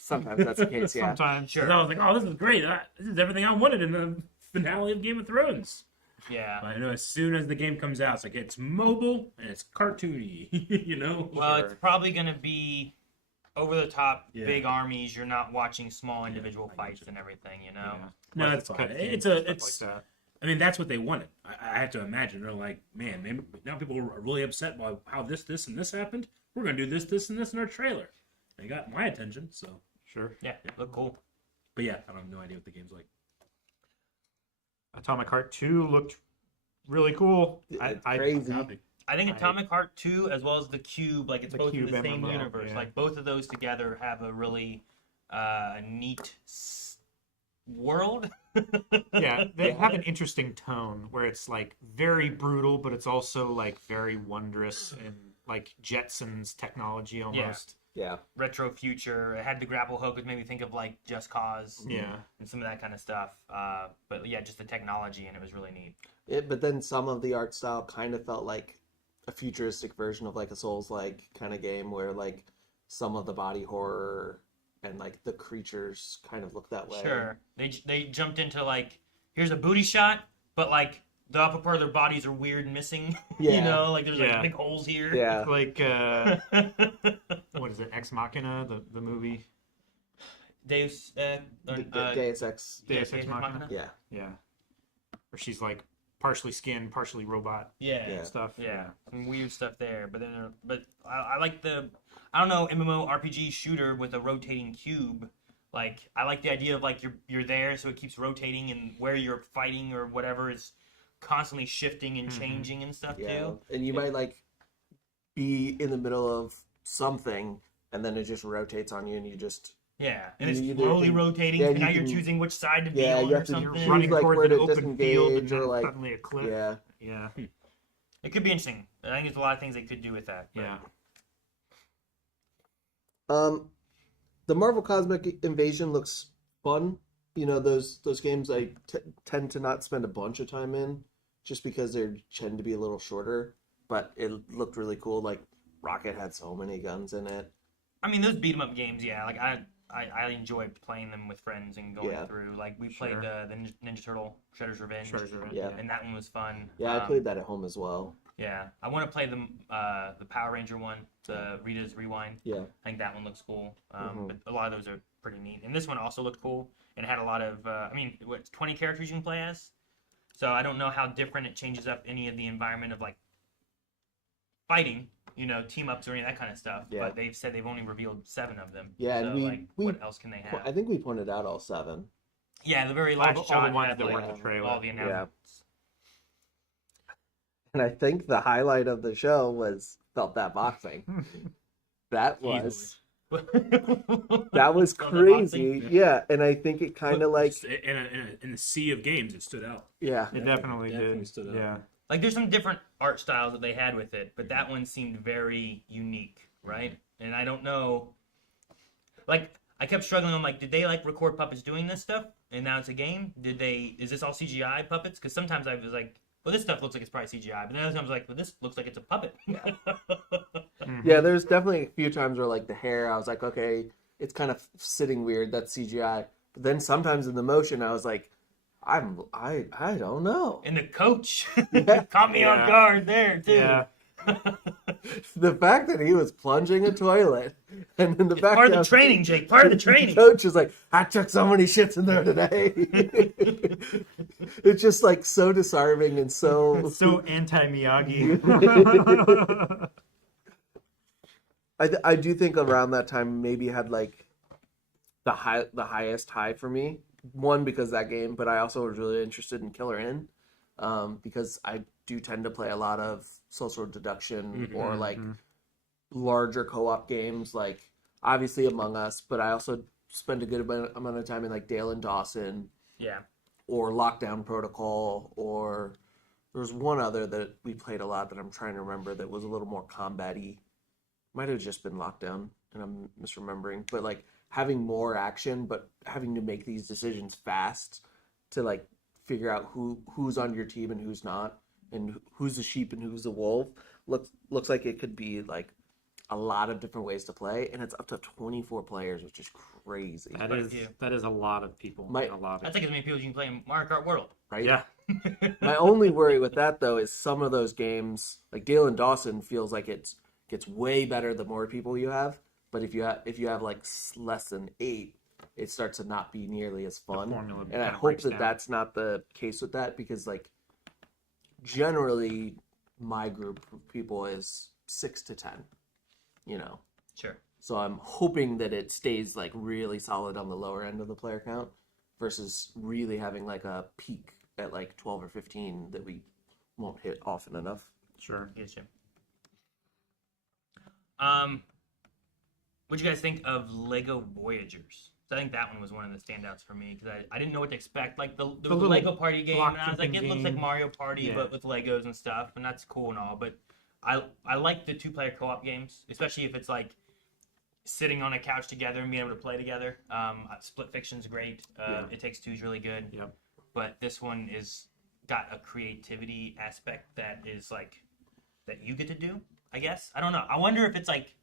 Sometimes that's the case, yeah. Sometimes, sure. I was like, oh, this is great. This is everything I wanted in the finale of Game of Thrones. Yeah. But I know as soon as the game comes out, it's like it's mobile and it's cartoony, you know? Well, it's probably going to be over the top, Yeah. big armies. You're not watching small individual fights and everything, you know? No, Like that's fine. cutscenes, It's stuff like that. I mean, that's what they wanted. I have to imagine. They're like, man, maybe now people are really upset by how this, and this happened. We're going to do this, and this in our trailer. They got my attention, so. Sure. Yeah, look cool. But yeah, I have no idea what the game's like. Atomic Heart 2 looked really cool. Crazy. I think Atomic Heart 2, as well as the Cube, like it's The both in Cube the same MMO, universe. yeah. Like both of those together have a really neat world. Yeah, they have an interesting tone where it's like very brutal, but it's also like very wondrous and like Jetsons technology almost. Yeah. Retro future. It had the grapple hook, which made me think of like Just Cause. Yeah. And some of that kind of stuff. But yeah, just the technology, and it was really neat. But then some of the art style kind of felt like a futuristic version of like a Souls-like kind of game where like some of the body horror and like the creatures kind of look that way. Sure. They jumped into like, here's a booty shot, but like the upper part of their bodies are weird and missing. Yeah. You know, like there's Yeah. like big holes here. Yeah. It's like what is it? Ex Machina, the movie. Deus Deus Ex. Deus Ex Machina. Yeah. Yeah. Where she's like partially skin, partially robot. Yeah. Stuff. Yeah. Some weird stuff there, but I like the, I don't know, MMORPG shooter with a rotating cube. Like I like the idea of like you're there, so it keeps rotating, and where you're fighting or whatever is constantly shifting and changing and stuff too. And you might like be in the middle of something, and then it just rotates on you, and you just and it's you slowly can- rotating. yeah, and now you you're can- choosing which side to be yeah, on you or have to something. choose Running like towards where an to open field and disengage or then like suddenly a cliff. yeah. Yeah. It could be interesting. I think there's a lot of things they could do with that. But. Yeah. The Marvel Cosmic Invasion looks fun. You know, those games I tend to not spend a bunch of time in, just because they tend to be a little shorter. But it looked really cool. Like Rocket had so many guns in it. I mean, those beat 'em up games, yeah. Like I enjoyed playing them with friends and going through. Like we played the Ninja Turtle Shredder's Revenge. Yeah. And that one was fun. Yeah, I played that at home as well. Yeah, I want to play the Power Ranger one, the Rita's Rewind. Yeah. I think that one looks cool. But a lot of those are pretty neat. And this one also looked cool and had a lot of 20 characters you can play as. So I don't know how different it changes up any of the environment of like fighting, you know, team ups or any of that kind of stuff. Yeah. But they've said they've only revealed 7 of them. Yeah, so, and we what else can they have? I think we pointed out all 7. Yeah, the very All last the shot ones had that like, weren't in the trailer. all the announcements. And I think the highlight of the show was Felt That Boxing. That was that was crazy. Yeah, and I think it kind of like in the sea of games, it stood out. Yeah, It definitely did. stood out. Yeah. Like there's some different art styles that they had with it, but that one seemed very unique, right? And I don't know, like I kept struggling. I'm like, did they like record puppets doing this stuff, and now it's a game? Is this all CGI puppets? Because sometimes I was like, well, this stuff looks like it's probably CGI, but then other times I was like, well, this looks like it's a puppet. Yeah, there's definitely a few times where like the hair, I was like, okay, it's kind of sitting weird. That's CGI. But then sometimes in the motion, I was like, I don't know. And the coach caught me on guard there too. Yeah. The fact that he was plunging a toilet, and then the fact part of that the training, Jake. Part of the training. Coach is like, I took so many shits in there today. It's just like so disarming and so so anti Miyagi. I do think around that time maybe had like the highest high for me. One, because that game, but I also was really interested in Killer In, because I do tend to play a lot of social deduction or like larger co-op games, like obviously Among Us, but I also spend a good amount of time in like Dale and Dawson. Yeah. Or Lockdown Protocol, or there's one other that we played a lot that I'm trying to remember that was a little more combat-y. Might have just been Lockdown, and I'm misremembering. But like having more action, but having to make these decisions fast to like figure out who's on your team and who's not, and who's the sheep and who's the wolf. Looks like it could be like a lot of different ways to play, and it's up to 24 players, which is crazy. That is a lot of people. That's like as many people as you can play in Mario Kart World. Right? Yeah. My only worry with that though is some of those games, like Dale and Dawson, feels like it gets way better the more people you have. But if you have like less than 8, it starts to not be nearly as fun. And I hope that that's not the case with that, because like generally my group of people is 6 to 10. You know. Sure. So I'm hoping that it stays like really solid on the lower end of the player count versus really having like a peak at like 12 or 15 that we won't hit often enough. Sure. Yes, Jim. What'd you guys think of Lego Voyagers? I think that one was one of the standouts for me because I didn't know what to expect. Like the Lego Party game, and I was like, it looks like Mario Party, but with Legos and stuff, and that's cool and all. But I like the 2-player co-op games, especially if it's like sitting on a couch together and being able to play together. Split Fiction's great. It Takes Two is really good. Yep. But this one is got a creativity aspect that is like that you get to do, I guess. I don't know. I wonder if it's like,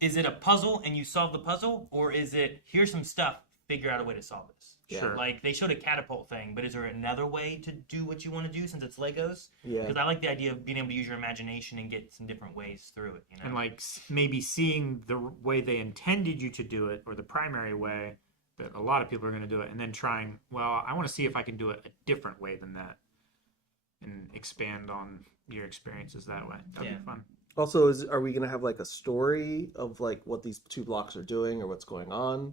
is it a puzzle and you solve the puzzle, or is it here's some stuff, figure out a way to solve this? Sure. Like they showed a catapult thing, but is there another way to do what you want to do since it's Legos? Yeah. Because I like the idea of being able to use your imagination and get some different ways through it. You know. And like maybe seeing the way they intended you to do it, or the primary way that a lot of people are going to do it, and then trying, well, I want to see if I can do it a different way than that, and expand on your experiences that way. That'd be fun. Also, are we going to have like a story of like what these 2 blocks are doing or what's going on?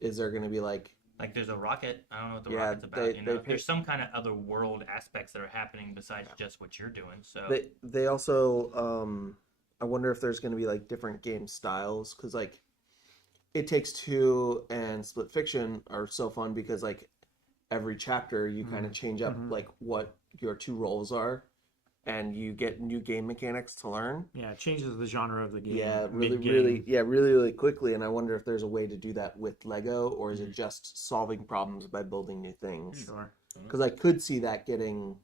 Is there going to be like there's a rocket? I don't know what the rocket's about. There's some kind of other world aspects that are happening besides just what you're doing. So they also I wonder if there's going to be like different game styles, because like It Takes Two and Split Fiction are so fun because like every chapter you kind of change up like what your 2 roles are, and you get new game mechanics to learn. Yeah, it changes the genre of the game. Yeah, really quickly. And I wonder if there's a way to do that with Lego, or is it just solving problems by building new things? Sure. Because I could see that getting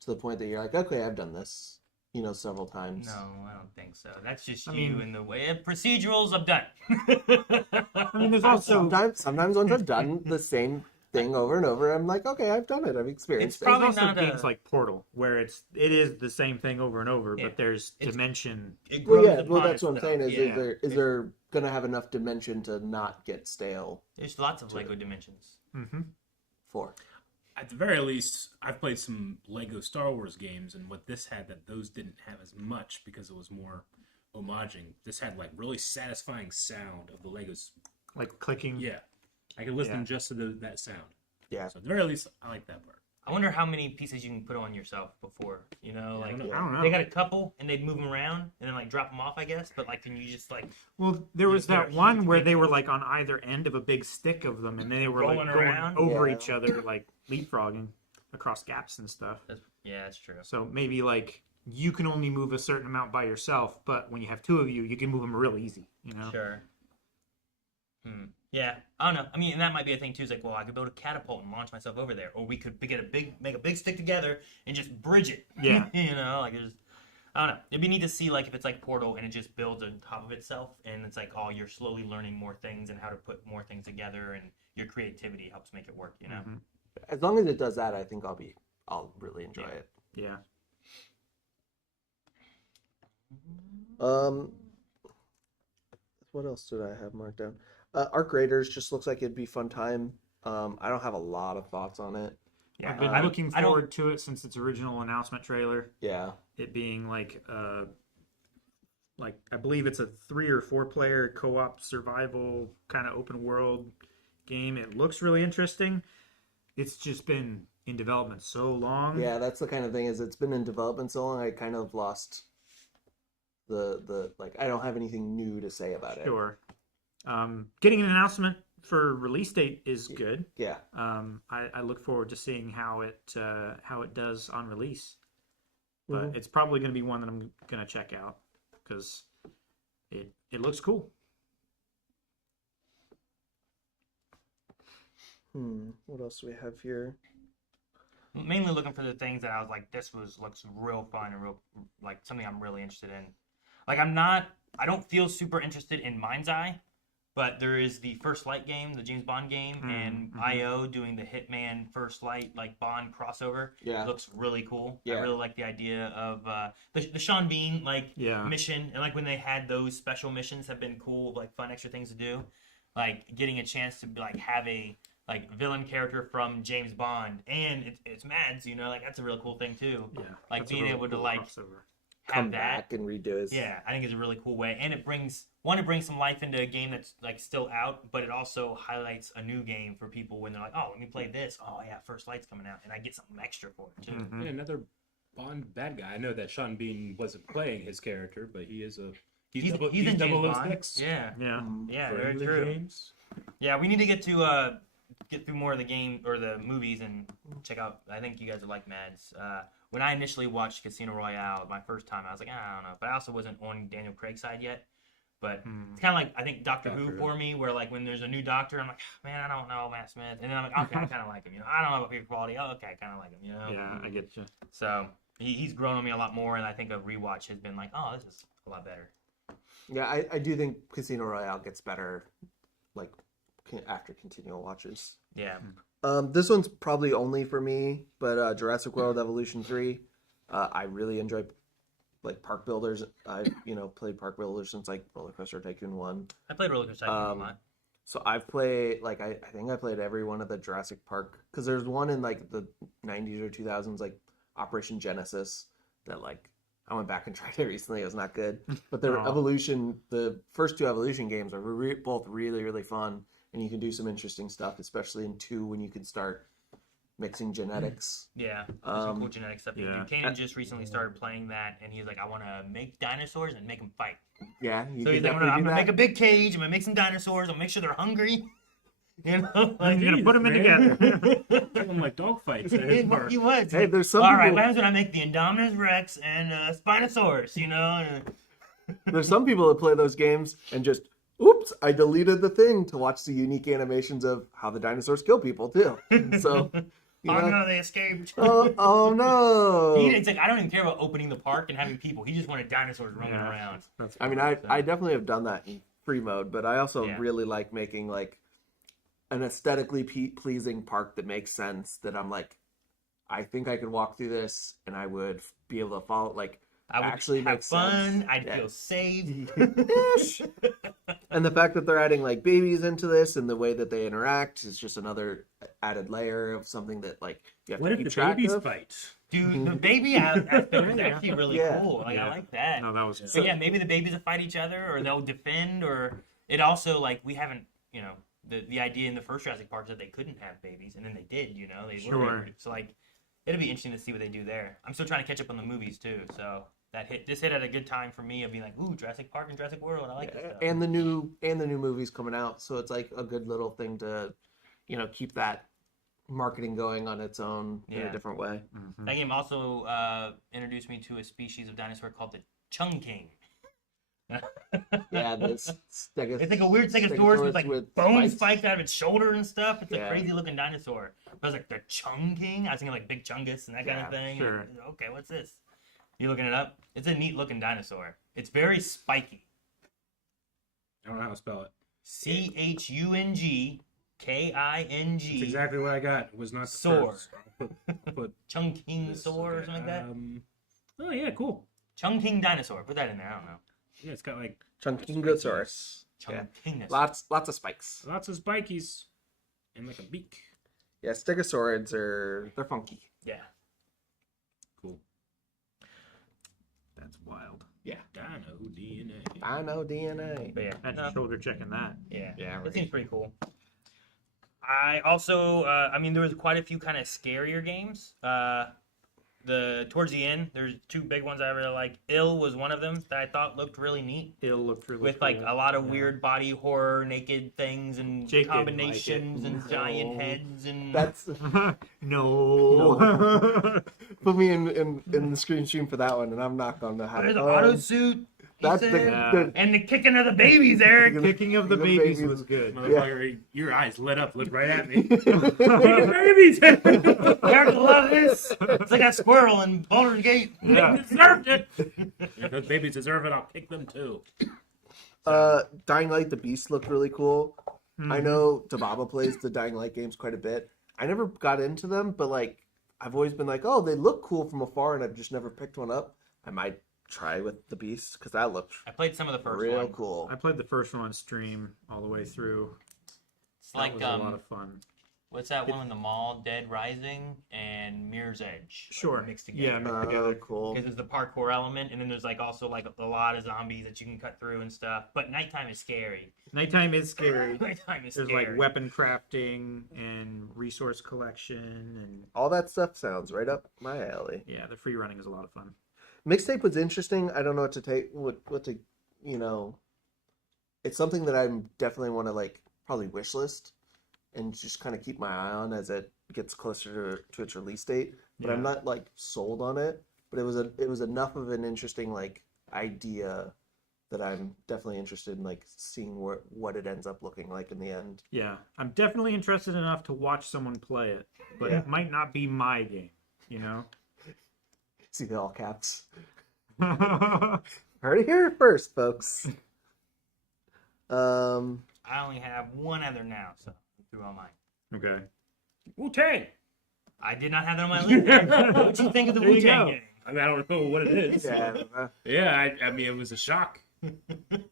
to the point that you're like, okay, I've done this, several times. No, I don't think so. That's just in the way of procedurals. I'm done. I mean, there's also sometimes once I've done the same thing over and over, I'm like, okay, I've done it. I've experienced It's probably it. There's also games like Portal, where it is the same thing over and over, but there's dimension. Well, that's what I'm saying. Is there going to have enough dimension to not get stale? There's lots of Lego dimensions. Mm-hmm. 4. At the very least, I've played some Lego Star Wars games, and what this had that those didn't have as much because it was more homaging. This had like really satisfying sound of the Legos, like clicking. Yeah, I could listen just to that sound. Yeah. So at the very least, I like that part. I wonder how many pieces you can put on yourself before, I don't know. They got a couple and they'd move them around and then like drop them off, I guess. But like, can you just like? Well, there was that one where they were like on either end of a big stick of them, and they were like going over each other, like leapfrogging across gaps and stuff. That's true. So maybe like you can only move a certain amount by yourself, but when you have 2 of you, you can move them real easy. Sure. Yeah, I don't know. I mean, and that might be a thing too. Is like, well, I could build a catapult and launch myself over there, or we could make a big stick together and just bridge it. Yeah. Like there's, I don't know. It'd be neat to see like if it's like Portal and it just builds on top of itself, and it's like, oh, you're slowly learning more things and how to put more things together, and your creativity helps make it work. Mm-hmm. As long as it does that, I think I'll really enjoy it. Yeah. What else did I have marked down? Arc Raiders just looks like it'd be fun time. I don't have a lot of thoughts on it. Yeah, I've been looking forward to it since its original announcement trailer. Yeah. It being like I believe it's a 3 or 4 player co-op survival kind of open world game. It looks really interesting. It's just been in development so long. Yeah, that's the kind of thing, is it's been in development so long, I kind of lost the like I don't have anything new to say about it. Sure. Getting an announcement for release date is good. Yeah. I look forward to seeing how it does on release. But it's probably going to be one that I'm going to check out because it looks cool. What else do we have here? Mainly looking for the things that I was like, this looks real fun and real like something I'm really interested in. Like I don't feel super interested in Mindsight, but there is the First Light game, the James Bond game, and IO doing the Hitman First Light like Bond crossover. Yeah, looks really cool. Yeah. I really like the idea of the Sean Bean mission, and like when they had those special missions have been cool, like fun extra things to do, like getting a chance to like have a like villain character from James Bond, and it's Mads, you know, like that's a real cool thing too. Yeah, like being able to like have come that back and redo his. Yeah, I think it's a really cool way, and it brings some life into a game that's like still out, but it also highlights a new game for people when they're like, oh, let me play this. Oh yeah, First Light's coming out, and I get something extra for it too. Yeah, another Bond bad guy. I know that Sean Bean wasn't playing his character, but he's in James Bond. 006. Yeah, For very England true. James. Yeah, we need to get through more of the game or the movies and check out. I think you guys would like Mads. When I initially watched Casino Royale, my first time, I was like, I don't know, but I also wasn't on Daniel Craig's side yet. But it's kind of like I think Doctor Who for me, where like when there's a new Doctor, I'm like, man, I don't know Matt Smith, and then I'm like, okay, I kind of like him. You know, I don't know about picture quality. Oh, okay, I kind of like him. You know. Yeah, I get you. So he's grown on me a lot more, and I think a rewatch has been like, oh, this is a lot better. Yeah, I do think Casino Royale gets better, like after continual watches. Yeah. This one's probably only for me, but Jurassic World Evolution 3, I really enjoy like Park Builders. I've played Park Builders since like Roller Coaster Tycoon 1. I played Roller Coaster Tycoon a lot. So I've played like I think I played every one of the Jurassic Park, because there's one in like the 90s or 2000s, like Operation Genesis, that like I went back and tried it recently. It was not good, but the first two Evolution games are both really, really fun, and you can do some interesting stuff, especially in 2 when you can start mixing genetics. Yeah, some cool genetic stuff you can do. Kanan just recently started playing that, and he's like, I want to make dinosaurs and make them fight. Yeah, so he's like, I'm gonna make a big cage. I'm gonna make some dinosaurs. I'm gonna make sure they're hungry. You know, like, you're gonna put them in together. Them like dog fights. He was. Hey, there's some. All right, what happens when I make the Indominus Rex and Spinosaurus? You know. There's some people that play those games and just, oops, I deleted the thing to watch the unique animations of how the dinosaurs kill people too. So. No, they escaped. Oh no! It's like I don't even care about opening the park and having people. He just wanted dinosaurs running around. I mean, I definitely have done that in free mode, but I also really like making like an aesthetically pleasing park that makes sense. That I'm like, I think I could walk through this and I would be able to follow. Like, I would actually have makes fun. sense. I'd feel safe. And the fact that they're adding like babies into this and the way that they interact is just another added layer of something that like you have to keep track of. Fight? Dude, the baby aspect is actually really cool. Like, I like that. No, that was so yeah, maybe the babies will fight each other, or they'll defend, or it also like we haven't, you know, the idea in the first Jurassic Park is that they couldn't have babies, and then they did, you know, they were. So like, it'll be interesting to see what they do there. I'm still trying to catch up on the movies too, so this hit at a good time for me of being like, ooh, Jurassic Park and Jurassic World, I like this stuff. And the new movies coming out, so it's like a good little thing to, you know, keep that marketing going on its own in a different way. Mm-hmm. That game also introduced me to a species of dinosaur called the Chungking. Yeah, it's like a weird Stegosaurus with like bones spiked out of its shoulder and stuff. It's a crazy looking dinosaur. But I was like, the Chungking? I was thinking like Big Chungus and that kind of thing. Sure. Okay, what's this? You looking it up? It's a neat looking dinosaur. It's very spiky. I don't know how to spell it. Chungking. That's exactly what I got. It was not the Soar. first. Put Chungking Soar or something like that. Oh yeah, cool. Chungking dinosaur. Put that in there. I don't know. Yeah, it's got like Chunkingosaurus. Chunkingosaurus. Lots of spikes. Lots of spikies. And like a beak. Yeah, stegosaurids they're funky. Yeah. Cool. That's wild. Yeah. Dino DNA. Dino DNA. But yeah. And shoulder checking that. Yeah. Yeah. That seems pretty cool. I also, I mean, there was quite a few kind of scarier games. towards the end, there's 2 big ones I really like. Ill was one of them that I thought looked really neat. Ill looked really with cool. like a lot of weird body horror, naked things, and Jake didn't combinations like it. and giant heads and. That's no. Put me in the screen stream for that one, and I'm not going to have There's an auto suit. That's and the kicking of the babies, Eric. Kicking of the babies was good. Motherfucker, your eyes lit up, looked right at me. Babies! Eric love this. It's like that squirrel in Baldur's Gate. Yeah. They deserved it. If those babies deserve it, I'll kick them too. Dying Light: The Beast looked really cool. Mm-hmm. I know Tababa plays the Dying Light games quite a bit. I never got into them, but like I've always been like, oh, they look cool from afar, and I've just never picked one up. I might try with the Beast because that looked. I played some of the first real one. cool. I played the first one on stream all the way through. It's like was a lot of fun. What's that one in the mall? Dead Rising and Mirror's Edge. Sure. Like, mixed together. Yeah, mixed together. Cool. Because there's the parkour element, and then there's like also like a lot of zombies that you can cut through and stuff. But nighttime is scary. Nighttime is scary. Nighttime is There's scary. like weapon crafting and resource collection and All that stuff sounds right up my alley. yeah, the free running is a lot of fun. Mixtape was interesting. I don't know what to take. What to, you know. It's something that I definitely want to like probably wishlist and just kind of keep my eye on as it gets closer to its release date. But I'm Yeah. not like sold on it. But it was enough of an interesting like idea that I'm definitely interested in like seeing what it ends up looking like in the end. Yeah, I'm definitely interested enough to watch someone play it, but Yeah. it might not be my game, you know? See the all caps. Heard it here first, folks. I only have one other now, so I threw all mine. Okay. Wu-Tang! I did not have that on my list. What do you think of the There you Wu-Tang go. game? I mean, I don't know what it is. Yeah. I mean, it was a shock.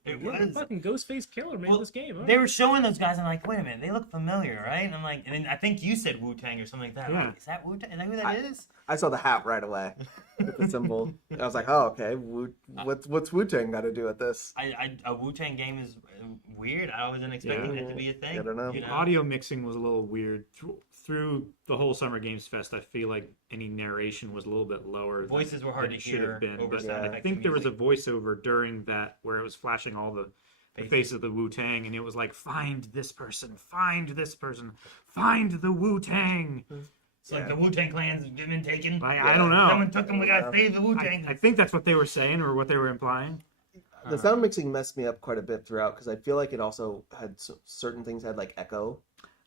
It What was. fucking Ghostface Killer made this game. Huh? They were showing those guys, and I'm like, wait a minute, they look familiar, right? And I'm like, and then I think you said Wu-Tang or something like that. I'm Yeah. like, is that Wu-Tang? Is that who that is? I saw the hat right away with the symbol. I was like, oh, okay. What's Wu-Tang got to do with this? A Wu-Tang game is weird. I wasn't expecting it to be a thing. I don't know. You know? Audio mixing was a little weird. Through the whole Summer Games Fest, I feel like any narration was a little bit lower. Voices were hard than to it should hear have been. over But sound I effects think and there was a voiceover during that where it was flashing all the faces of the Wu-Tang, and it was like, find this person, find this person, find the Wu-Tang. It's like the Wu-Tang Clan's been taken. I don't know. Someone took them. We gotta save the Wu-Tang. I think that's what they were saying or what they were implying. The sound mixing messed me up quite a bit throughout because I feel like it also had certain things had like echo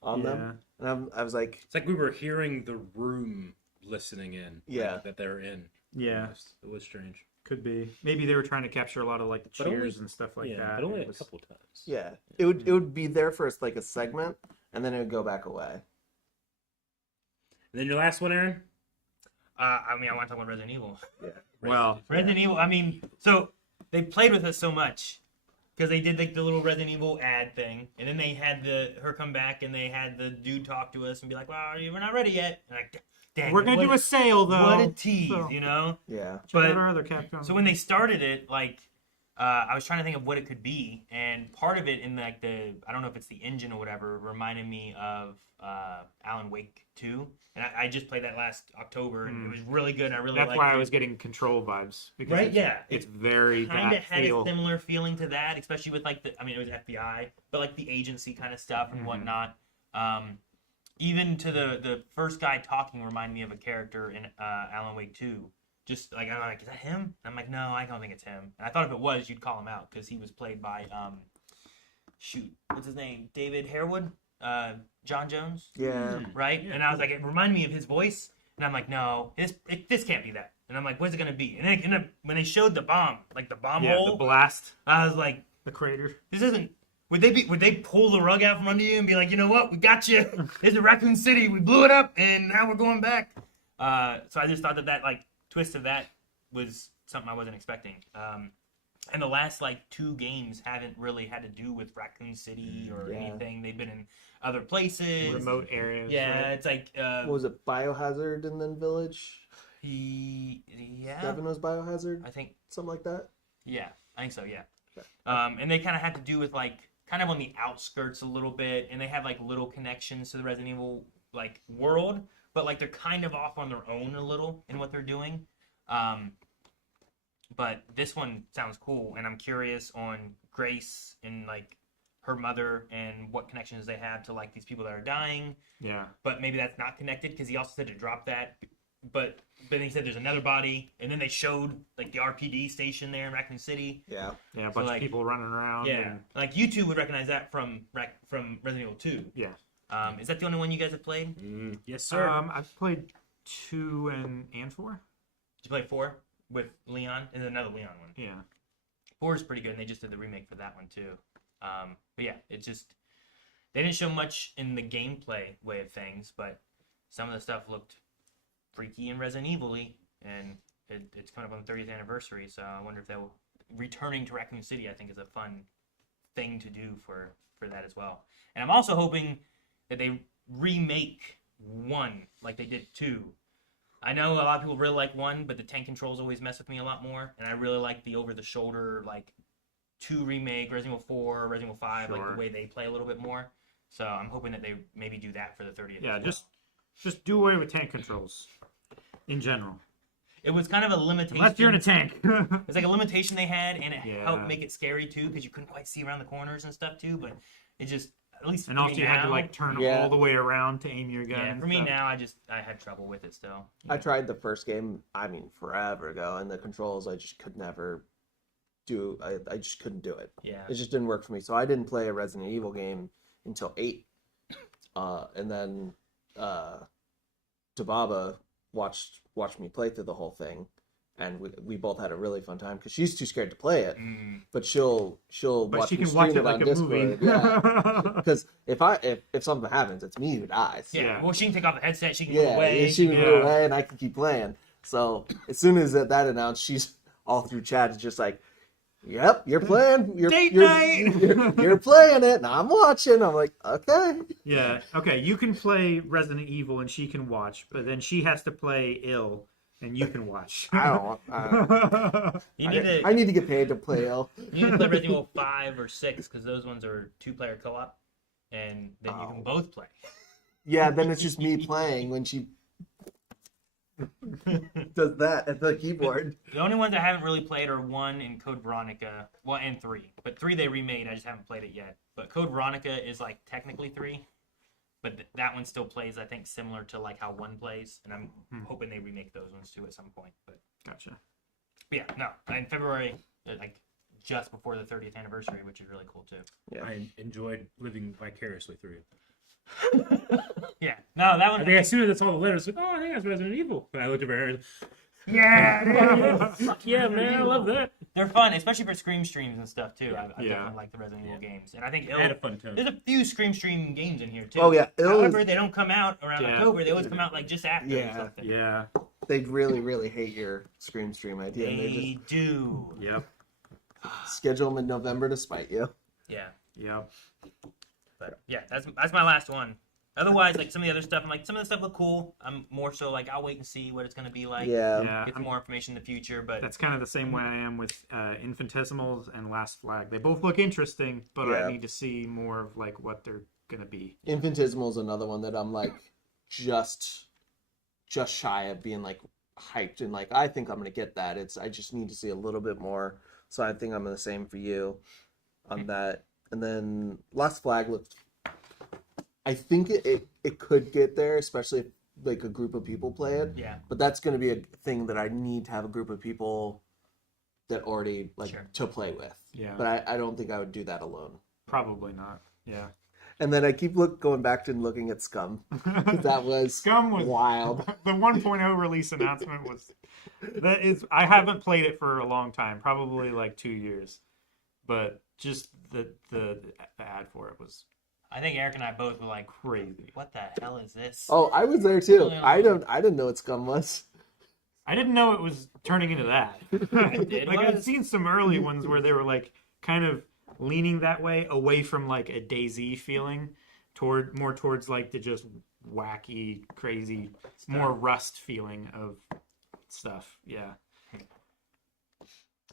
on them, and I was like, It's like we were hearing the room listening in. Yeah. That they're in. Yeah. It was strange. Could be. Maybe they were trying to capture a lot of like the But only- cheers and stuff like that. But only It a was- couple times. yeah, it would be there for like a segment, and then it would go back away. And then your last one, Aaron? I mean, I want to talk about Resident Evil. Yeah. Well, Resident Evil. I mean, so they played with us so much because they did like the little Resident Evil ad thing, and then they had her come back, and they had the dude talk to us and be like, "Well, we're not ready yet." And like, dang, We're gonna do a sale though. What a tease, so- you know? Yeah. Check out our other Capcom. So when they started it, like, I was trying to think of what it could be, and part of it in like I don't know if it's the engine or whatever, reminded me of Alan Wake 2, and I just played that last October, and it was really good. And I really That's liked why it. I was getting Control vibes. Because Right? it's, Yeah. It's very kind of that had feel. a similar feeling to that, especially with like I mean, it was FBI, but like the agency kind of stuff and whatnot. Even to the first guy talking reminded me of a character in Alan Wake 2. Just like, I'm like, is that him? And I'm like, no, I don't think it's him. And I thought if it was, you'd call him out because he was played by what's his name? David Harewood, John Jones. Yeah. Right. And I was like, it reminded me of his voice, and I'm like, no, this can't be that. And I'm like, what's it gonna be? And then when they showed the bomb, like the bomb Yeah, hole, the blast. I was like, The crater. this isn't. Would they pull the rug out from under you and be like, you know what, we got you. It's a Raccoon City. We blew it up, and now we're going back. So I just thought that like twist of that was something I wasn't expecting. And the last like 2 games haven't really had to do with Raccoon City or anything. They've been in other places, Remote areas. Yeah, right? it's like What was it, Biohazard and then Village? yeah. 7 was Biohazard? I think something like that. Yeah, I think so. Yeah. And they kind of had to do with like kind of on the outskirts a little bit, and they have like little connections to the Resident Evil like world but like they're kind of off on their own a little in what they're doing. But this one sounds cool, and I'm curious on Grace and like her mother and what connections they have to like these people that are dying. Yeah. But maybe that's not connected because he also said to drop that. But then he said there's another body, and then they showed like the RPD station there in Raccoon City. Yeah. Yeah, a bunch of people running around. Yeah, And, like you two would recognize that from Resident Evil 2. yeah. Is that the only one you guys have played? Yes, sir. I've played 2 and 4. Did you play 4 with Leon? And another Leon one. Yeah. 4 is pretty good, and they just did the remake for that one too. But yeah, it just they didn't show much in the gameplay way of things, but some of the stuff looked freaky and Resident Evil-y, and it's coming up on the 30th anniversary, so I wonder if they'll returning to Raccoon City. I think is a fun thing to do for that as well. And I'm also hoping that they remake 1 like they did 2. I know a lot of people really like 1, but the tank controls always mess with me a lot more, and I really like the over-the-shoulder, like, 2 remake, Resident Evil 4, Resident Evil 5, like the way they play a little bit more. So I'm hoping that they maybe do that for the 30th. Yeah, as well. just do away with tank controls in general. It was kind of a limitation. Unless you're in a tank. It's like a limitation they had, and it Yeah. helped make it scary too, because you couldn't quite see around the corners and stuff too. But it just, at least for And also me you had to now- like turn all the way around to aim your gun. Yeah, and for me stuff. now, I had trouble with it still. I tried the first game, I mean, forever ago, and the controls I just could never do. I just couldn't do it. Yeah. It just didn't work for me. So I didn't play a Resident Evil game until 8. And then Tababa watched me play through the whole thing, and we both had a really fun time because she's too scared to play it, but she'll But watch she me can watch stream it on like a Discord. movie. Yeah, because if something happens, it's me who dies. Yeah. Well, she can take off the headset. She can move Yeah, away. she can move away, and I can keep playing. So as soon as that announced, she's all through chat, just like, "Yep, you're playing. You're playing it, and I'm watching." I'm like, "Okay." Yeah. Okay. You can play Resident Evil and she can watch, but then she has to play ill and you can watch. I need to get paid to play ill. You need to play Resident Evil 5 or 6 because those ones are 2-player co-op, and then you can both play. Yeah, then it's just me playing when she does that at the keyboard. The only ones I haven't really played are 1 and Code Veronica, well, and 3. But 3 they remade. I just haven't played it yet. But Code Veronica is like technically 3, but that one still plays, I think, similar to like how 1 plays, and I'm hoping they remake those ones too at some point. But gotcha. But yeah, no, in February, like just before the 30th anniversary, which is really cool too. Yeah, I enjoyed living vicariously through you. Yeah, no, that one. I think as soon as I saw the letters, like, oh, I think that's Resident Evil. And I looked over her. Yeah, Fuck yeah, man, I love that. They're fun, especially for Scream streams and stuff too. I Yeah. definitely like the Resident Evil games, and I think It had a fun tone. there's a few Scream stream games in here too. Oh, yeah, However, they don't come out around Yeah. October. They always come out like just after or Yeah. something. Yeah. They really hate your Scream stream idea. And They do. Yep. schedule them in November to spite you. Yeah. Yep. But yeah, that's my last one. Otherwise, like some of the other stuff, I'm like, some of the stuff look cool. I'm more so like, I'll wait and see what it's going to be like. Yeah. Get some more information in the future. But That's kind of the same way I am with Infinitesimals and Last Flag. They both look interesting, but Yeah. I need to see more of like what they're gonna be. Infinitesimal is another one that I'm like just shy of being like hyped and like I think I'm gonna get that. I just need to see a little bit more. So I think I'm the same for you on that. And then Last Flag looked. I think it could get there, especially if like a group of people play it. Yeah. But that's going to be a thing that I need to have a group of people that already like to play with. Yeah. But I don't think I would do that alone. Probably not. Yeah. And then I keep going back to looking at Scum. That was Scum was wild. The 1.0 release announcement was I haven't played it for a long time, probably like 2 years. But just the ad for it was I think Eric and I both were like, crazy. What the hell is this? Oh, I was there too. I didn't know what Scum was. I didn't know it was turning into that. Like I've seen some early ones where they were like kind of leaning that way, away from like a DayZ feeling, more towards like the just wacky, crazy, more Rust feeling of stuff. Yeah.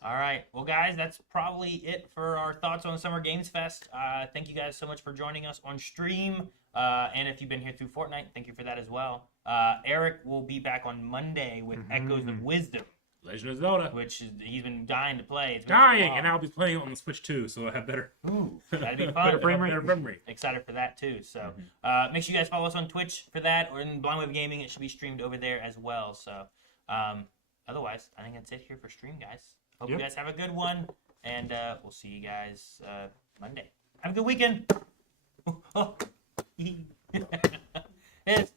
All right. Well, guys, that's probably it for our thoughts on Summer Games Fest. Thank you guys so much for joining us on stream. And if you've been here through Fortnite, thank you for that as well. Eric will be back on Monday with Echoes of Wisdom. Legend of Zelda. Which he's been dying to play. It's Dying, and I'll be playing on the Switch too, so I'll have better. Ooh, that'd be fun. Better frame rate. Excited for that too. So make sure you guys follow us on Twitch for that, or in Blind Wave Gaming. It should be streamed over there as well. So otherwise, I think that's it here for stream, guys. Hope you guys have a good one, and we'll see you guys Monday. Have a good weekend. It's